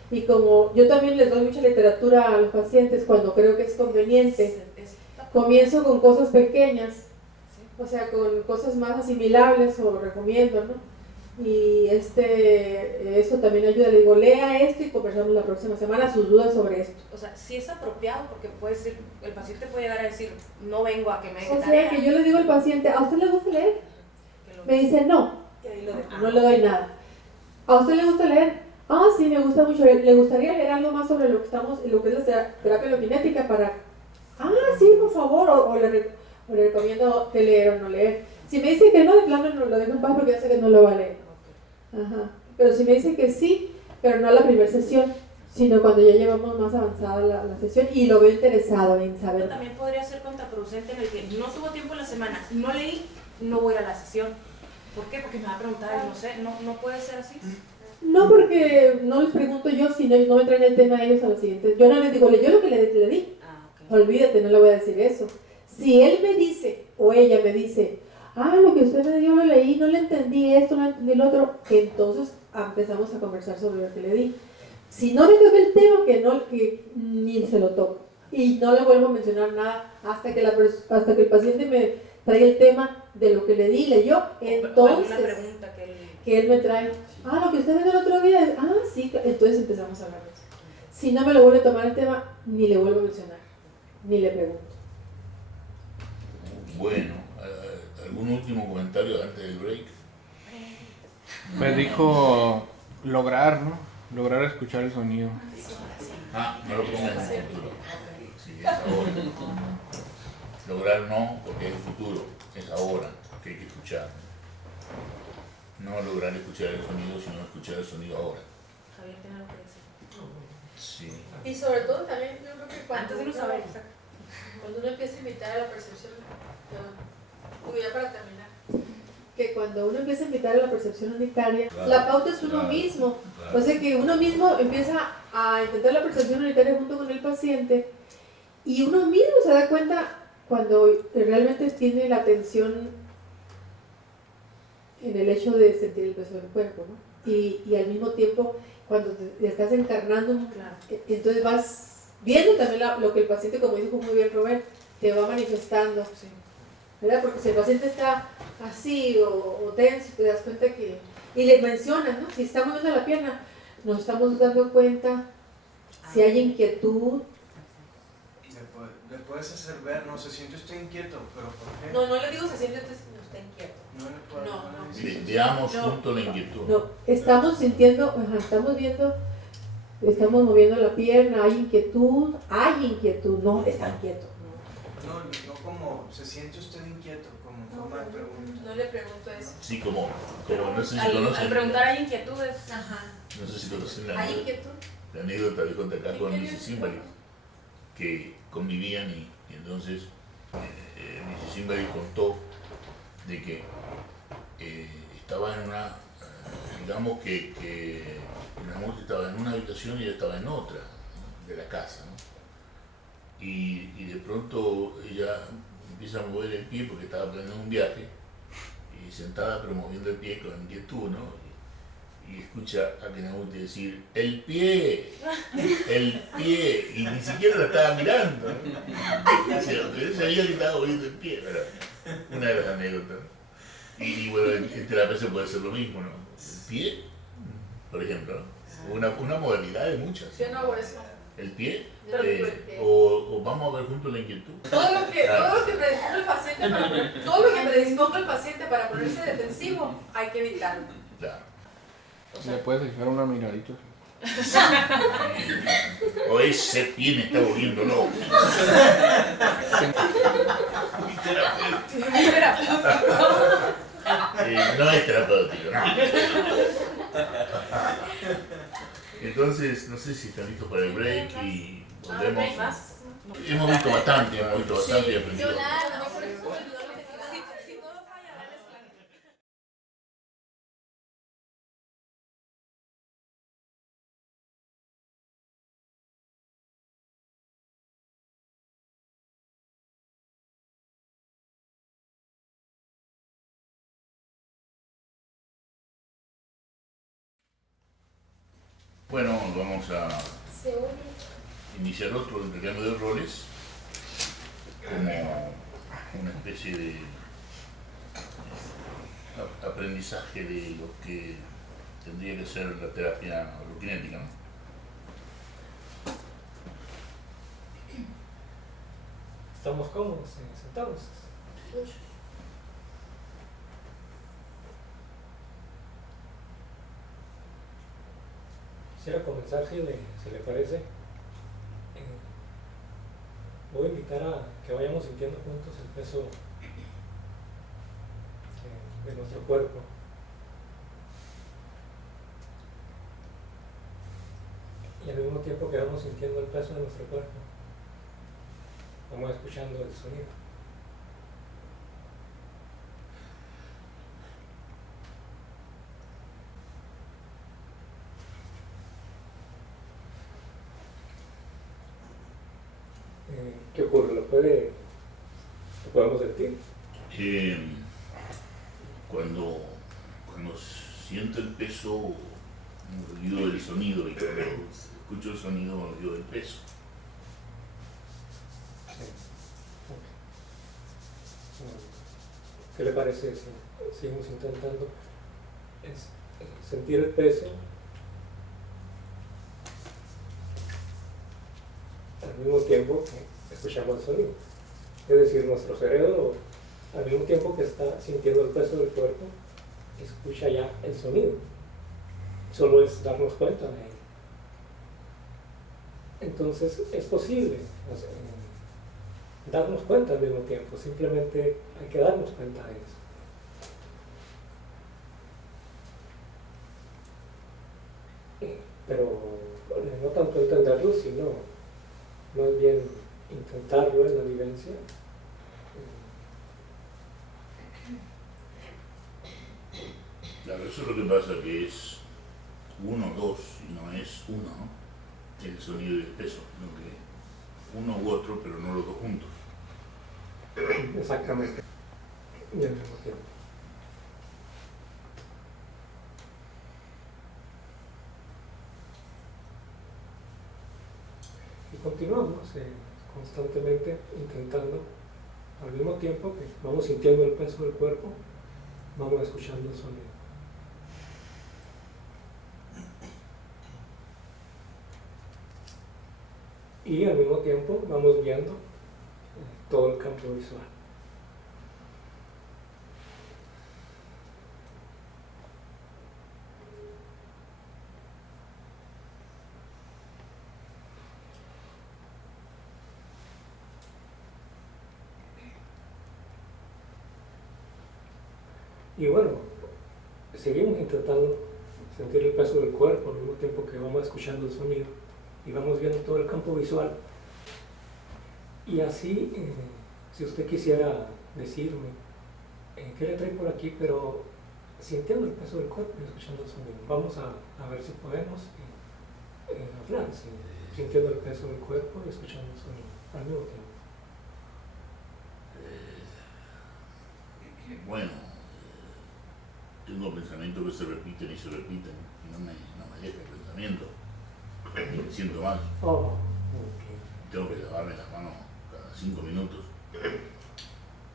Y como yo también les doy mucha literatura a los pacientes cuando creo que es conveniente, comienzo con cosas pequeñas, o sea, con cosas más asimilables o recomiendo, ¿no? Y eso también ayuda, le digo, lea esto y conversamos la próxima semana sus dudas sobre esto. O sea, sí es apropiado porque puede ser, el paciente puede llegar a decir, no vengo a que me O sea, que yo le digo al paciente, ¿a usted le gusta leer? Me dice, no, no le doy nada. ¿A usted le gusta leer? Ah, sí, me gusta mucho. ¿Le gustaría leer algo más sobre lo que es la terapia loginética para...? Ah, sí, por favor, o le recomiendo que leer o no leer. Si me dice que no, de plano no lo dejo en paz porque ya sé que no lo va a leer. Ajá. Pero si me dice que sí, pero no a la primera sesión, sino cuando ya llevamos más avanzada la sesión y lo veo interesado en saber. También podría ser contraproducente en el que no tuvo tiempo en la semana, no leí, no voy a ir a la sesión. ¿Por qué? Porque me va a preguntar, no sé, no puede ser así. No, porque no les pregunto yo, si no me traen el tema a ellos a los siguientes. Yo no les digo, yo lo que le di. Okay. Olvídate, no le voy a decir eso. Si él me dice, o ella me dice, lo que usted me dio lo leí, no le entendí esto, no entendí lo otro, entonces empezamos a conversar sobre lo que le di. Si no me toca el tema, que ni se lo toco. Y no le vuelvo a mencionar nada hasta que el paciente me traiga el tema de lo que le di, leyó, entonces que él me trae, lo que usted me dio el otro día, sí, entonces empezamos a hablar de eso. Si no me lo vuelve a tomar el tema, ni le vuelvo a mencionar, ni le pregunto. Bueno, ¿algún último comentario antes del break? Me dijo lograr, ¿no? Lograr escuchar el sonido. No lo pongas en el futuro. Sí, es ahora. Lograr no, porque es el futuro, es ahora que hay que escuchar. No lograr escuchar el sonido, sino escuchar el sonido ahora. Javier tiene algo que decir. Sí. Y sobre todo también yo creo que cuando uno empieza a invitar a la percepción, ya para terminar, que cuando uno empieza a invitar a la percepción unitaria, la pauta es uno mismo. O sea que uno mismo empieza a intentar la percepción unitaria junto con el paciente y uno mismo se da cuenta cuando realmente tiene la atención en el hecho de sentir el peso del cuerpo, ¿no? Y al mismo tiempo cuando te estás encarnando, entonces vas viendo también lo que el paciente, como dijo muy bien Robert, te va manifestando, ¿verdad? Porque si el paciente está así o tenso, te das cuenta que, y le mencionas, ¿no? Si está moviendo la pierna, nos estamos dando cuenta si hay inquietud. Le puedes hacer ver, no, se siente usted inquieto, pero ¿por qué? No le digo se siente usted inquieto. No. Veamos juntos la inquietud. No, estamos sintiendo, estamos viendo, estamos moviendo la pierna, hay inquietud, no está inquieto. No como se siente usted inquieto, como forma de pregunta. No le pregunto eso. Sí, como no sé si conocen. Al preguntar hay inquietudes. No sé si conocen la anécdota de contar acá con Mrs. Simbali, que convivían y entonces Mrs. Simbali contó de que estaba en una, digamos que la mujer estaba en una habitación y ella estaba en otra de la casa, ¿no? Y de pronto ella empieza a mover el pie porque estaba planeando un viaje y sentada pero moviendo el pie con inquietud, ¿no? Y escucha a Kenabuti decir ¡el pie! Y ni siquiera la estaba mirando, ¿no? Él sabía que estaba moviendo el pie, pero una de las anécdotas. Y bueno, en terapia se puede hacer lo mismo, ¿no? El pie, por ejemplo, ¿no? Una modalidad de muchas. Yo no hago eso. El pie, o vamos a ver juntos la inquietud. Todo lo que predisponga el paciente para ponerse defensivo, hay que evitarlo. Claro. Le puedes dejar una miradita. O ese pie me está volviendo loco. No es terapéutico, no. Entonces, no sé si están listos para el break y volvemos. Hemos visto bastante y aprendido. Bueno, vamos a iniciar otro intercambio de roles como una especie de aprendizaje de lo que tendría que ser la terapia holokinética, ¿no? Estamos cómodos, sentados. Quisiera comenzar, si le parece. Voy a invitar a que vayamos sintiendo juntos el peso de nuestro cuerpo. Y al mismo tiempo que vamos sintiendo el peso de nuestro cuerpo, vamos escuchando el sonido. ¿Qué ocurre? ¿Lo podemos sentir? Cuando siento el peso, me olvido del sonido, y cuando escucho el sonido, me olvido del peso. ¿Qué le parece si seguimos intentando sentir el peso al mismo tiempo que escuchamos el sonido? Es decir, nuestro cerebro, al mismo tiempo que está sintiendo el peso del cuerpo, escucha ya el sonido. Solo es darnos cuenta de ello. Entonces, es posible darnos cuenta al mismo tiempo, simplemente hay que darnos cuenta de eso. Pero no tanto entenderlo, sino más bien intentarlo en la vivencia. Claro, eso es lo que pasa, que es 1, 2, y no es uno, ¿no? El sonido y el peso, sino que uno u otro, pero no los dos juntos. Exactamente. Y al mismo tiempo. Y continuamos constantemente intentando, al mismo tiempo que vamos sintiendo el peso del cuerpo, vamos escuchando el sonido. Y al mismo tiempo vamos viendo todo el campo visual. Y bueno, seguimos intentando sentir el peso del cuerpo al mismo tiempo que vamos escuchando el sonido y vamos viendo todo el campo visual. Y así, si usted quisiera decirme qué le trae por aquí, pero sintiendo el peso del cuerpo y escuchando el sonido, vamos a ver si podemos hablar, sintiendo el peso del cuerpo y escuchando el sonido al mismo tiempo. Bueno, tengo pensamientos que se repiten y se repiten, y no me deja el pensamiento, me siento mal. Oh, okay. Tengo que lavarme las manos cada 5 minutos,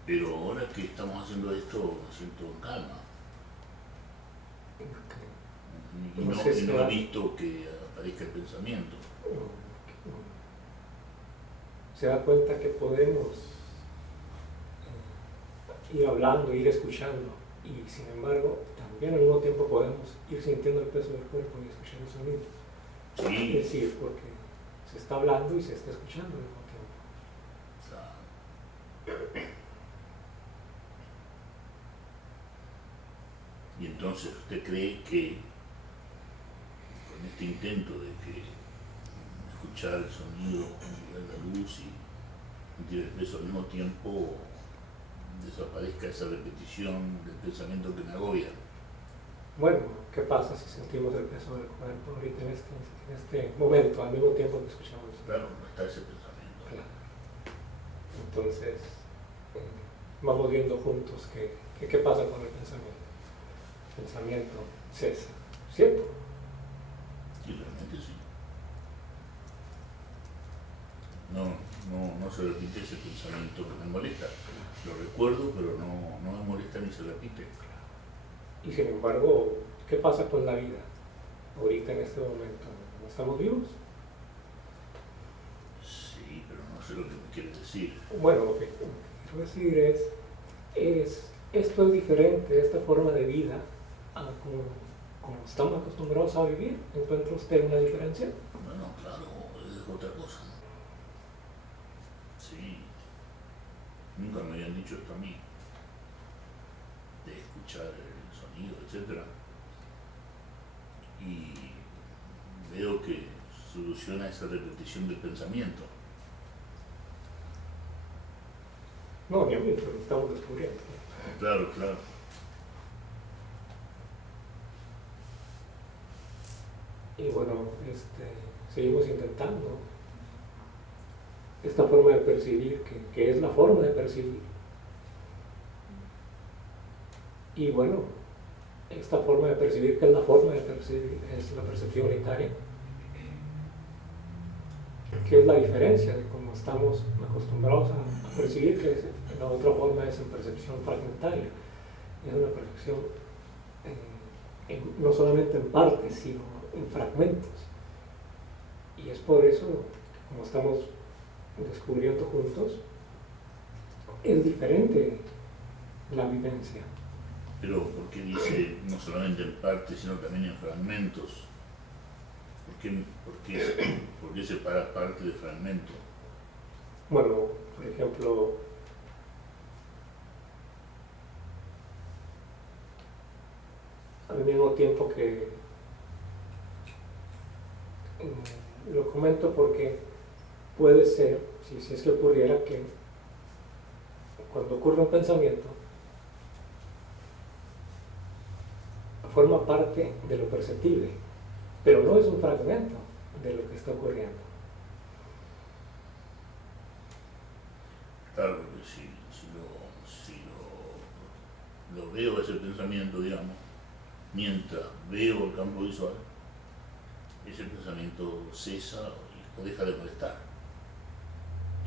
pero ahora que estamos haciendo esto me siento en calma. Y no he visto que aparezca el pensamiento. Se da cuenta que podemos ir hablando, ir escuchando, y sin embargo también al mismo tiempo podemos ir sintiendo el peso del cuerpo y escuchando el sonido. Sí. Es decir, porque se está hablando y se está escuchando al mismo tiempo. Y entonces usted cree que con este intento de que escuchar el sonido, ver la luz y sentir el peso al mismo tiempo, desaparezca esa repetición del pensamiento que me agobia. Bueno, ¿qué pasa si sentimos el peso del cuerpo ahorita en este momento, al mismo tiempo que escuchamos? Claro, no está ese pensamiento. Claro. Entonces, vamos viendo juntos qué pasa con el pensamiento. El pensamiento cesa, ¿cierto? Y realmente sí. No se repite ese pensamiento que me molesta. Lo recuerdo, pero no me molesta ni se repite. Y sin embargo, ¿qué pasa con la vida ahorita en este momento? ¿No estamos vivos? Sí, pero no sé lo que me quieres decir. Bueno, lo que quiero decir esto es diferente, esta forma de vida, a como estamos acostumbrados a vivir. ¿Encuentra usted una diferencia? Bueno, claro, es otra cosa. Sí, nunca me habían dicho esto a mí, de escuchar el sonido, etc. Y veo que soluciona esa repetición del pensamiento. No, ni a mí, pero lo estamos descubriendo. Claro, claro. Y bueno, seguimos intentando esta forma de percibir, que es la forma de percibir. Y bueno, esta forma de percibir, que es la forma de percibir, es la percepción unitaria, que es la diferencia de cómo estamos acostumbrados a percibir, que la otra forma es en percepción fragmentaria. Es una percepción no solamente en partes, sino en fragmentos. Y es por eso, como estamos descubriendo juntos, es diferente la vivencia. Pero, ¿por qué dice no solamente en partes, sino también en fragmentos? ¿Por qué separa parte de fragmento? Bueno, por ejemplo, al mismo tiempo que lo comento porque puede ser, si es que ocurriera, que cuando ocurre un pensamiento forma parte de lo perceptible, pero no es un fragmento de lo que está ocurriendo. Claro, porque si lo veo ese pensamiento, digamos, mientras veo el campo visual, ese pensamiento cesa o deja de molestar.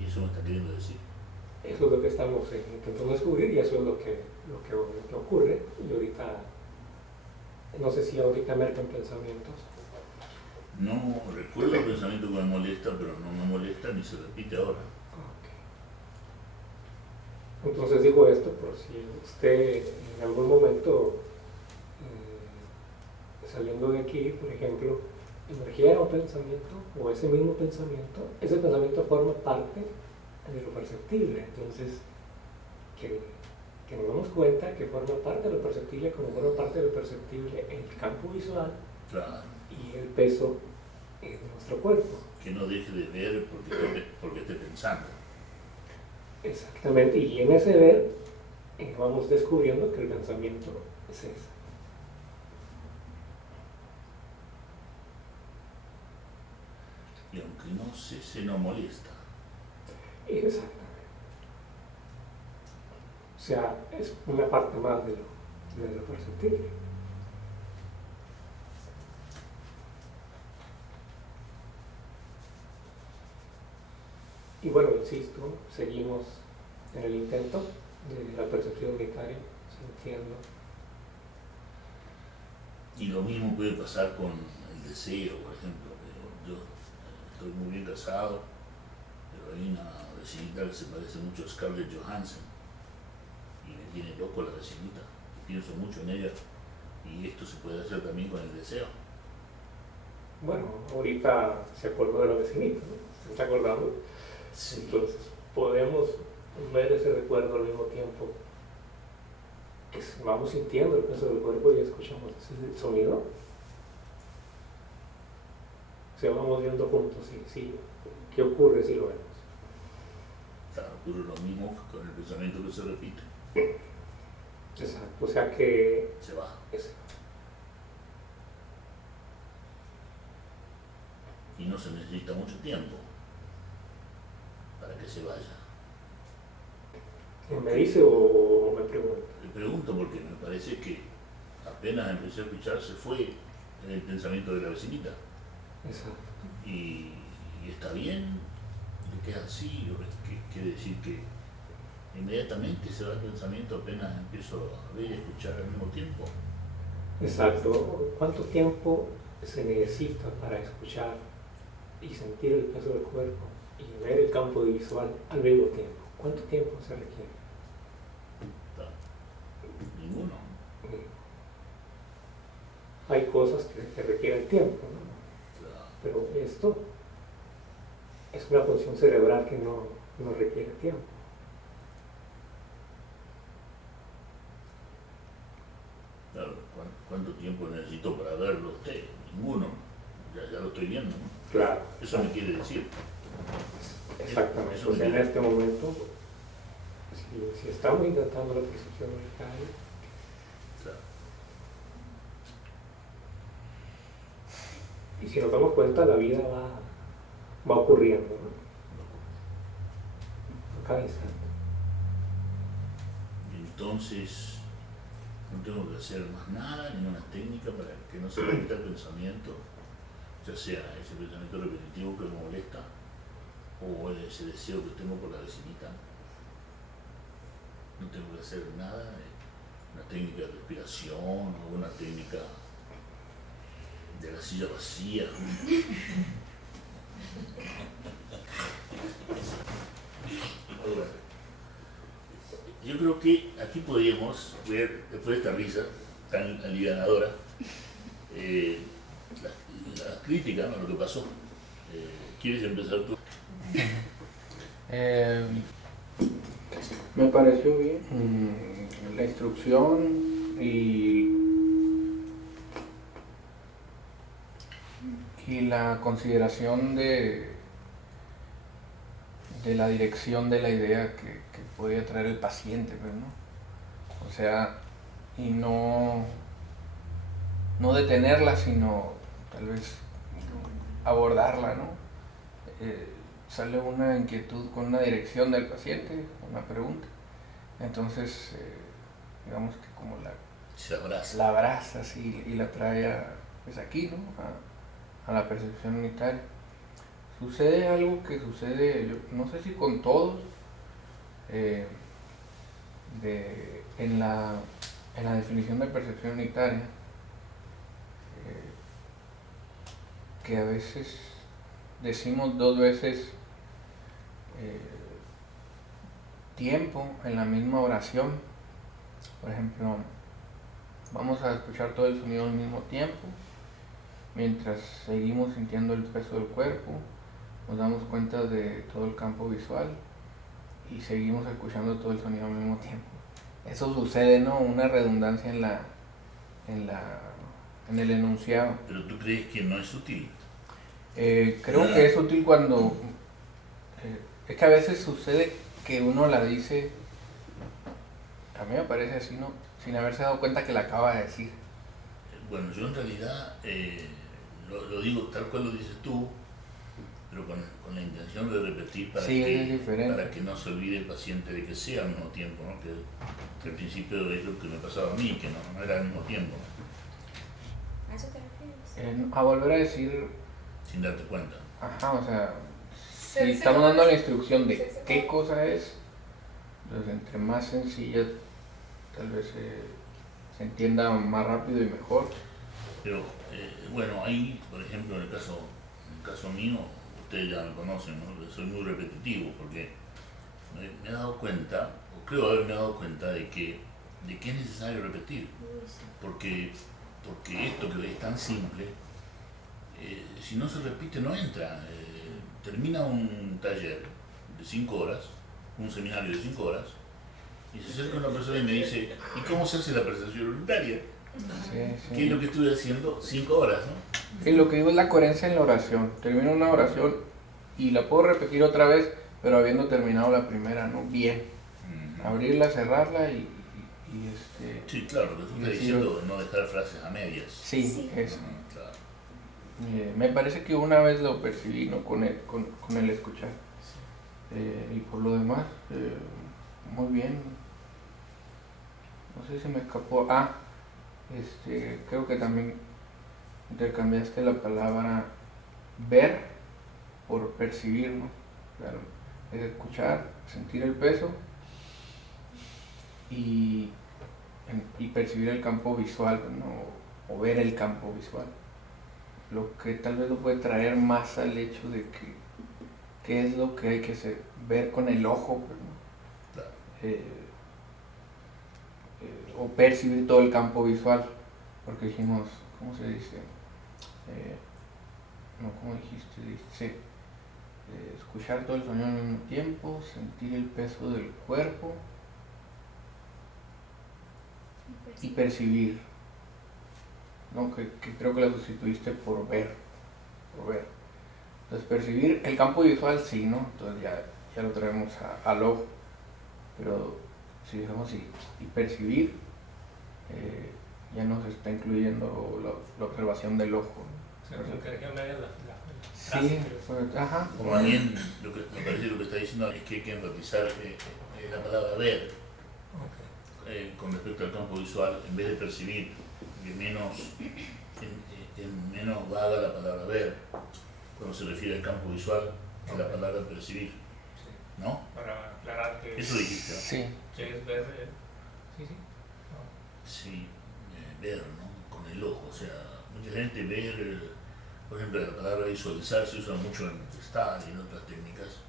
Y eso me está queriendo decir. Eso es lo que estamos intentando descubrir y eso es lo que ocurre. Y ahorita, no sé si ahorita emergen pensamientos. No recuerdo el pensamiento que me molesta, pero no me molesta ni se repite ahora. Okay. Entonces digo esto por si usted en algún momento, saliendo de aquí, por ejemplo, emergiera un pensamiento o ese mismo pensamiento, ese pensamiento forma parte de lo perceptible. Entonces, que nos damos cuenta que forma parte de lo perceptible, como forma parte de lo perceptible en el campo visual. Claro. Y el peso de nuestro cuerpo. Que no deje de ver porque esté pensando. Exactamente, y en ese ver vamos descubriendo que el pensamiento es eso. Y aunque no se no molesta. Exactamente. O sea, es una parte más de lo perceptible. Y bueno, insisto, seguimos en el intento de la percepción unitaria, sintiendo. Y lo mismo puede pasar con el deseo, por ejemplo. Yo estoy muy bien casado, pero hay una vecinita que se parece mucho a Scarlett Johansson y me tiene loco la vecinita. Pienso mucho en ella y esto se puede hacer también con el deseo. Bueno, ahorita se acordó de la vecinita, ¿no? ¿Se está acordando? Sí. Entonces, podemos ver ese recuerdo al mismo tiempo. Vamos sintiendo el peso del cuerpo y escuchamos ese sonido. O sea, vamos viendo juntos, sí, ¿qué ocurre si lo vemos? Claro, ocurre lo mismo con el pensamiento que se repite. Exacto, o sea que... Se va. Y no se necesita mucho tiempo para que se vaya. ¿Me dice o me pregunta? Le pregunto porque me parece que apenas empecé a escuchar se fue en el pensamiento de la vecinita. Exacto. Y está bien, le queda así, quiere decir que inmediatamente se va el pensamiento apenas empiezo a ver y a escuchar al mismo tiempo. Exacto. ¿Cuánto tiempo se necesita para escuchar y sentir el peso del cuerpo y ver el campo visual al mismo tiempo? ¿Cuánto tiempo se requiere? Ninguno. Hay cosas que requieren tiempo, ¿no? Pero esto es una función cerebral que no requiere tiempo. Claro, ¿cuánto tiempo necesito para verlo usted? Ninguno. Ya lo estoy viendo, ¿no? Claro. Eso me quiere decir. Exactamente. Eso O sea, en este momento, si estamos intentando la percepción unitaria, claro. Y si nos damos cuenta, la vida va ocurriendo, ¿no? A cada instante. Entonces, no tengo que hacer más nada, ninguna técnica para que no se repita el pensamiento, ya sea ese pensamiento repetitivo que me molesta o ese deseo que tengo por la vecinita. No tengo que hacer nada, una técnica de respiración o una técnica de la silla vacía. Ahora, yo creo que aquí podríamos ver, después de esta risa tan alivianadora, la crítica a lo que pasó. ¿Quieres empezar tú? Me pareció bien la instrucción y la consideración de la dirección de la idea que podía traer el paciente, pues, ¿no? O sea, y no detenerla, sino tal vez abordarla, ¿no? Sale una inquietud con una dirección del paciente, una pregunta. Entonces, digamos que como la abraza así, y la trae pues aquí, ¿no? A la percepción unitaria. Sucede algo que sucede, yo no sé si con todos, en la definición de percepción unitaria, que a veces decimos dos veces tiempo en la misma oración. Por ejemplo, vamos a escuchar todo el sonido al mismo tiempo, mientras seguimos sintiendo el peso del cuerpo, nos damos cuenta de todo el campo visual y seguimos escuchando todo el sonido al mismo tiempo. Eso sucede, ¿no? Una redundancia en el enunciado. ¿Pero tú crees que no es útil? Creo que es útil cuando... es que a veces sucede que uno la dice, a mí me parece así, ¿no? Sin haberse dado cuenta que la acaba de decir. Bueno, yo en realidad lo digo tal cual lo dices tú, pero con la intención de repetir para, sí, para que no se olvide el paciente de que sea al mismo tiempo, ¿no? Que al principio es lo que me pasaba a mí, que no era al mismo tiempo. ¿A eso te refieres? A volver a decir... Sin darte cuenta. Ajá, o sea, si estamos dando la instrucción de qué cosa es, pues entre más sencilla, tal vez se entienda más rápido y mejor. Pero, bueno, ahí, por ejemplo, en el caso mío, ustedes ya me conocen, ¿no? Soy muy repetitivo porque me he dado cuenta, o creo haberme dado cuenta de que es necesario repetir, porque esto que es tan simple, si no se repite no entra. Termina un taller de 5 horas, un seminario de 5 horas, y se acerca una persona y me dice, ¿y cómo se hace la percepción unitaria? Sí, sí. ¿Qué es lo que estuve haciendo? 5 horas, ¿no? Sí, lo que digo es la coherencia en la oración. Termino una oración y la puedo repetir otra vez, pero habiendo terminado la primera, ¿no? Bien. Abrirla, cerrarla y Sí, claro, lo que tú estás diciendo es no dejar frases a medias. Sí, eso. Claro. Me parece que una vez lo percibí, ¿no? con el escuchar. Y por lo demás, muy bien. No sé si me escapó. Creo que también intercambiaste la palabra ver por percibir, ¿no? Claro, es escuchar, sentir el peso y percibir el campo visual, ¿no? O ver el campo visual. Lo que tal vez lo puede traer más al hecho de que qué es lo que hay que ver con el ojo, ¿no? O percibir todo el campo visual, porque dijimos, ¿cómo se dice? ¿Cómo dijiste? Dice, escuchar todo el sonido al mismo tiempo, sentir el peso del cuerpo y percibir, ¿no? Que creo que la sustituiste por ver. Entonces percibir el campo visual sí, ¿no? Entonces ya lo traemos al ojo, pero si dejamos y percibir, ya nos está incluyendo la observación del ojo, ¿no? Sí, ajá. Como también me parece lo que está diciendo es que hay que enfatizar la palabra ver con respecto al campo visual en vez de percibir, que menos vaga la palabra ver cuando se refiere al campo visual que la palabra percibir, ¿no? Para aclarar que eso dijiste, ¿no? Sí. Que es ver, Sí, ver, ¿no? Con el ojo, o sea, mucha gente ver, por ejemplo, la palabra visualizar se usa mucho en gestal y en otras técnicas,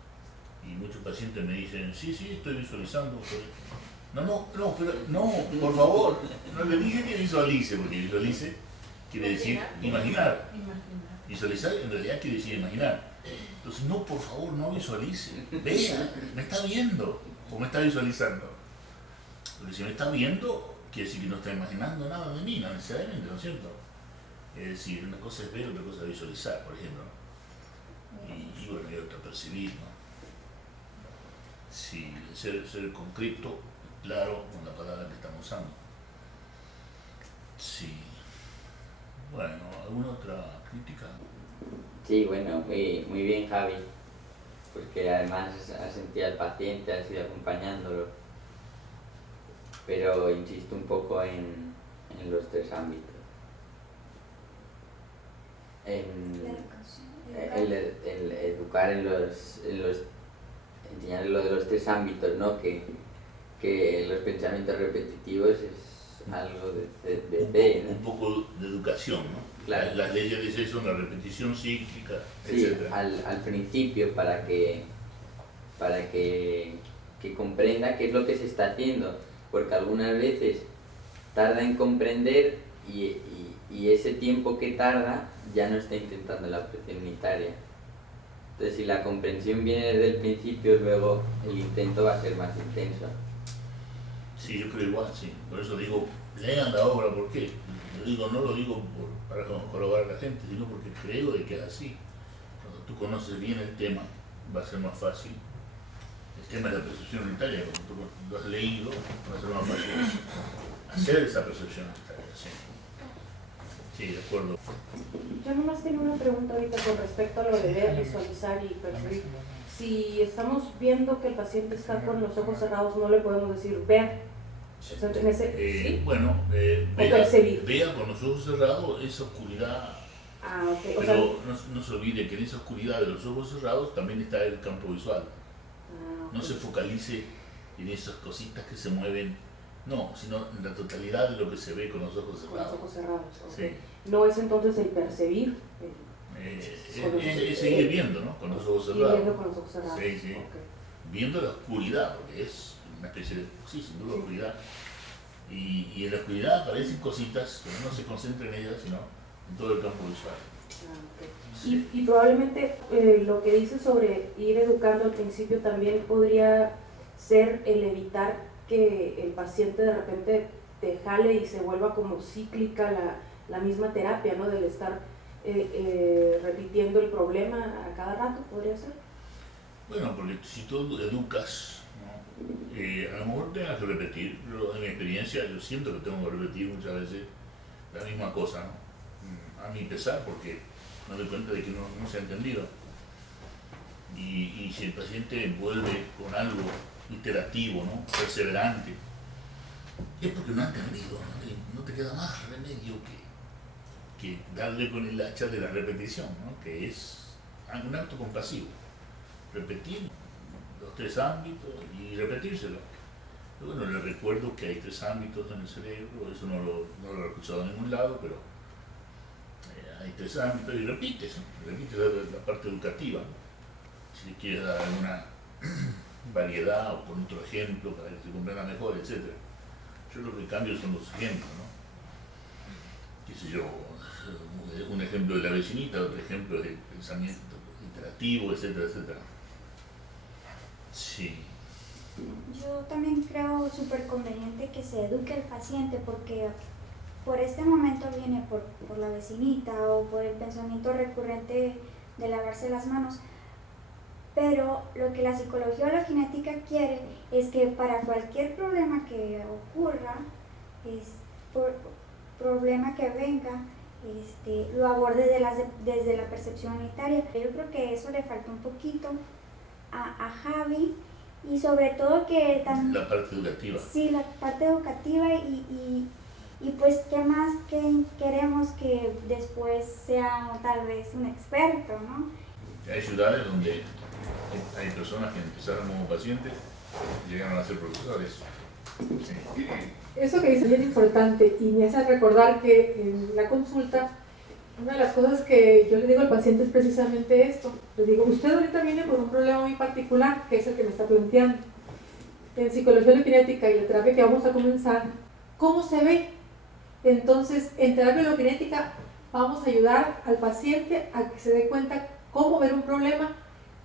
y muchos pacientes me dicen, sí, estoy visualizando. No, por favor, no le dije que visualice, porque visualice quiere decir imaginar. Visualizar en realidad quiere decir imaginar. Entonces, no, por favor, no visualice, vea, me está viendo o me está visualizando. Porque si me está viendo, quiere decir que no está imaginando nada de mí, no necesariamente, ¿no es cierto? Es decir, una cosa es ver, otra cosa es visualizar, por ejemplo. Y bueno, y otra percibir, ¿no? Sí, ser concreto, claro, con la palabra que estamos usando. Sí. Bueno, ¿alguna otra crítica? Sí, bueno, muy bien, Javi, porque además has sentido al paciente, has ido acompañándolo, pero insisto un poco en los 3 ámbitos. El educar enseñar lo de los 3 ámbitos, ¿no? Que los pensamientos repetitivos es algo de ¿no? Un poco de educación, ¿no? Claro. Las leyes de C son la repetición cíclica, sí, etc. al principio para que comprenda qué es lo que se está haciendo, porque algunas veces tarda en comprender y ese tiempo que tarda ya no está intentando la presión unitaria. Entonces, si la comprensión viene desde el principio, luego el intento va a ser más intenso. Sí, yo creo igual, sí. Por eso digo, lean la obra, ¿por qué? No lo digo para colaborar a la gente, sino porque creo de que es así. Cuando tú conoces bien el tema, va a ser más fácil. El tema de la percepción unitaria, cuando tú lo has leído, va a ser más fácil hacer esa percepción unitaria, sí. Sí, de acuerdo. Yo nomás tengo una pregunta ahorita con respecto a lo de ver, visualizar y percibir. Si estamos viendo que el paciente está con los ojos cerrados, no le podemos decir ver. O sea, ¿sí? Bueno, vea con los ojos cerrados esa oscuridad. Ah, okay. Pero no se olvide que en esa oscuridad de los ojos cerrados también está el campo visual. Okay. No se focalice en esas cositas que se mueven, no, sino en la totalidad de lo que se ve con los ojos cerrados. Con los ojos cerrados, okay. Sí. No es entonces el percibir. Es seguir viendo, ¿no? Con los ojos cerrados. Viendo con los ojos cerrados. Sí, sí. Okay. Viendo la oscuridad, porque es una especie de, sí, sin duda, oscuridad. Y en la oscuridad aparecen cositas, pero no se concentra en ellas, sino en todo el campo visual. Okay. Sí. Y probablemente lo que dice sobre ir educando al principio también podría ser el evitar que el paciente de repente te jale y se vuelva como cíclica la misma terapia, ¿no? Del estar repitiendo el problema a cada rato, ¿podría ser? Bueno, porque si tú educas, ¿no? A lo mejor tengas que repetir, pero en mi experiencia yo siento que tengo que repetir muchas veces la misma cosa, ¿no? A mi pesar, porque me doy cuenta de que no se ha entendido. Y si el paciente vuelve con algo iterativo, ¿no? Perseverante, es porque no ha entendido, no te queda más remedio que darle con el hacha de la repetición, ¿no? Que es un acto compasivo. Repetir los 3 ámbitos y repetírselo. Pero bueno, les recuerdo que hay 3 ámbitos en el cerebro, eso no lo he escuchado en ningún lado, pero hay 3 ámbitos y repites la parte educativa, ¿no? Si quieres dar alguna variedad o con otro ejemplo para que se comprenda mejor, etc. Yo lo que cambio son los ejemplos, ¿no? Qué sé yo, un ejemplo de la vecinita, otro ejemplo de pensamiento iterativo, etcétera, etcétera. Sí. Yo también creo súper conveniente que se eduque al paciente, porque por este momento viene por la vecinita o por el pensamiento recurrente de lavarse las manos, pero lo que la psicología o la genética quiere es que para cualquier problema que ocurra, problema que venga, lo aborde desde la percepción unitaria. Yo creo que eso le falta un poquito a Javi, y sobre todo que también... La parte educativa. Sí, la parte educativa y pues qué más que queremos que después sea tal vez un experto, ¿no? Hay ciudades donde hay personas que empezaron como pacientes y llegaron a ser profesores. Sí. Eso que dice es bien importante y me hace recordar que en la consulta una de las cosas que yo le digo al paciente es precisamente esto. Le digo, usted ahorita viene por un problema muy particular, que es el que me está planteando. En psicología holokinética y la terapia que vamos a comenzar, ¿cómo se ve? Entonces, en terapia holokinética vamos a ayudar al paciente a que se dé cuenta cómo ver un problema,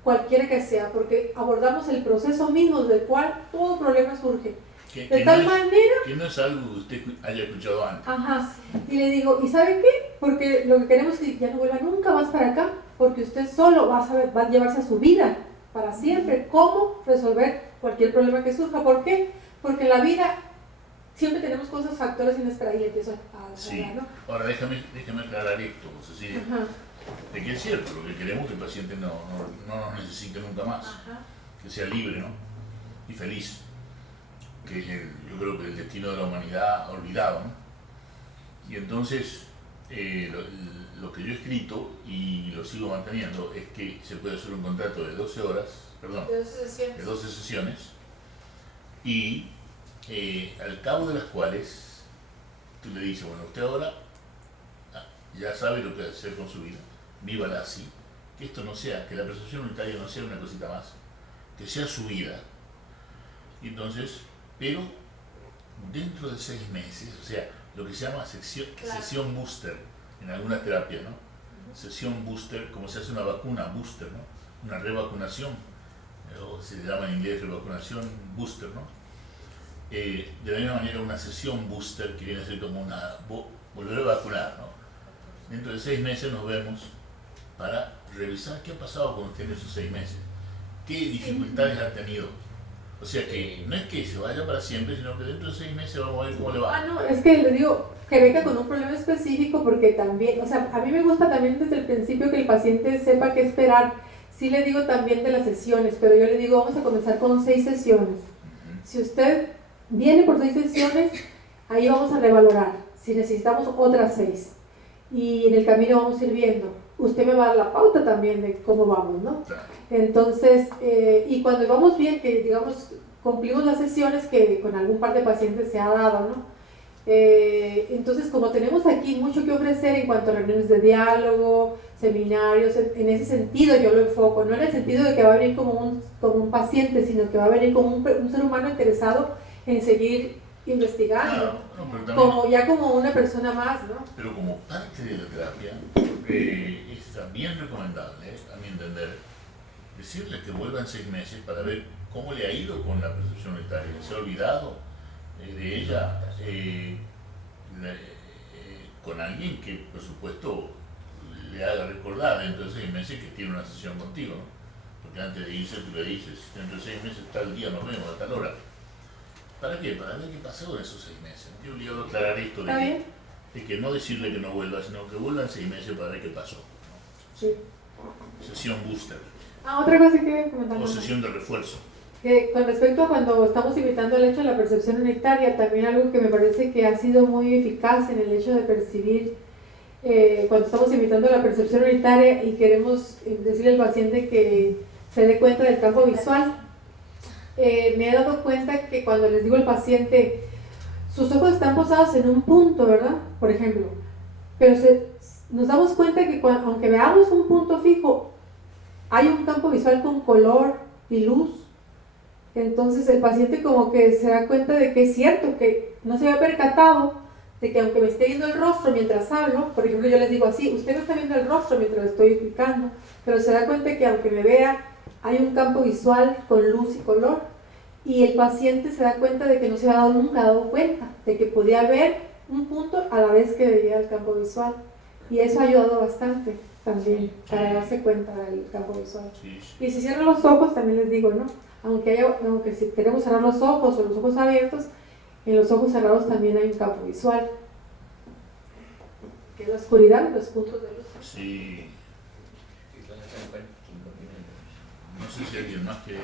cualquiera que sea, porque abordamos el proceso mismo del cual todo problema surge. De tal manera... Que no es algo que usted haya escuchado antes. Ajá. Y le digo, ¿y sabe qué? Porque lo que queremos es que ya no vuelva nunca más para acá, porque usted solo va a llevarse a su vida para siempre cómo resolver cualquier problema que surja. ¿Por qué? Porque en la vida siempre tenemos cosas, factores inesperados, y empiezo a sí. ¿no? Ahora déjame aclarar esto, Cecilia. Ajá. De que es cierto, lo que queremos es que el paciente no nos necesite nunca más. Ajá. Que sea libre, ¿no? Y feliz. Que es yo creo que el destino de la humanidad olvidado, ¿no? Y entonces lo que yo he escrito y lo sigo manteniendo es que se puede hacer un contrato de 12 horas, perdón, de 12 sesiones, y al cabo de las cuales tú le dices, bueno, usted ahora ya sabe lo que hacer con su vida, vívala así, que esto no sea, que la percepción unitaria no sea una cosita más, que sea su vida. Y entonces, pero dentro de 6 meses, o sea, lo que se llama sesión booster en alguna terapia, ¿no? Sesión booster, como se hace una vacuna booster, ¿no? Una revacunación, o se llama en inglés revacunación booster, ¿no? De la misma manera una sesión booster que viene a ser como una volver a vacunar, ¿no? Dentro de 6 meses nos vemos para revisar qué ha pasado con usted en esos 6 meses, qué dificultades ha tenido. O sea que no es que se vaya para siempre, sino que dentro de 6 meses vamos a ver cómo le va. No, es que le digo que venga con un problema específico, porque también, o sea, a mí me gusta también desde el principio que el paciente sepa qué esperar. Sí le digo también de las sesiones, pero yo le digo, vamos a comenzar con 6 sesiones. Si usted viene por 6 sesiones, ahí vamos a revalorar si necesitamos otras 6. Y en el camino vamos a ir viendo. Usted me va a dar la pauta también de cómo vamos, ¿no? Entonces, y cuando vamos bien, que digamos, cumplimos las sesiones que con algún par de pacientes se ha dado, ¿no? Entonces, como tenemos aquí mucho que ofrecer en cuanto a reuniones de diálogo, seminarios, en ese sentido yo lo enfoco, no en el sentido de que va a venir como un paciente, sino que va a venir como un ser humano interesado en seguir investigando, como una persona más, ¿no? Pero como parte de la terapia, es también recomendable, a mi entender, decirle que vuelva en 6 meses para ver cómo le ha ido con la percepción unitaria. ¿Se ha olvidado? de ella con alguien que, por supuesto, le haga recordar dentro de 6 meses que tiene una sesión contigo, ¿no? Porque antes de irse tú le dices, dentro de 6 meses tal día nos vemos a tal hora. ¿Para qué? Para ver qué pasó en esos 6 meses. Yo he obligado a aclarar esto de que no decirle que no vuelva, sino que vuelva en 6 meses para ver qué pasó, ¿no? Sí. Sesión booster. Otra cosa que comentar. O sesión de refuerzo. Que con respecto a cuando estamos invitando al hecho de la percepción unitaria, también algo que me parece que ha sido muy eficaz en el hecho de percibir, cuando estamos invitando a la percepción unitaria y queremos decirle al paciente que se dé cuenta del campo visual, me he dado cuenta que cuando les digo al paciente, sus ojos están posados en un punto, ¿verdad? Por ejemplo, pero nos damos cuenta que aunque veamos un punto fijo, hay un campo visual con color y luz. Entonces el paciente como que se da cuenta de que es cierto, que no se había percatado de que aunque me esté viendo el rostro mientras hablo, por ejemplo yo les digo así, usted no está viendo el rostro mientras lo estoy explicando, pero se da cuenta que aunque me vea, hay un campo visual con luz y color, y el paciente se da cuenta de que no se había nunca dado cuenta, de que podía ver un punto a la vez que veía el campo visual, y eso ha ayudado bastante también para darse cuenta del campo visual. Y si cierran los ojos, también les digo, ¿no? Aunque si queremos cerrar los ojos o los ojos abiertos, en los ojos cerrados también hay un campo visual, que es la oscuridad y los puntos de luz. Sí. No sé si alguien más quiere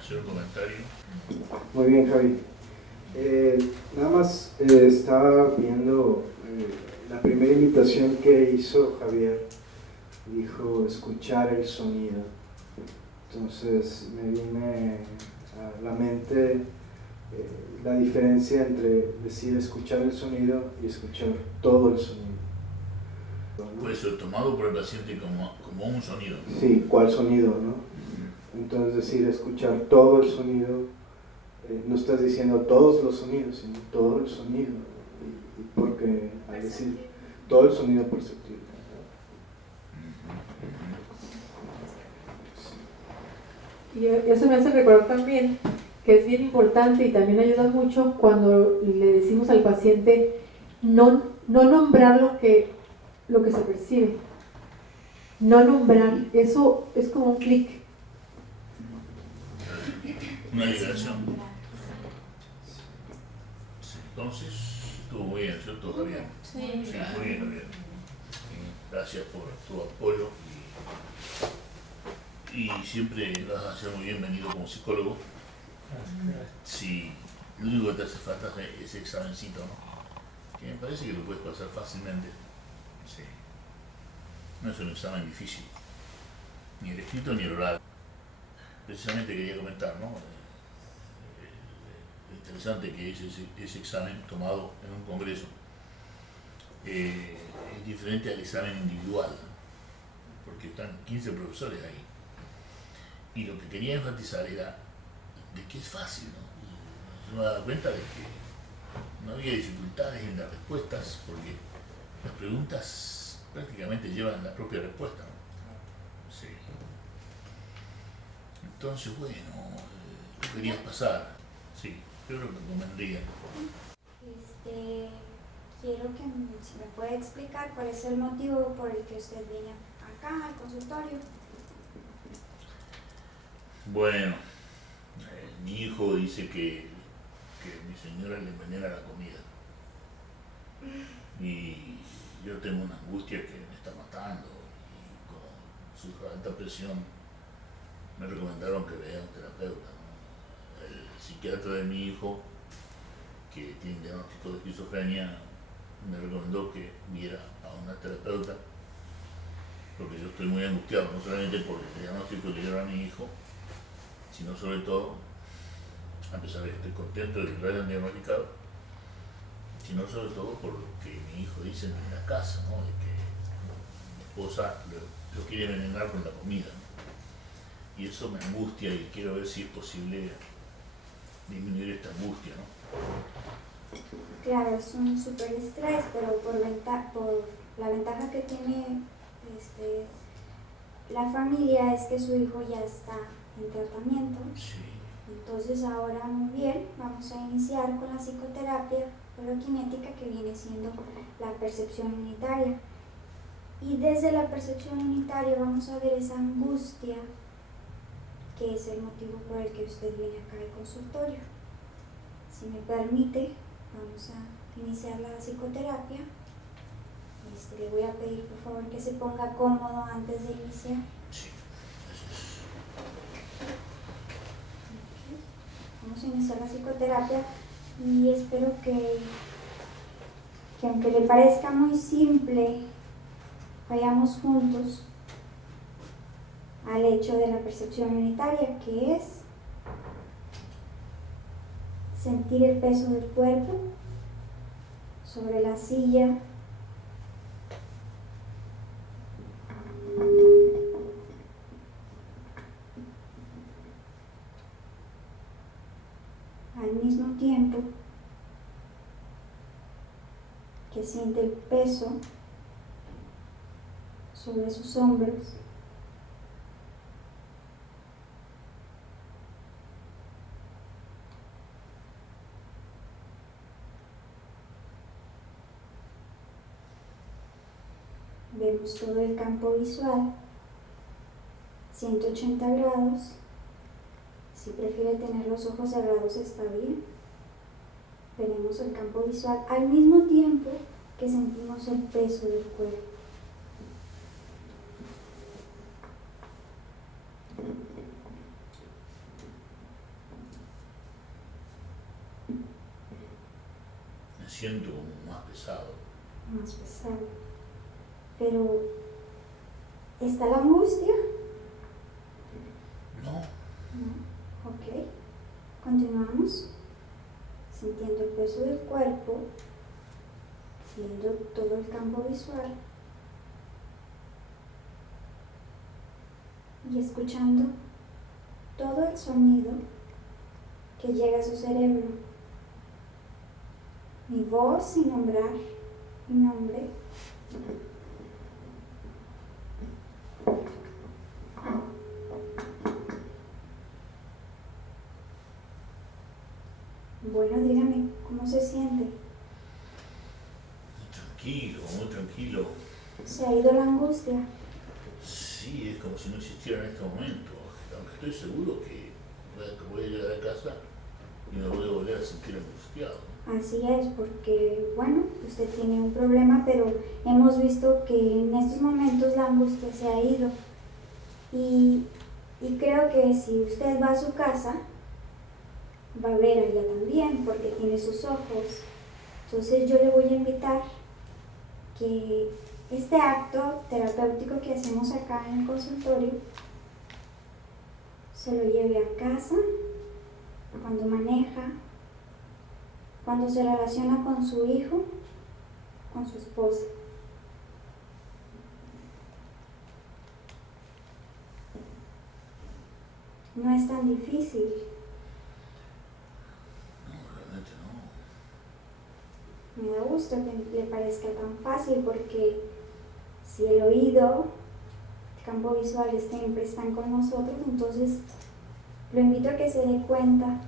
hacer un comentario. Muy bien, Javi. Nada más estaba viendo la primera invitación que hizo Javier, dijo escuchar el sonido. Entonces me viene a la mente la diferencia entre decir escuchar el sonido y escuchar todo el sonido. Puede ser tomado por el paciente como un sonido. Sí, ¿cuál sonido, no? Entonces decir escuchar todo el sonido, no estás diciendo todos los sonidos, sino todo el sonido. Y porque al decir todo el sonido perceptible. Y eso me hace recordar también que es bien importante y también ayuda mucho cuando le decimos al paciente no nombrar lo que se percibe. No nombrar, eso es como un clic. Una liberación. Entonces, estuvo muy bien, ¿cierto, Javier? Sí. Muy bien, Javier. Gracias por tu apoyo. Y siempre vas a ser muy bienvenido como psicólogo. Si lo único que te hace falta es ese examencito, ¿no? Que me parece que lo puedes pasar fácilmente. Sí. No es un examen difícil, ni el escrito ni el oral. Precisamente quería comentar, ¿no? Lo interesante que es ese examen tomado en un congreso. Es diferente al examen individual, porque están 15 profesores ahí. Y lo que quería enfatizar era de que es fácil, ¿no? Yo me daba cuenta de que no había dificultades en las respuestas, porque las preguntas prácticamente llevan la propia respuesta, ¿no? Sí. Entonces, bueno, tú querías pasar. Sí, yo lo recomendaría. Quiero que si me puede explicar cuál es el motivo por el que usted viene acá al consultorio. Bueno, mi hijo dice que mi señora le envenena la comida. Y yo tengo una angustia que me está matando. Y con su alta presión me recomendaron que vea a un terapeuta, ¿no? El psiquiatra de mi hijo, que tiene diagnóstico de esquizofrenia, me recomendó que viera a una terapeuta, porque yo estoy muy angustiado, no solamente por el diagnóstico que le dieron a mi hijo, sino sobre todo, a pesar de que estoy contento de que lo hayan diagnosticado, sino sobre todo por lo que mi hijo dice en la casa, ¿no? De que mi esposa lo quiere envenenar con la comida, ¿no? Y eso me angustia y quiero ver si es posible disminuir esta angustia, ¿no? Claro, es un súper estrés, pero por la ventaja que tiene la familia es que su hijo ya está en tratamiento. Sí. Entonces ahora muy bien, vamos a iniciar con la psicoterapia holoquinética, que viene siendo la percepción unitaria. Y desde la percepción unitaria vamos a ver esa angustia, que es el motivo por el que usted viene acá al consultorio. Si me permite, vamos a iniciar la psicoterapia. Le voy a pedir por favor que se ponga cómodo antes de iniciar. Sí. Vamos a iniciar la psicoterapia y espero que aunque le parezca muy simple, vayamos juntos al hecho de la percepción unitaria, que es sentir el peso del cuerpo sobre la silla, al mismo tiempo que siente el peso sobre sus hombros. Vemos todo el campo visual, 180 grados. Si prefiere tener los ojos cerrados está bien. Veremos el campo visual al mismo tiempo que sentimos el peso del cuerpo. Me siento más pesado. Más pesado. Pero, ¿está la angustia? No. No. Ok. Continuamos. Sintiendo el peso del cuerpo, viendo todo el campo visual y escuchando todo el sonido que llega a su cerebro. Mi voz sin nombrar mi nombre. Bueno, dígame, ¿cómo se siente? Muy tranquilo. ¿Se ha ido la angustia? Sí, es como si no existiera en este momento. Aunque estoy seguro que voy a llegar a casa y me voy a volver a sentir angustiado. Así es, porque, bueno, usted tiene un problema, pero hemos visto que en estos momentos la angustia se ha ido. Y creo que si usted va a su casa, va a ver a ella también, porque tiene sus ojos. Entonces yo le voy a invitar que este acto terapéutico que hacemos acá en el consultorio se lo lleve a casa, cuando maneja, cuando se relaciona con su hijo, con su esposa. No es tan difícil. Me da gusto que le parezca tan fácil, porque si el oído, el campo visual siempre están con nosotros, entonces lo invito a que se dé cuenta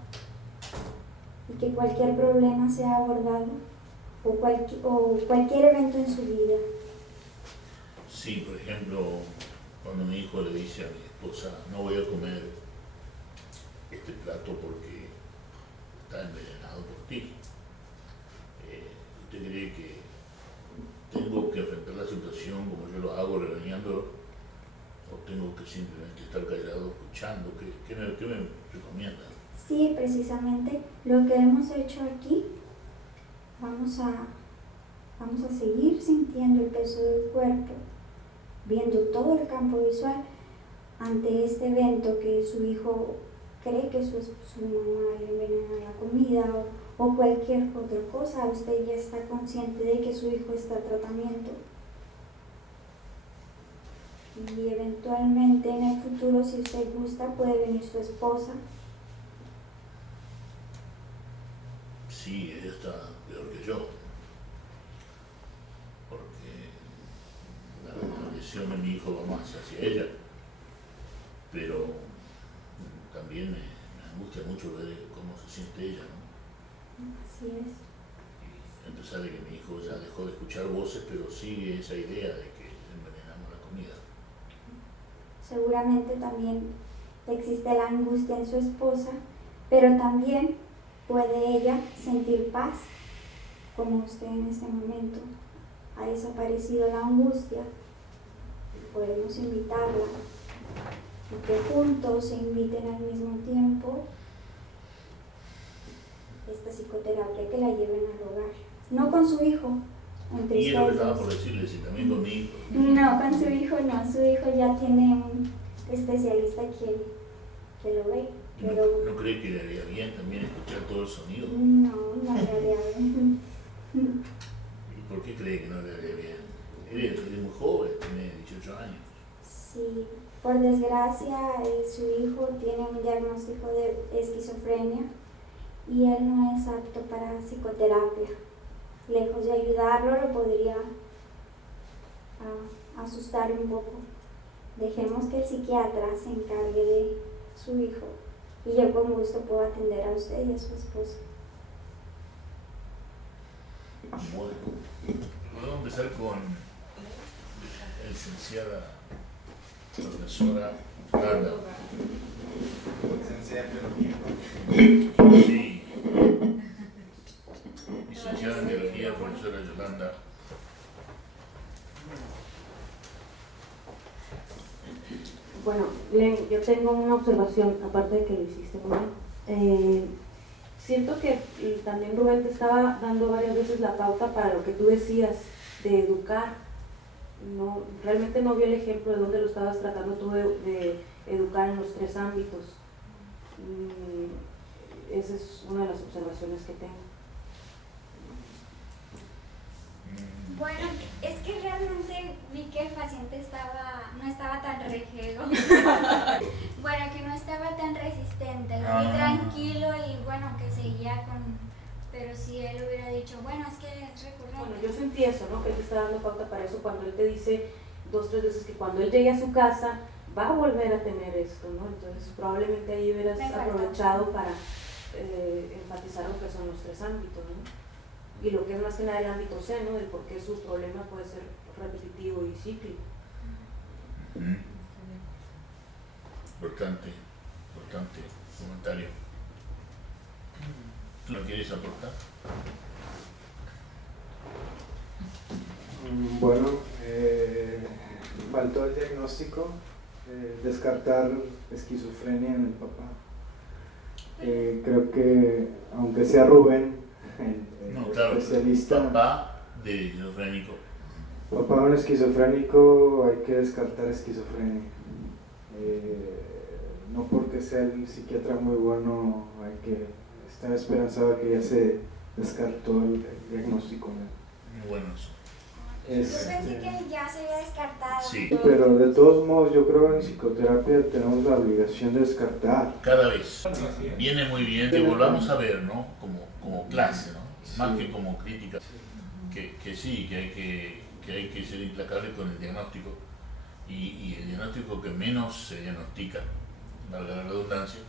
y que cualquier problema sea abordado o cualquier evento en su vida. Sí, por ejemplo, cuando mi hijo le dice a mi esposa, no voy a comer este plato porque está envenenado por ti. ¿Usted cree que tengo que enfrentar la situación como yo lo hago, regañándolo? ¿O tengo que simplemente estar callado, escuchando? ¿Qué me recomienda? Sí, precisamente lo que hemos hecho aquí, vamos a seguir sintiendo el peso del cuerpo, viendo todo el campo visual ante este evento que su hijo cree que su mamá le envenena la comida o cualquier otra cosa. Usted ya está consciente de que su hijo está en tratamiento. Y eventualmente en el futuro, si usted gusta, puede venir su esposa. Sí, ella está peor que yo. Porque la lesión de mi hijo va más hacia ella. Pero también me angustia mucho ver cómo se siente ella, ¿no? Así es. A pesar de que mi hijo ya dejó de escuchar voces, pero sigue esa idea de que envenenamos la comida. Seguramente también existe la angustia en su esposa, pero también puede ella sentir paz, como usted en este momento. Ha desaparecido la angustia, podemos invitarla y que juntos se inviten al mismo tiempo esta psicoterapia, que la lleven al hogar, no con su hijo, entre Y es lo que estaba ustedes. por decirle, si también con mi hijo. No, con su hijo no, su hijo ya tiene un especialista que lo ve, pero ¿No cree que le haría bien también escuchar todo el sonido? no le haría bien. ¿Y por qué cree que no le haría bien? Él es muy joven, tiene 18 años. Sí, por desgracia su hijo tiene un diagnóstico de esquizofrenia y él no es apto para psicoterapia. Lejos de ayudarlo, lo podría asustar un poco. Dejemos que el psiquiatra se encargue de su hijo y yo con gusto puedo atender a usted y a su esposa. Bueno, podemos empezar con la licenciada profesora Yolanda. Licenciada en biología. Sí. Licenciada en biología, profesora Yolanda. Bueno, Len, yo tengo una observación, aparte de que lo hiciste muy bien. Siento que también Rubén te estaba dando varias veces la pauta para lo que tú decías de educar. No, realmente no vi el ejemplo de dónde lo estabas tratando tú de educar en los 3 ámbitos. Esa es una de las observaciones que tengo. Bueno, es que realmente vi que el paciente no estaba tan rejego. Bueno, que no estaba tan resistente, lo vi tranquilo y bueno, que seguía con... Pero si él hubiera dicho, bueno, es que es recurrente. Bueno, yo sentí eso, ¿no? Que él te está dando pauta para eso cuando él te dice 2, 3 veces que cuando él llegue a su casa va a volver a tener esto, ¿no? Entonces probablemente ahí hubieras aprovechado para enfatizar lo que son los 3 ámbitos, ¿no? Y lo que es más que nada el ámbito C, ¿no? Del por qué su problema puede ser repetitivo y cíclico. Importante comentario. ¿Tú lo quieres aportar? Bueno, faltó el diagnóstico, descartar esquizofrenia en el papá. Creo que, aunque sea Rubén, No, claro, especialista, papá de esquizofrénico. papá de un esquizofrénico, hay que descartar esquizofrenia. No porque sea el psiquiatra muy bueno, hay que estar esperanzado que ya se descartó el diagnóstico. Muy bueno eso. Yo pensé que ya se había descartado. Sí. Pero de todos modos, yo creo que en psicoterapia tenemos la obligación de descartar. Cada vez viene muy bien que volvamos a ver, ¿no? Como clase, ¿no? Más que como crítica, que sí, que hay que ser implacable con el diagnóstico y el diagnóstico que menos se diagnostica, valga la redundancia,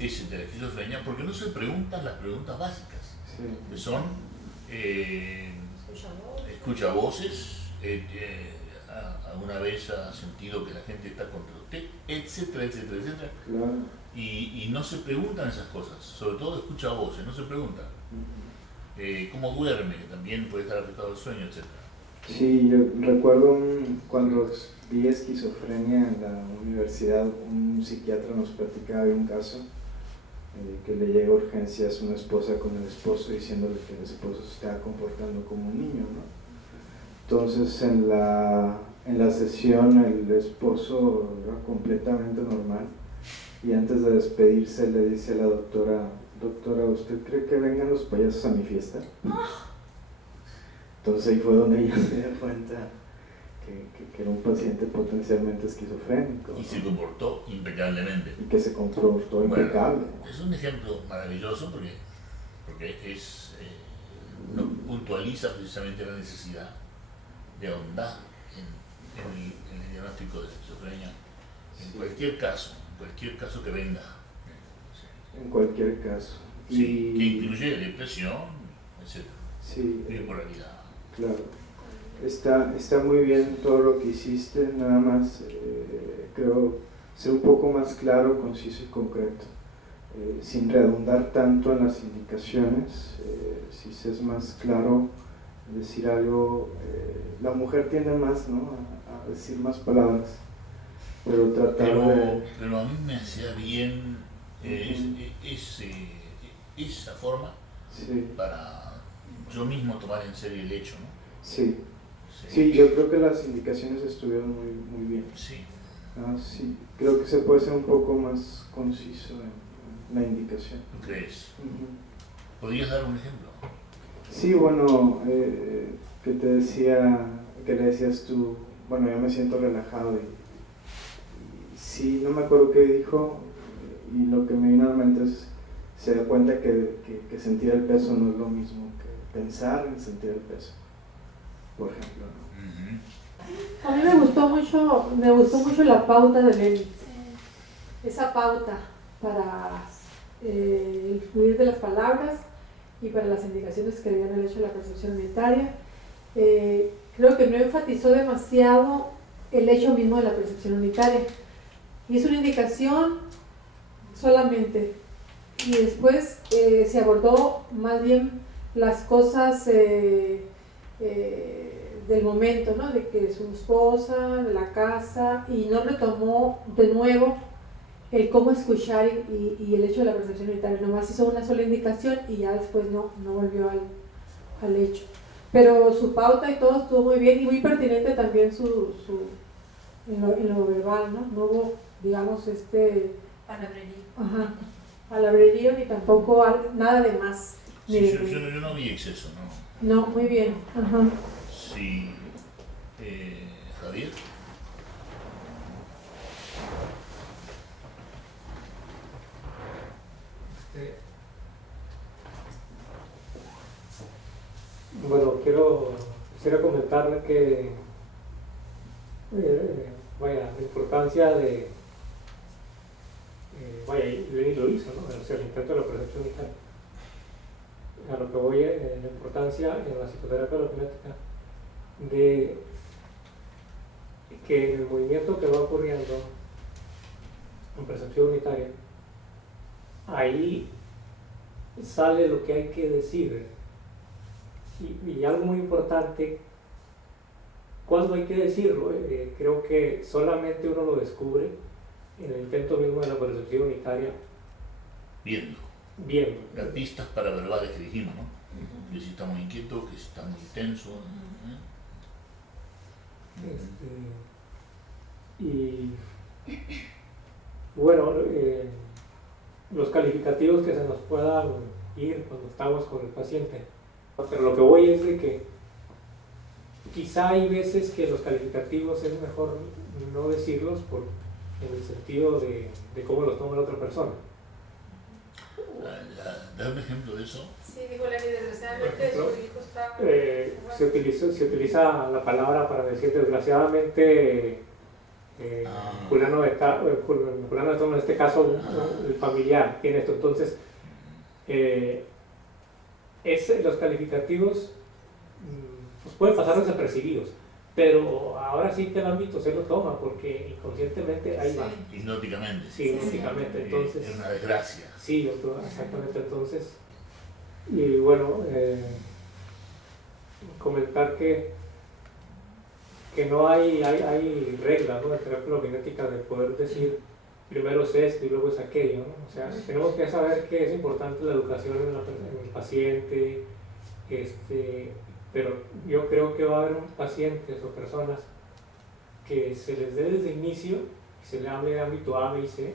es el de la esquizofrenia, porque no se preguntan las preguntas básicas, que son escucha voces, alguna vez ha sentido que la gente está contra usted, etcétera, etcétera, etcétera. Claro. Y no se preguntan esas cosas, sobre todo escucha voces, no se preguntan. Cómo duerme, que también puede estar afectado al sueño, etcétera. Sí, yo recuerdo cuando vi esquizofrenia en la universidad, un psiquiatra nos platicaba de un caso que le llega a urgencias una esposa con el esposo diciéndole que el esposo se estaba comportando como un niño, ¿no? Entonces en la sesión el esposo era completamente normal y antes de despedirse le dice a la doctora, ¿usted cree que vengan los payasos a mi fiesta? Entonces ahí fue donde ella se dio cuenta que era un paciente potencialmente esquizofrénico. Y se comportó impecablemente. Y que se comportó impecable. Es un ejemplo maravilloso porque puntualiza precisamente la necesidad de ahondar en el diagnóstico de esquizofrenia en cualquier caso que venga. en cualquier caso. Sí, que incluye depresión, etc. Sí, bipolaridad. Claro. Está muy bien todo lo que hiciste, nada más creo ser un poco más claro, conciso y concreto, sin redundar tanto en las indicaciones. Si se es más claro, decir algo, la mujer tiende más, ¿no?, a decir más palabras, pero tratar pero a mí me hacía bien esa forma, sí, para yo mismo tomar en serio el hecho, ¿no? Sí. Sí, yo creo que las indicaciones estuvieron muy bien. Sí. Sí, creo que se puede ser un poco más conciso en la indicación. ¿Tú crees? ¿Podrías dar un ejemplo? Sí, bueno, que te decía, que le decías tú, bueno, ya me siento relajado y sí, no me acuerdo qué dijo, y lo que me vino a la mente es, se da cuenta que sentir el peso no es lo mismo que pensar en sentir el peso, por ejemplo, ¿no? A mí me gustó mucho la pauta de Lenin. Esa pauta para el fluir de las palabras y para las indicaciones que habían hecho la percepción unitaria. Creo que no enfatizó demasiado el hecho mismo de la percepción unitaria. Y es una indicación solamente. Y después se abordó más bien las cosas del momento, ¿no?, de que su esposa, de la casa, y no retomó de nuevo el cómo escuchar y el hecho de la percepción unitaria. Nomás hizo una sola indicación y ya después no volvió al hecho. Pero su pauta y todo estuvo muy bien y muy pertinente también en lo verbal, ¿no? No hubo, digamos, palabrerío ni tampoco nada de más. Sí, yo no vi exceso, ¿no? No, muy bien. Ajá. Sí. Javier. Bueno, quisiera comentarle que la importancia de Lenin lo hizo, ¿no?, o sea, el intento de la percepción unitaria. A lo que voy, la importancia en la psicoterapia holokinética de que en el movimiento que va ocurriendo en percepción unitaria, ahí sale lo que hay que decir. Y algo muy importante, ¿cuándo hay que decirlo? Creo que solamente uno lo descubre en el intento mismo de la percepción unitaria. Viendo. Las pistas paraverbales que dijimos, ¿no? Que si está muy inquieto, que si está muy tenso. Y bueno, los calificativos que se nos puedan ir cuando estamos con el paciente. Pero lo que voy es de que quizá hay veces que los calificativos es mejor no decirlos en el sentido de cómo los toma la otra persona. ¿Da un ejemplo de eso? Sí, dijo Lenny, desgraciadamente su hijo está... Se utiliza la palabra para decir desgraciadamente fulano de tal, en este caso el familiar tiene esto. Entonces los calificativos pues pueden pasar desapercibidos, pero ahora sí que el ámbito se lo toma porque inconscientemente ahí va. Hipnóticamente. Sí, hipnóticamente. Entonces, es una desgracia. Sí, exactamente. Entonces, y bueno, comentar que no hay reglas, ¿no?, de terapia holokinética de poder decir primero es esto y luego es aquello, ¿no? O sea, tenemos que saber que es importante la educación en el paciente, pero yo creo que va a haber pacientes o personas que se les dé desde el inicio, que se le hable de ámbito A, B y C,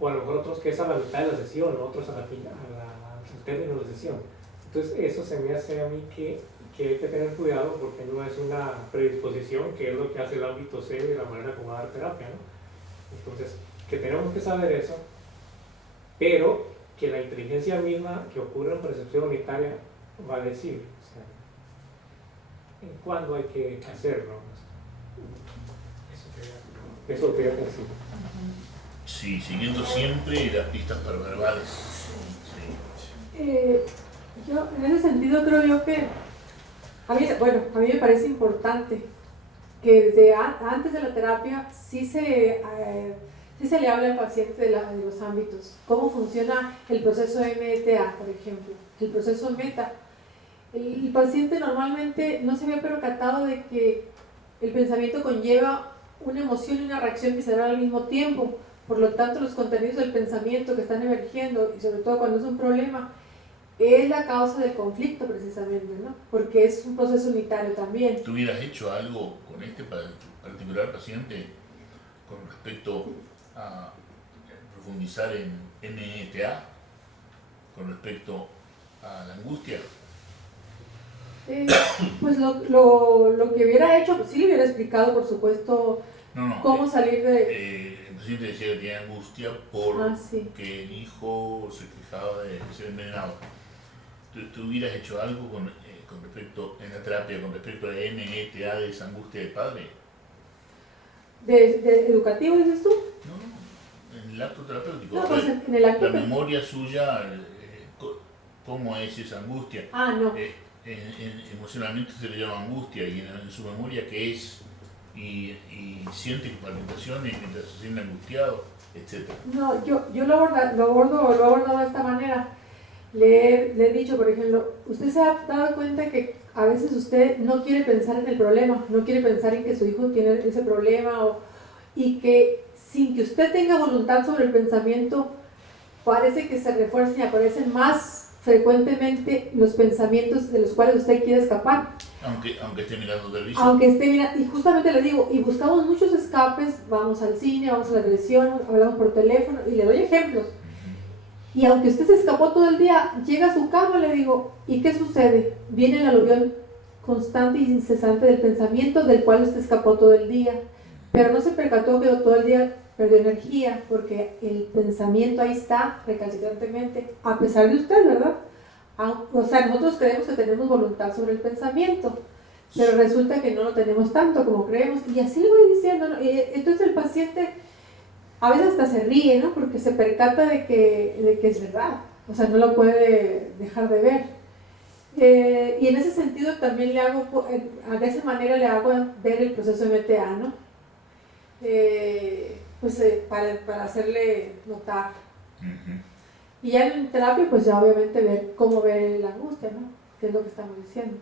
o a lo mejor otros que es a la mitad de la sesión, o otros al término de la sesión. Entonces eso se me hace a mí que hay que tener cuidado porque no es una predisposición, que es lo que hace el ámbito C de la manera como va a dar terapia, ¿no? Entonces, que tenemos que saber eso, pero que la inteligencia misma que ocurre en percepción unitaria va a decir, o sea, cuándo hay que hacerlo. Eso quería decir. Sí, siguiendo siempre las pistas verbales. Yo, en ese sentido, creo yo que a mí me parece importante que desde antes de la terapia sí se le habla al paciente de los ámbitos, cómo funciona el proceso MTA, por ejemplo, el proceso META. El paciente normalmente no se había percatado de que el pensamiento conlleva una emoción y una reacción visceral al mismo tiempo. Por lo tanto, los contenidos del pensamiento que están emergiendo, y sobre todo cuando es un problema, es la causa del conflicto precisamente, ¿no? Porque es un proceso unitario también. ¿Tú hubieras hecho algo con este particular paciente con respecto a profundizar en META, con respecto a la angustia? Pues lo que hubiera hecho, pues sí le hubiera explicado, por supuesto, cómo salir de... el paciente decía que tenía angustia porque el hijo se quejaba de ser envenenado. ¿Tú hubieras hecho algo con respecto, en la terapia, con respecto a META de esa angustia del padre? ¿De educativo, dices tú? No, en el acto terapéutico. No, pues en el acto... La memoria suya, ¿cómo es esa angustia? No. Emocionalmente se le llama angustia, y en su memoria, ¿qué es? Y siente palpitaciones mientras se siente angustiado, etc. No, yo lo abordo de esta manera. Le he dicho, por ejemplo, usted se ha dado cuenta que a veces usted no quiere pensar en el problema, no quiere pensar en que su hijo tiene ese problema, y que sin que usted tenga voluntad sobre el pensamiento, parece que se refuerzan y aparecen más frecuentemente los pensamientos de los cuales usted quiere escapar. Aunque esté mirando televisión. Aunque esté mirando, y justamente le digo, y buscamos muchos escapes, vamos al cine, vamos a la televisión, hablamos por teléfono, y le doy ejemplos. Y aunque usted se escapó todo el día, llega a su cama, le digo, ¿y qué sucede? Viene el aluvión constante y incesante del pensamiento del cual usted escapó todo el día, pero no se percató que todo el día perdió energía, porque el pensamiento ahí está recalcitrantemente, a pesar de usted, ¿verdad? O sea, nosotros creemos que tenemos voluntad sobre el pensamiento, pero resulta que no lo tenemos tanto como creemos, y así le voy diciendo, ¿no? Entonces el paciente a veces hasta se ríe, ¿no? Porque se percata de que es verdad, o sea, no lo puede dejar de ver. Y en ese sentido también le hago, de esa manera le hago ver el proceso MTA, ¿no? Para hacerle notar. Y ya en terapia, pues ya obviamente ver cómo ver la angustia, ¿no? Que es lo que estamos diciendo.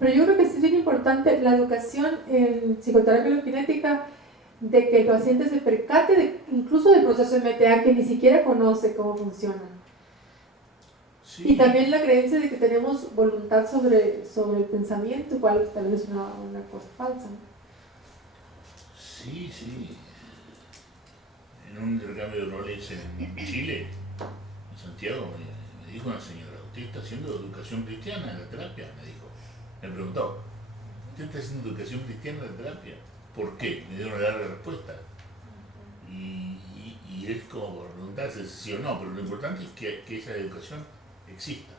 Pero yo creo que sí es bien importante la educación en psicoterapia loquinética, de que el paciente se percate incluso del proceso MTA, que ni siquiera conoce cómo funciona. Sí. Y también la creencia de que tenemos voluntad sobre el pensamiento, cual tal vez es una cosa falsa, ¿no? Sí. En un intercambio de roles en Chile, en Santiago, me dijo una señora, ¿usted está haciendo educación cristiana en la terapia? Me dijo. Me preguntó, ¿usted está haciendo educación cristiana en la terapia? ¿Por qué? Me dieron una larga respuesta. Y es como preguntarse si sí o no, pero lo importante es que esa educación exista.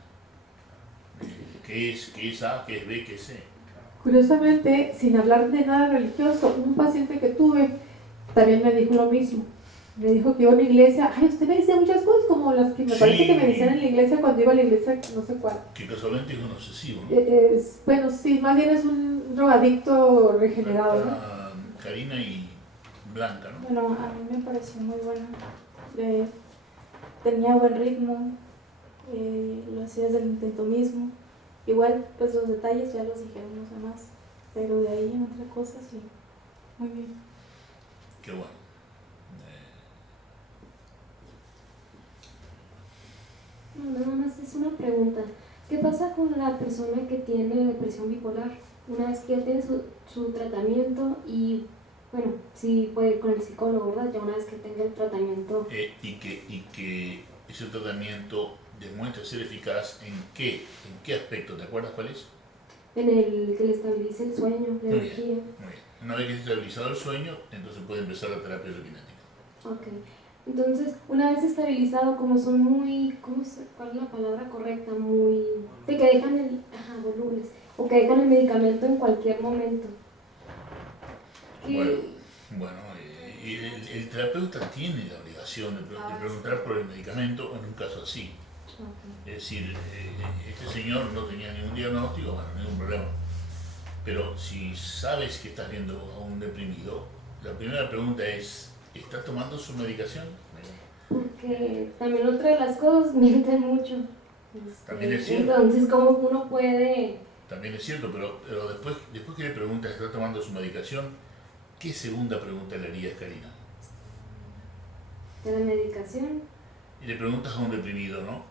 ¿Qué es A, qué es B, qué es C? Curiosamente, sin hablar de nada religioso, un paciente que tuve también me dijo lo mismo. Me dijo que iba a una iglesia, usted me decía muchas cosas como las que me parece que me decían en la iglesia cuando iba a la iglesia, no sé cuál. Que casualmente es un obsesivo, ¿no? Bueno, sí, más bien es un drogadicto regenerado, ¿no? Karina y Blanca, ¿no? Bueno, a mí me pareció muy buena. Tenía buen ritmo, lo hacía desde el intento mismo. Igual, pues los detalles ya los dijeron los demás, pero de ahí en otra cosa sí, muy bien. Qué bueno. Nada más es una pregunta. ¿Qué pasa con la persona que tiene depresión bipolar? Una vez que él tiene su tratamiento y, bueno, sí puede ir con el psicólogo, ¿verdad? Ya una vez que tenga el tratamiento. Y que ese tratamiento demuestra ser eficaz ¿en qué aspecto? ¿Te acuerdas cuál es? En el que le estabilice el sueño, la energía. Muy bien. Una vez que se estabilizado el sueño, entonces puede empezar la terapia loquinética. Ok. Entonces, una vez estabilizado, como son muy, ¿cuál es la palabra correcta? Muy, de que dejan volubles, o que dejan el medicamento en cualquier momento. Bueno, el terapeuta tiene la obligación de preguntar por el medicamento en un caso así. Es decir, este señor no tenía ningún diagnóstico, bueno, ningún problema. Pero si sabes que estás viendo a un deprimido, la primera pregunta es, ¿está tomando su medicación? Porque también otra de las cosas mienten mucho. También es cierto. Entonces, ¿cómo uno puede...? También es cierto, pero después que le preguntas, ¿está tomando su medicación? ¿Qué segunda pregunta le harías, Karina? ¿De la medicación? Y le preguntas a un deprimido, ¿no?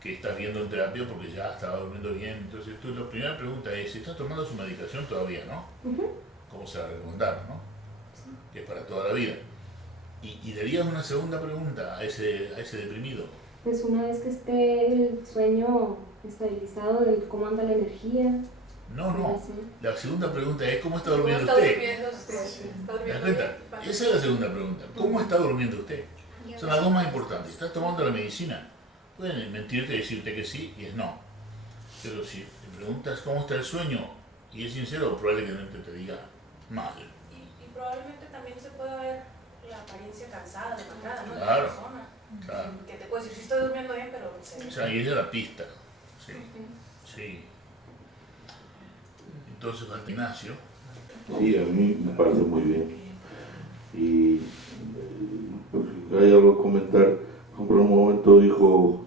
Que estás viendo en terapia porque ya estaba durmiendo bien. Entonces, la primera pregunta es, ¿está tomando su medicación todavía, no? ¿Cómo se va a recomendar, no? Sí. Que es para toda la vida. Y le harías una segunda pregunta a ese deprimido. Pues una vez que esté el sueño estabilizado, cómo anda la energía. No. La segunda pregunta es, ¿cómo está durmiendo usted? ¿Te das cuenta? Esa es la segunda pregunta. ¿Cómo está durmiendo usted? Son las dos más importantes. ¿Está tomando la medicina? Pueden mentirte y decirte que sí y es no. Pero si te preguntas cómo está el sueño y es sincero, probablemente te diga mal. Y probablemente también se pueda ver la apariencia cansada, demacrada, ¿no? Claro, De la persona. claro. Que te puede decir, sí estoy durmiendo bien, pero... O sea, y esa es la pista. Sí. Sí. Entonces, falta Ignacio. Sí, a mí me parece muy bien. Y pues, hay algo que comentar. Por un momento dijo,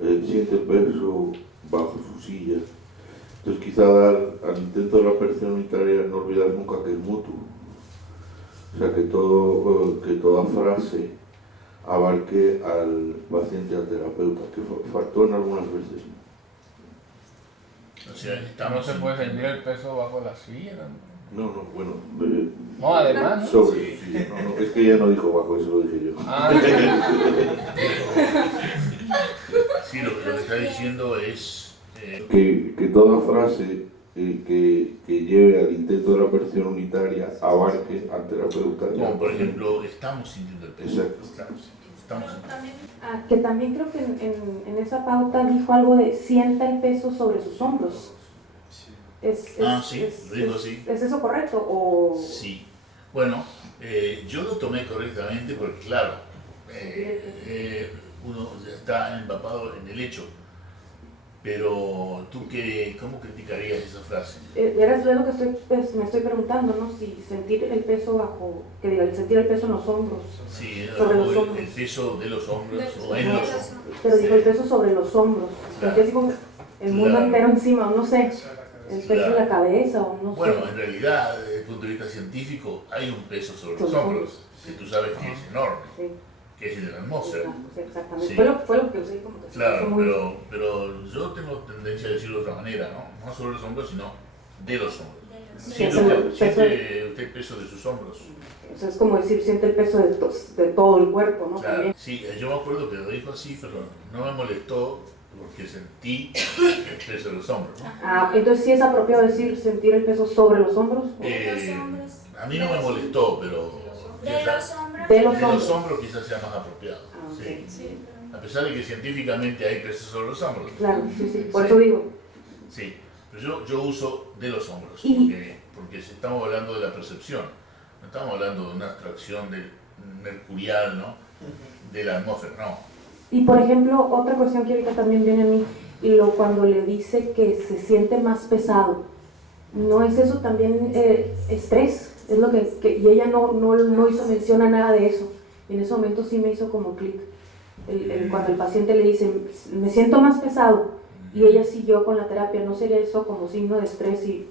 siente el peso bajo su silla. Entonces quizá dar al intento de la percepción unitaria no olvidar nunca que es mutuo. O sea, que toda frase abarque al paciente y al terapeuta, que faltó en algunas veces. O sea, no se puede sentir el peso bajo la silla. No, bueno. No, además. Sobre su silla. No, es que ella no dijo bajo, eso lo dije yo. Sí, lo que está diciendo es... Que toda frase que lleve al intento de la percepción unitaria abarque al terapeuta. Como por ejemplo, estamos sintiendo el peso. Exacto. Estamos sintiendo. Que también creo que en esa pauta dijo algo de sienta el peso sobre sus hombros. Sí, lo digo así. ¿Es eso correcto? O... Sí. Bueno, yo lo tomé correctamente porque, claro, uno ya está empapado en el hecho. Pero tú, ¿cómo criticarías esa frase? Es lo que me estoy preguntando, ¿no? Si sentir el peso bajo, sentir el peso en los hombros. Sí, sobre los hombros. El peso de los hombros o en los hombros. Pero digo el peso sobre los hombros. Claro. Porque es como el mundo entero encima, no sé. El peso en la cabeza o no sé. Bueno, en realidad, desde el punto de vista científico, hay un peso sobre los hombros, que tú sabes que es enorme, que es el de la atmósfera. Sí, exactamente. Sí. Fue lo que usé como que claro, muy... pero yo tengo tendencia a decirlo de otra manera, ¿no? No sobre los hombros, sino de los hombros. Sí, Siente usted el peso de sus hombros. O sea, es como decir, siente el peso de todo el cuerpo, ¿no? Claro, También. sí, yo me acuerdo que lo dijo así, pero no me molestó porque sentí el peso de los hombros, ¿no? Entonces sí es apropiado decir sentir el peso sobre los hombros. A mí no me molestó, pero... De los hombros quizás sea más apropiado. Okay. Sí. A pesar de que científicamente hay peso sobre los hombros. Claro, sí, por eso digo. Sí, pero yo uso de los hombros, porque estamos hablando de la percepción, no estamos hablando de una abstracción del mercurial, ¿no? De la atmósfera, no. Y por ejemplo, otra cuestión que ahorita también viene a mí, cuando le dice que se siente más pesado, ¿no es eso también estrés? Es lo que y ella no hizo mención a nada de eso. En ese momento sí me hizo como clic. Cuando el paciente le dice, me siento más pesado, y ella siguió con la terapia, ¿no sería eso como signo de estrés y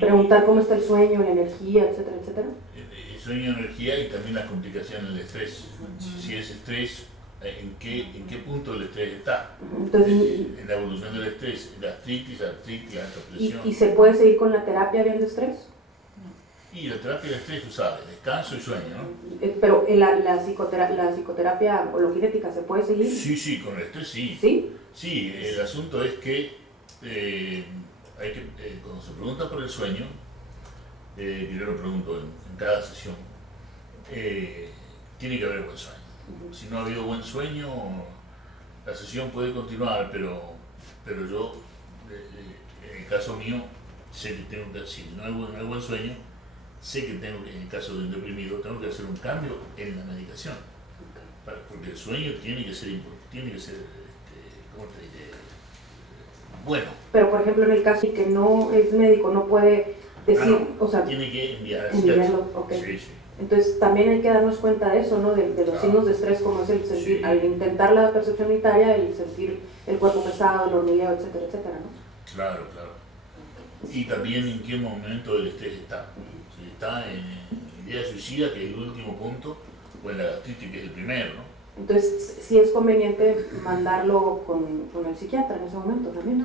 preguntar cómo está el sueño, la energía, etcétera, etcétera? El sueño, energía y también las complicaciones del estrés. Si es estrés, ¿en qué punto el estrés está? Entonces, en la evolución del estrés, la artritis, la alta presión. ¿Y se puede seguir con la terapia viendo estrés? Y la terapia de estrés, tú sabes, descanso y sueño, ¿no? Pero la psicoterapia holokinética, ¿se puede seguir? Sí, con el estrés sí. ¿Sí? Sí, el asunto es que cuando se pregunta por el sueño, yo lo pregunto en cada sesión, tiene que haber buen sueño. Si no ha habido buen sueño, la sesión puede continuar, pero yo, en el caso mío, sé que si no hay buen sueño, sé que tengo que, en el caso de un deprimido, tengo que hacer un cambio en la medicación. Porque el sueño tiene que ser, ¿cómo te diré? Bueno. Pero por ejemplo en el caso que no es médico, no puede decir, no, o sea, tiene que enviarlo. Okay. Sí, sí. Entonces también hay que darnos cuenta de eso, ¿no? De los signos de estrés, como es el sentir, Sí. al intentar la percepción unitaria, el sentir el cuerpo pesado, el hormigueo, etcétera, etcétera, ¿no? Claro, claro. Y también en qué momento el estrés está. Si está en idea suicida, que es el último punto, o en la gastritis, que es el primero, ¿no? Entonces sí es conveniente mandarlo con el psiquiatra en ese momento también.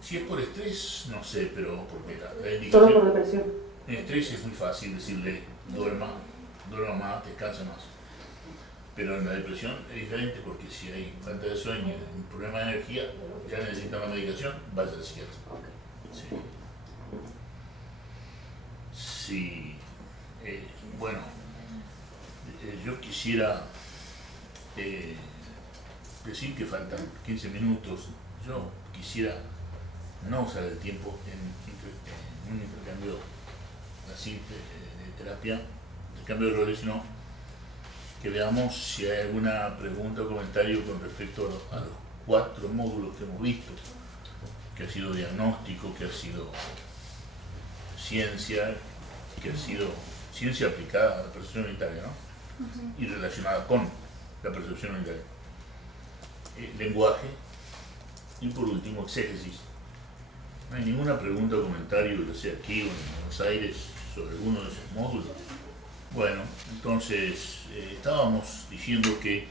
Si es por estrés, no sé, pero porque la indicación... Solo por depresión. En estrés es muy fácil decirle, duerma más, descansa más. Pero en la depresión es diferente porque si hay falta de sueño, un problema de energía, ya necesita una medicación, vaya al psiquiatra. Sí. Sí. Bueno, yo quisiera decir que faltan 15 minutos. Yo quisiera no usar el tiempo en un intercambio así de terapia, de cambio de roles, sino que veamos si hay alguna pregunta o comentario con respecto a los 4 módulos que hemos visto, que ha sido diagnóstico, que ha sido ciencia, que ha sido ciencia aplicada a la percepción unitaria, ¿no? Y relacionada con la percepción unitaria. Lenguaje y por último exégesis. No hay ninguna pregunta o comentario, ya sea aquí o en Buenos Aires, sobre alguno de esos módulos. Bueno, entonces estábamos diciendo que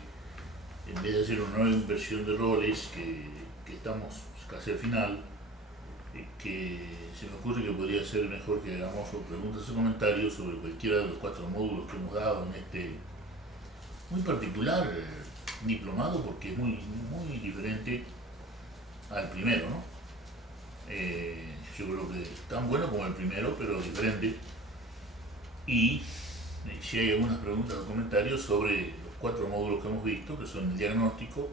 en vez de hacer una nueva inversión de roles, que estamos casi al final, que se me ocurre que podría ser mejor que hagamos preguntas o comentarios sobre cualquiera de los 4 módulos que hemos dado en este muy particular diplomado, porque es muy diferente al primero, ¿no? Yo creo que tan bueno como el primero, pero diferente. Y si hay algunas preguntas o comentarios sobre los 4 módulos que hemos visto, que son el diagnóstico,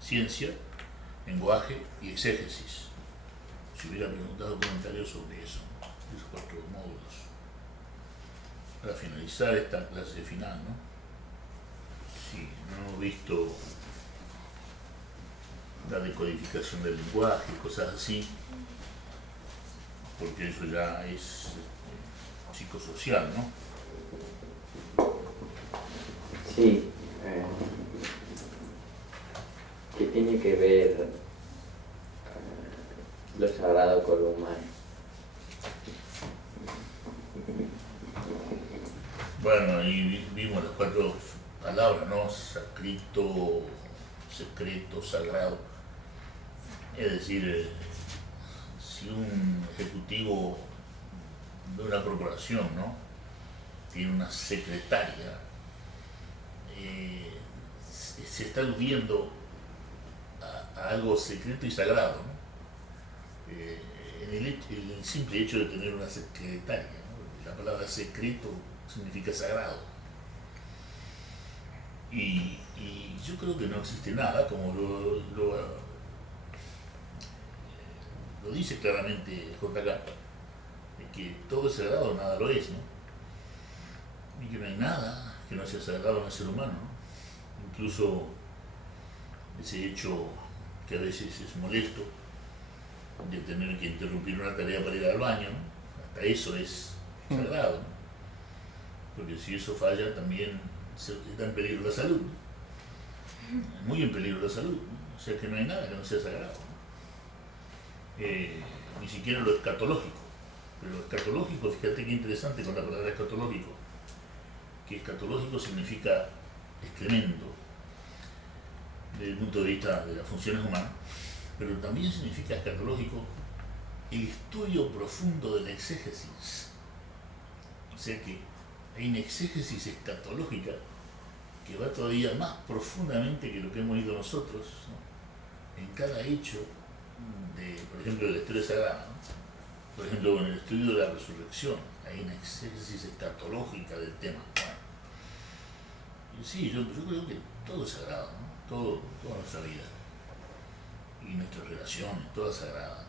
ciencia, lenguaje y exégesis. Si hubiera preguntas o comentarios sobre eso, esos 4 módulos. Para finalizar esta clase final, ¿no? Sí, no hemos visto la decodificación del lenguaje, cosas así, porque eso ya es psicosocial, ¿no? Sí, que tiene que ver lo sagrado con lo humano. Bueno, ahí vimos las 4 palabras, ¿no? Sacrito, secreto, sagrado. Es decir, si un ejecutivo de una corporación, ¿no?, tiene una secretaria, se está aludiendo a algo secreto y sagrado, ¿no? En el simple hecho de tener una secretaria, ¿no? La palabra secreto significa sagrado. Y yo creo que no existe nada, como lo dice claramente JK, de que todo es sagrado, nada lo es, ¿no? Y que no hay nada que no sea sagrado en el ser humano, ¿no? Incluso ese hecho que a veces es molesto de tener que interrumpir una tarea para ir al baño, ¿no? Hasta eso es sagrado, ¿no? Porque si eso falla también está en peligro la salud, ¿no? Muy en peligro la salud, ¿no? O sea que no hay nada que no sea sagrado, ¿no? Ni siquiera lo escatológico. Pero lo escatológico, fíjate qué interesante con la palabra escatológico, que escatológico significa excremento desde el punto de vista de las funciones humanas, pero también significa escatológico el estudio profundo de la exégesis. O sea que hay una exégesis escatológica que va todavía más profundamente que lo que hemos ido nosotros, ¿no?, en cada hecho por ejemplo, de la historia sagrada, ¿no? Por ejemplo, en el estudio de la resurrección hay una exégesis escatológica del tema. Bueno, y sí, yo creo que todo es sagrado, ¿no? Toda nuestra vida y nuestras relaciones, toda sagrada,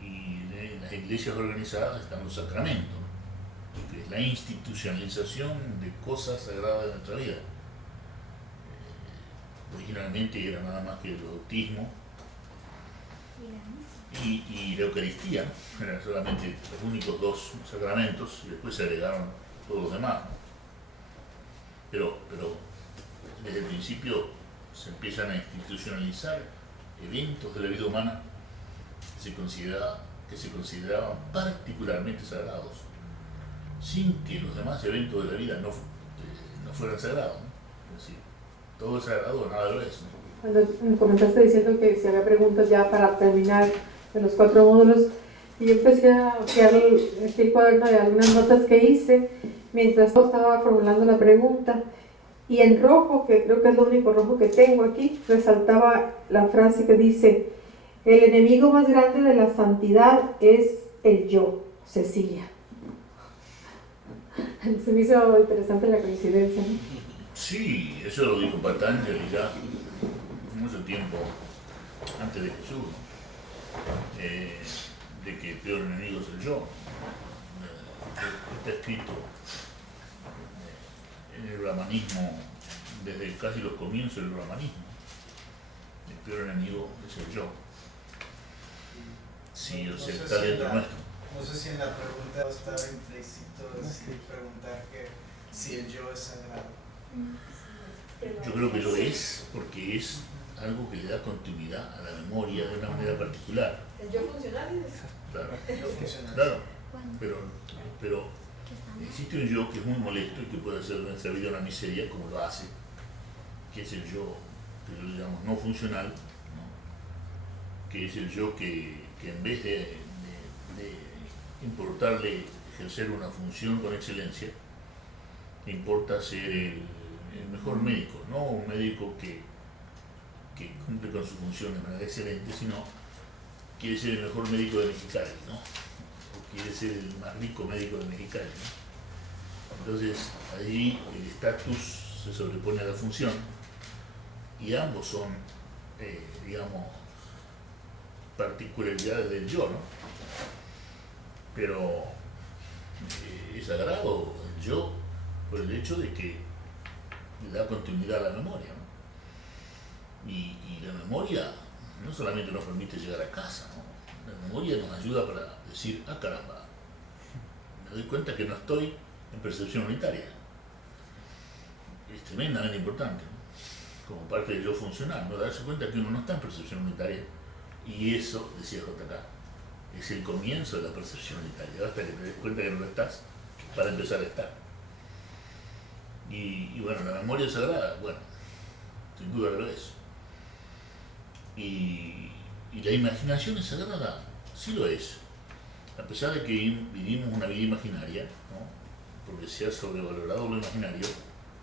¿no? en las iglesias organizadas están los sacramentos, ¿no? Que es la institucionalización de cosas sagradas de nuestra vida. Originalmente era nada más que el bautismo y la Eucaristía, ¿no? Eran solamente los únicos dos sacramentos y después se agregaron todos los demás, ¿no? Pero desde el principio se empiezan a institucionalizar eventos de la vida humana que se consideraban particularmente sagrados, sin que los demás eventos de la vida no fueran sagrados, ¿no? Es decir, todo es sagrado, nada lo es, ¿no? Cuando me comentaste diciendo que si había preguntas ya para terminar de los 4 módulos, y yo empecé a crear el cuaderno de algunas notas que hice mientras estaba formulando la pregunta, y en rojo, que creo que es lo único rojo que tengo aquí, resaltaba la frase que dice: el enemigo más grande de la santidad es el yo, Cecilia. Se me hizo interesante la coincidencia, ¿no? Sí, eso lo dijo Patanjali ya mucho tiempo antes de Jesús, ¿no? De que el peor enemigo es el yo. Está escrito en el brahmanismo desde casi los comienzos del brahmanismo. El peor enemigo es el yo. Sí, o sea, está dentro nuestro. No sé si en la pregunta estaba implícito preguntar que si el yo es sagrado. Yo creo que lo es porque es algo que le da continuidad a la memoria de una manera particular. ¿El yo funcional? Claro, El yo funcional. claro, pero existe un yo que es muy molesto y que puede hacer de nuestra vida una miseria, como lo hace, que es el yo que lo llamamos no funcional, ¿no? Que es el yo que en vez de importarle ejercer una función con excelencia, le importa ser el mejor médico, no un médico que cumple con su función de manera excelente, sino quiere ser el mejor médico de Mexicali, ¿no? O quiere ser el más rico médico de Mexicali, ¿no? Entonces, allí el estatus se sobrepone a la función y ambos son, digamos, particularidades del yo, ¿no? Pero es sagrado el yo por el hecho de que le da continuidad a la memoria, ¿no? Y la memoria no solamente nos permite llegar a casa, ¿no? La memoria nos ayuda para decir: ah, caramba, me doy cuenta que no estoy en percepción unitaria. Es tremendamente importante, ¿no? Como parte del yo funcional, ¿no? Darse cuenta que uno no está en percepción unitaria, y eso, decía JK, es el comienzo de la percepción unitaria. Basta que te des cuenta que no lo estás para empezar a estar. Y bueno, la memoria sagrada, bueno, sin duda que lo es. Y la imaginación es sagrada, sí lo es. A pesar de que vivimos una vida imaginaria, ¿no? Porque se ha sobrevalorado lo imaginario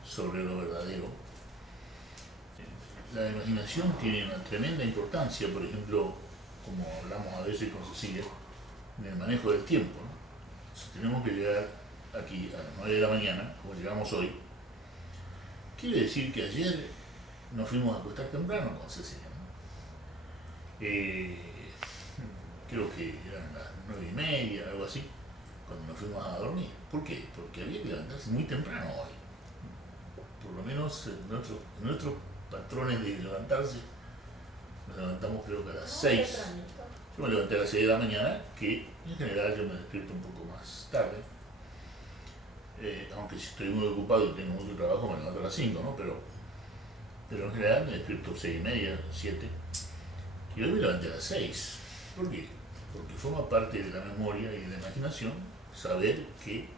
sobre lo verdadero. La imaginación tiene una tremenda importancia, por ejemplo, como hablamos a veces con Cecilia, en el manejo del tiempo, ¿no? Si tenemos que llegar aquí a las 9 de la mañana, como llegamos hoy, quiere decir que ayer nos fuimos a acostar temprano con Cecilia, ¿no? Creo que eran las 9:30, algo así, cuando nos fuimos a dormir. ¿Por qué? Porque había que levantarse muy temprano hoy. Por lo menos en nuestros patrones de levantarse, nos levantamos creo que a las 6. Yo me levanté a las 6 de la mañana, que en general yo me despierto un poco más tarde. Aunque si estoy muy ocupado y tengo mucho trabajo, me levanto a las 5, ¿no? Pero en general me despierto 6:30, 7. Y hoy me levanté a las 6. ¿Por qué? Porque forma parte de la memoria y de la imaginación saber que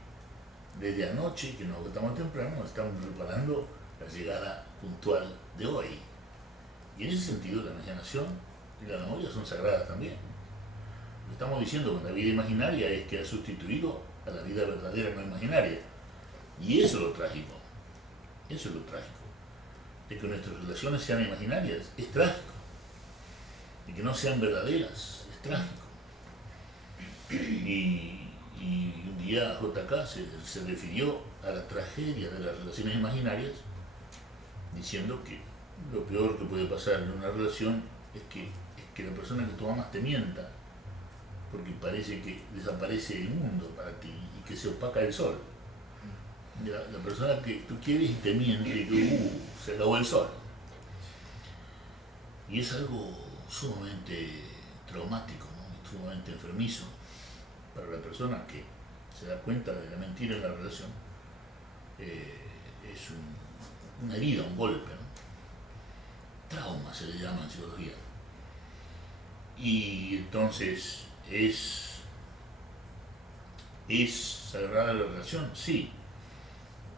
desde anoche, que nos acostamos temprano, nos estamos preparando la llegada puntual de hoy. Y en ese sentido la imaginación y la memoria son sagradas también. Lo que estamos diciendo con la vida imaginaria es que ha sustituido a la vida verdadera no imaginaria. Y eso es lo trágico. Eso es lo trágico. De que nuestras relaciones sean imaginarias es trágico. De que no sean verdaderas es trágico. Y un día JK se refirió a la tragedia de las relaciones imaginarias diciendo que lo peor que puede pasar en una relación es que la persona que tú amas te mienta, porque parece que desaparece el mundo para ti y que se opaca el sol. La persona que tú quieres y te miente y tú, se acabó el sol. Y es algo sumamente traumático, ¿no? Sumamente enfermizo para la persona que se da cuenta de la mentira en la relación. Es una herida, un golpe, ¿no? Trauma se le llama en psicología. Y entonces ¿es sagrada la relación? Sí.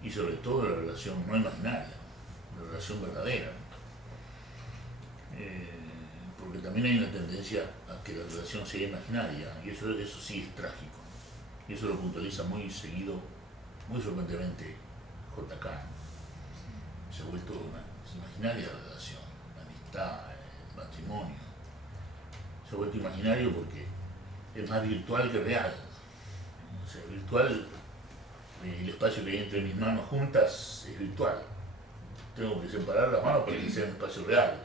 Y sobre todo la relación no imaginaria, la relación verdadera. Porque también hay una tendencia a que la relación sea imaginaria, y eso sí es trágico. Y eso lo puntualiza muy seguido, muy frecuentemente JK. Se ha vuelto imaginaria la relación, la amistad, el matrimonio. Se ha vuelto imaginario porque es más virtual que real. O sea, virtual, el espacio que hay entre mis manos juntas es virtual. Tengo que separar las manos para que sea un espacio real,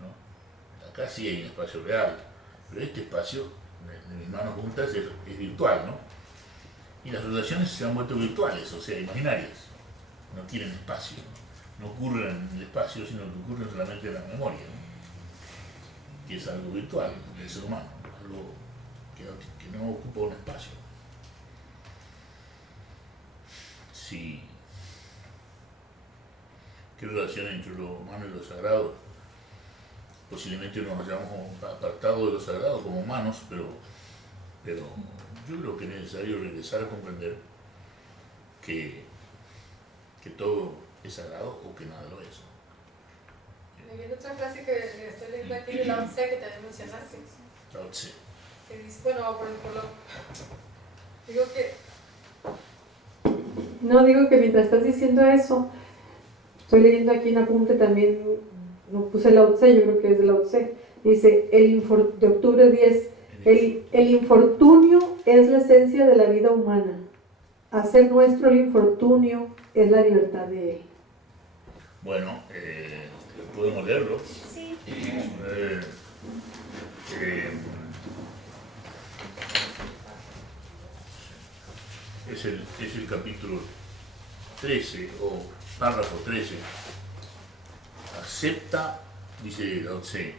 ¿no? Acá sí hay un espacio real, pero este espacio de mis manos juntas es virtual, ¿no? Y las relaciones se han vuelto virtuales, o sea, imaginarias. No tienen espacio, no ocurren en el espacio, sino que ocurren solamente en la memoria, ¿no? Y es algo virtual del ser humano, algo que no ocupa un espacio. Sí. ¿Qué relación entre lo humano y lo sagrado? Posiblemente nos hayamos apartado de lo sagrado como humanos, pero yo creo que es necesario regresar a comprender que todo es sagrado o que nada lo es. Hay otra frase que estoy leyendo aquí de Lao Tse que también mencionaste. Lao Tse. Que dice, bueno, digo que... No, digo que mientras estás diciendo eso, estoy leyendo aquí un apunte también, no puse Lao Tse, yo creo que es de Lao Tse. Dice, de octubre 10, el infortunio es la esencia de la vida humana. Hacer nuestro el infortunio es la libertad de él. Bueno, ¿podemos leerlo? Sí. Es el capítulo 13 o párrafo 13. Acepta, dice Lao Tse,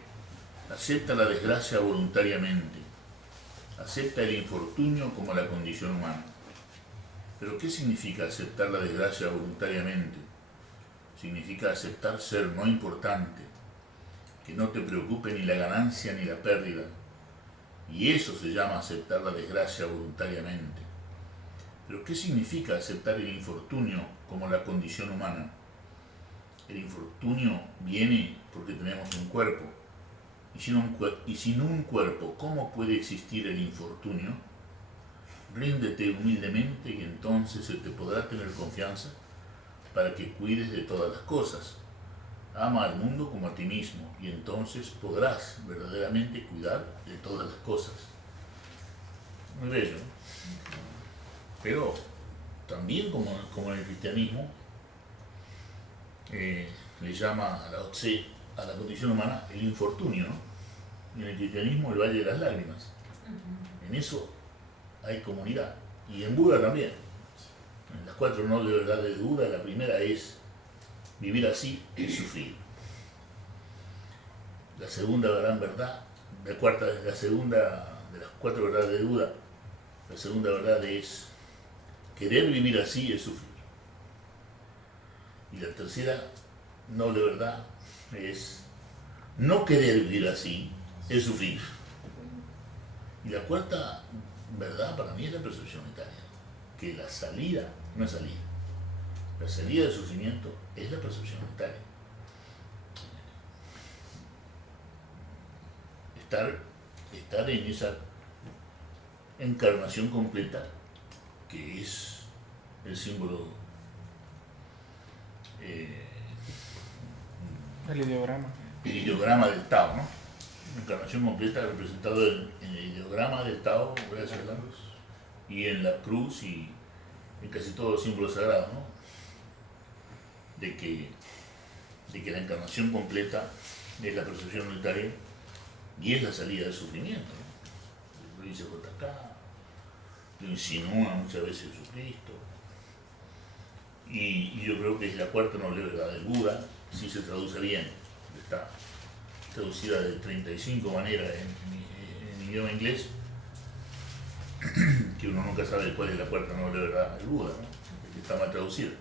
acepta la desgracia voluntariamente, acepta el infortunio como la condición humana. Pero ¿qué significa aceptar la desgracia voluntariamente? Significa aceptar ser no importante, que no te preocupe ni la ganancia ni la pérdida. Y eso se llama aceptar la desgracia voluntariamente. Pero ¿qué significa aceptar el infortunio como la condición humana? El infortunio viene porque tenemos un cuerpo. Y sin un cuerpo, ¿cómo puede existir el infortunio? Ríndete humildemente y entonces se te podrá tener confianza para que cuides de todas las cosas. Ama al mundo como a ti mismo y entonces podrás verdaderamente cuidar de todas las cosas. Muy bello, ¿no? Pero también como en el cristianismo le llama a Lao Tse, a la condición humana, el infortunio, ¿no? Y en el cristianismo el valle de las lágrimas. En eso hay comunidad. Y en Buda también. En las 4 nobles verdades de Buda, la primera es vivir así es sufrir. La segunda gran verdad, la segunda de las 4 verdades de Buda, la segunda verdad es querer vivir así es sufrir. Y la tercera noble verdad es no querer vivir así es sufrir. Y la cuarta verdad para mí es la percepción unitaria, que la salida no es salida. La salida del sufrimiento es la percepción unitaria. Estar en esa encarnación completa que es el símbolo, el ideograma del Tao, ¿no? Encarnación completa representado en el ideograma del Tao, gracias a la luz, y en la cruz y en casi todos los símbolos sagrados, ¿no? De que la encarnación completa es la percepción unitaria y es la salida del sufrimiento, ¿no? lo dice JK, lo insinúa muchas veces Jesucristo. Y yo creo que es la cuarta noble verdad del Buda, si se traduce bien. Está traducida de 35 maneras en idioma inglés, que uno nunca sabe cuál es la cuarta noble verdad del Buda, ¿no? Que está mal traducida.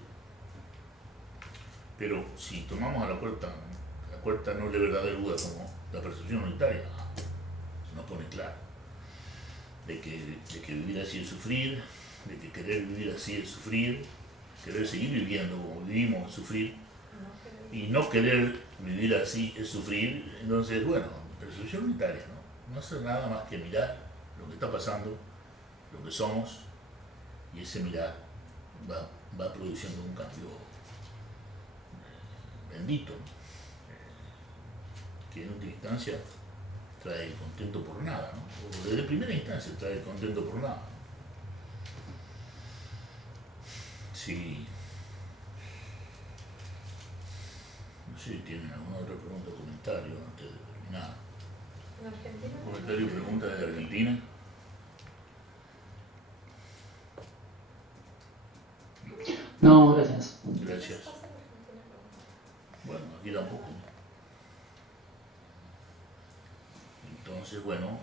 Pero si tomamos a la cuarta noble verdad del Buda como la percepción unitaria, se nos pone claro de que vivir así es sufrir, de que querer vivir así es sufrir, querer seguir viviendo como vivimos es sufrir, y no querer vivir así es sufrir. Entonces, bueno, percepción unitaria, ¿no? No hacer nada más que mirar lo que está pasando, lo que somos, y ese mirar va produciendo un cambio bendito, ¿no? Que en última instancia trae el contento por nada, ¿no? O desde primera instancia trae el contento por nada, ¿no? Sí. No sé si tienen alguna otra pregunta o comentario antes de terminar. ¿En Argentina? ¿Comentario o pregunta de Argentina? No, gracias. Gracias. Bueno, aquí tampoco. Entonces, bueno,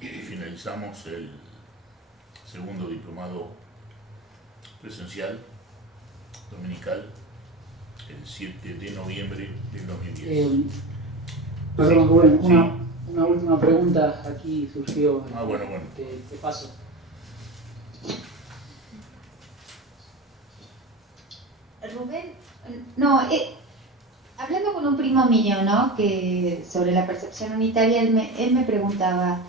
finalizamos el segundo diplomado presencial dominical el 7 de noviembre del 2010. Perdón, Rubén, una última pregunta aquí surgió. Bueno. Te paso. Rubén, no, hablando con un primo mío, ¿no? Que sobre la percepción unitaria, él me preguntaba,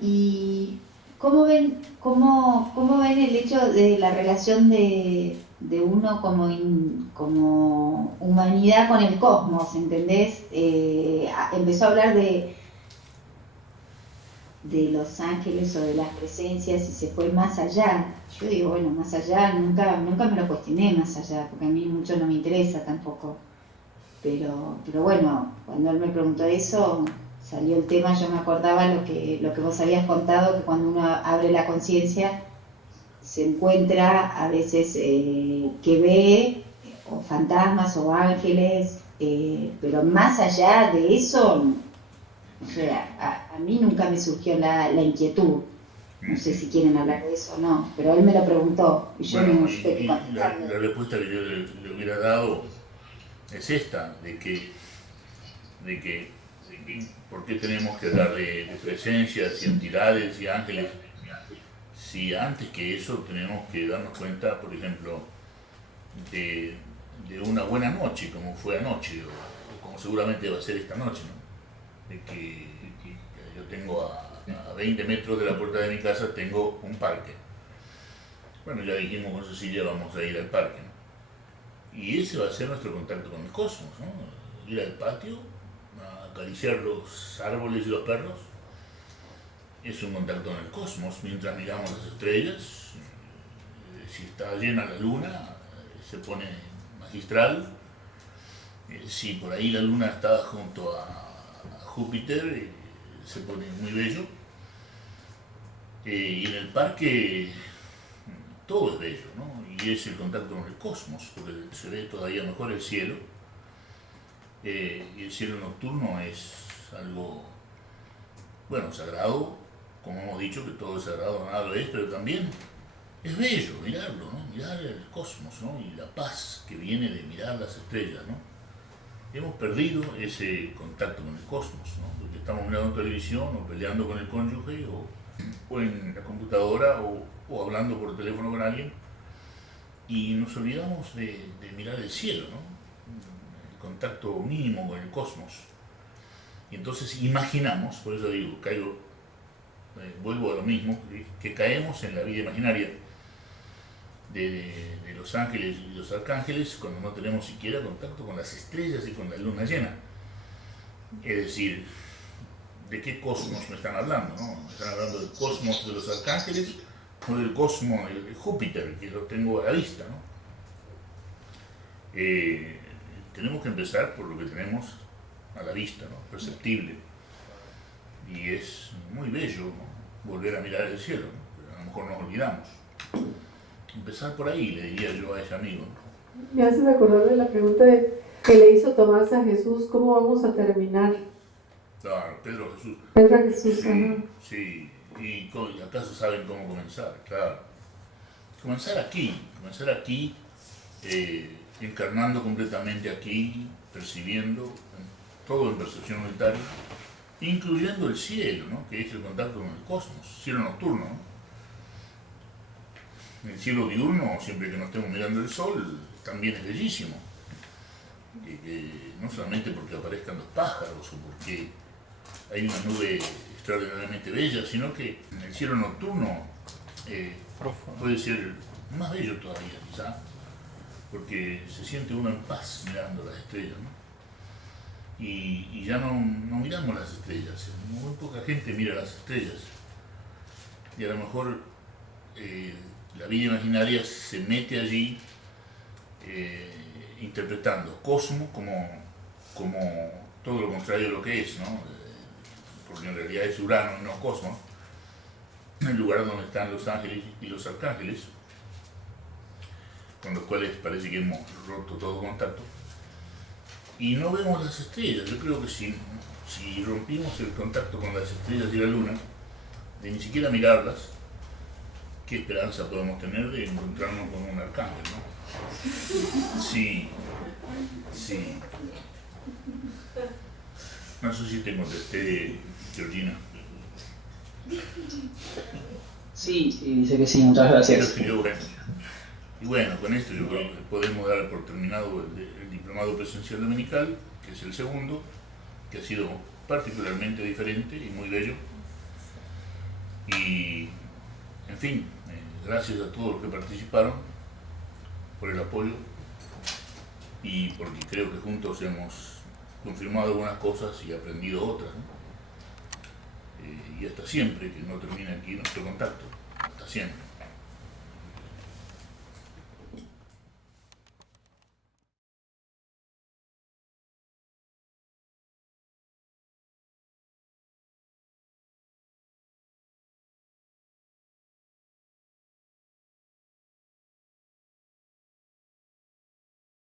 ¿y cómo ven el hecho de la relación de uno como humanidad con el cosmos, ¿entendés? Empezó a hablar de los ángeles o de las presencias y se fue más allá. Yo digo, bueno, más allá, nunca me lo cuestioné más allá, porque a mí mucho no me interesa tampoco. Pero bueno, cuando él me preguntó eso, salió el tema, yo me acordaba lo que vos habías contado, que cuando uno abre la conciencia se encuentra a veces que ve o fantasmas o ángeles, pero más allá de eso, o sea, a mí nunca me surgió la inquietud. No sé si quieren hablar de eso o no, pero él me lo preguntó y yo no sé qué contestarle. La respuesta que yo le hubiera dado es esta, de que ¿por qué tenemos que hablar de presencias y entidades y ángeles? Si antes que eso tenemos que darnos cuenta, por ejemplo, de una buena noche, como fue anoche, o como seguramente va a ser esta noche, ¿no? De que yo tengo a 20 metros de la puerta de mi casa, tengo un parque. Bueno, ya dijimos con Cecilia, vamos a ir al parque, ¿no? Y ese va a ser nuestro contacto con el cosmos, ¿no? Ir al patio, a acariciar los árboles y los perros, es un contacto con el cosmos mientras miramos las estrellas. Si está llena la luna, se pone magistral. Si por ahí la luna está junto a Júpiter, se pone muy bello. Y en el parque todo es bello, ¿no? Y es el contacto con el cosmos, porque se ve todavía mejor el cielo. Y el cielo nocturno es algo, bueno, sagrado. Como hemos dicho, que todo es sagrado, nada lo es, pero también es bello mirarlo, ¿no? Mirar el cosmos, ¿no? Y la paz que viene de mirar las estrellas, ¿no? Hemos perdido ese contacto con el cosmos, ¿no? Porque estamos mirando televisión o peleando con el cónyuge o en la computadora o hablando por teléfono con alguien y nos olvidamos de mirar el cielo, ¿no? El contacto mínimo con el cosmos. Y entonces imaginamos, por eso digo, vuelvo a lo mismo, que caemos en la vida imaginaria de los ángeles y los arcángeles cuando no tenemos siquiera contacto con las estrellas y con la luna llena. Es decir, ¿de qué cosmos me están hablando? ¿No? ¿Me están hablando del cosmos de los arcángeles o del cosmos de Júpiter, que lo tengo a la vista, ¿no? Tenemos que empezar por lo que tenemos a la vista, ¿no? Perceptible. Y es muy bello, ¿no? volver a mirar el cielo, ¿no? A lo mejor nos olvidamos. Empezar por ahí, le diría yo a ese amigo. Me haces acordar de la pregunta que le hizo Tomás a Jesús, ¿cómo vamos a terminar? Claro, Pedro a Jesús. Pedro a Jesús, sí, sí. ¿Y acaso saben cómo comenzar? Claro. Comenzar aquí, encarnando completamente aquí, percibiendo, todo en percepción unitaria, incluyendo el cielo, ¿no? Que es el contacto con el cosmos, cielo nocturno, ¿no? El cielo diurno, siempre que no estemos mirando el sol, también es bellísimo. No solamente porque aparezcan los pájaros o porque hay una nube extraordinariamente bella, sino que el cielo nocturno puede ser más bello todavía, quizá, porque se siente uno en paz mirando las estrellas, ¿no? Y ya no miramos las estrellas, muy poca gente mira las estrellas, y a lo mejor la vida imaginaria se mete allí interpretando cosmos como todo lo contrario de lo que es, ¿no? Porque en realidad es Urano y no cosmos, el lugar donde están los ángeles y los arcángeles, con los cuales parece que hemos roto todo contacto, y no vemos las estrellas. Yo creo que si rompimos el contacto con las estrellas y la luna, de ni siquiera mirarlas, ¿qué esperanza podemos tener de encontrarnos con un arcángel, no? Sí. No sé si te contesté, Georgina. Sí, dice que sí, muchas gracias. Y bueno, con esto yo creo que podemos dar por terminado el diplomado presencial dominical, que es el segundo, que ha sido particularmente diferente y muy bello. Y, en fin, gracias a todos los que participaron por el apoyo y porque creo que juntos hemos confirmado algunas cosas y aprendido otras, ¿no? Y hasta siempre, que no termine aquí nuestro contacto, hasta siempre.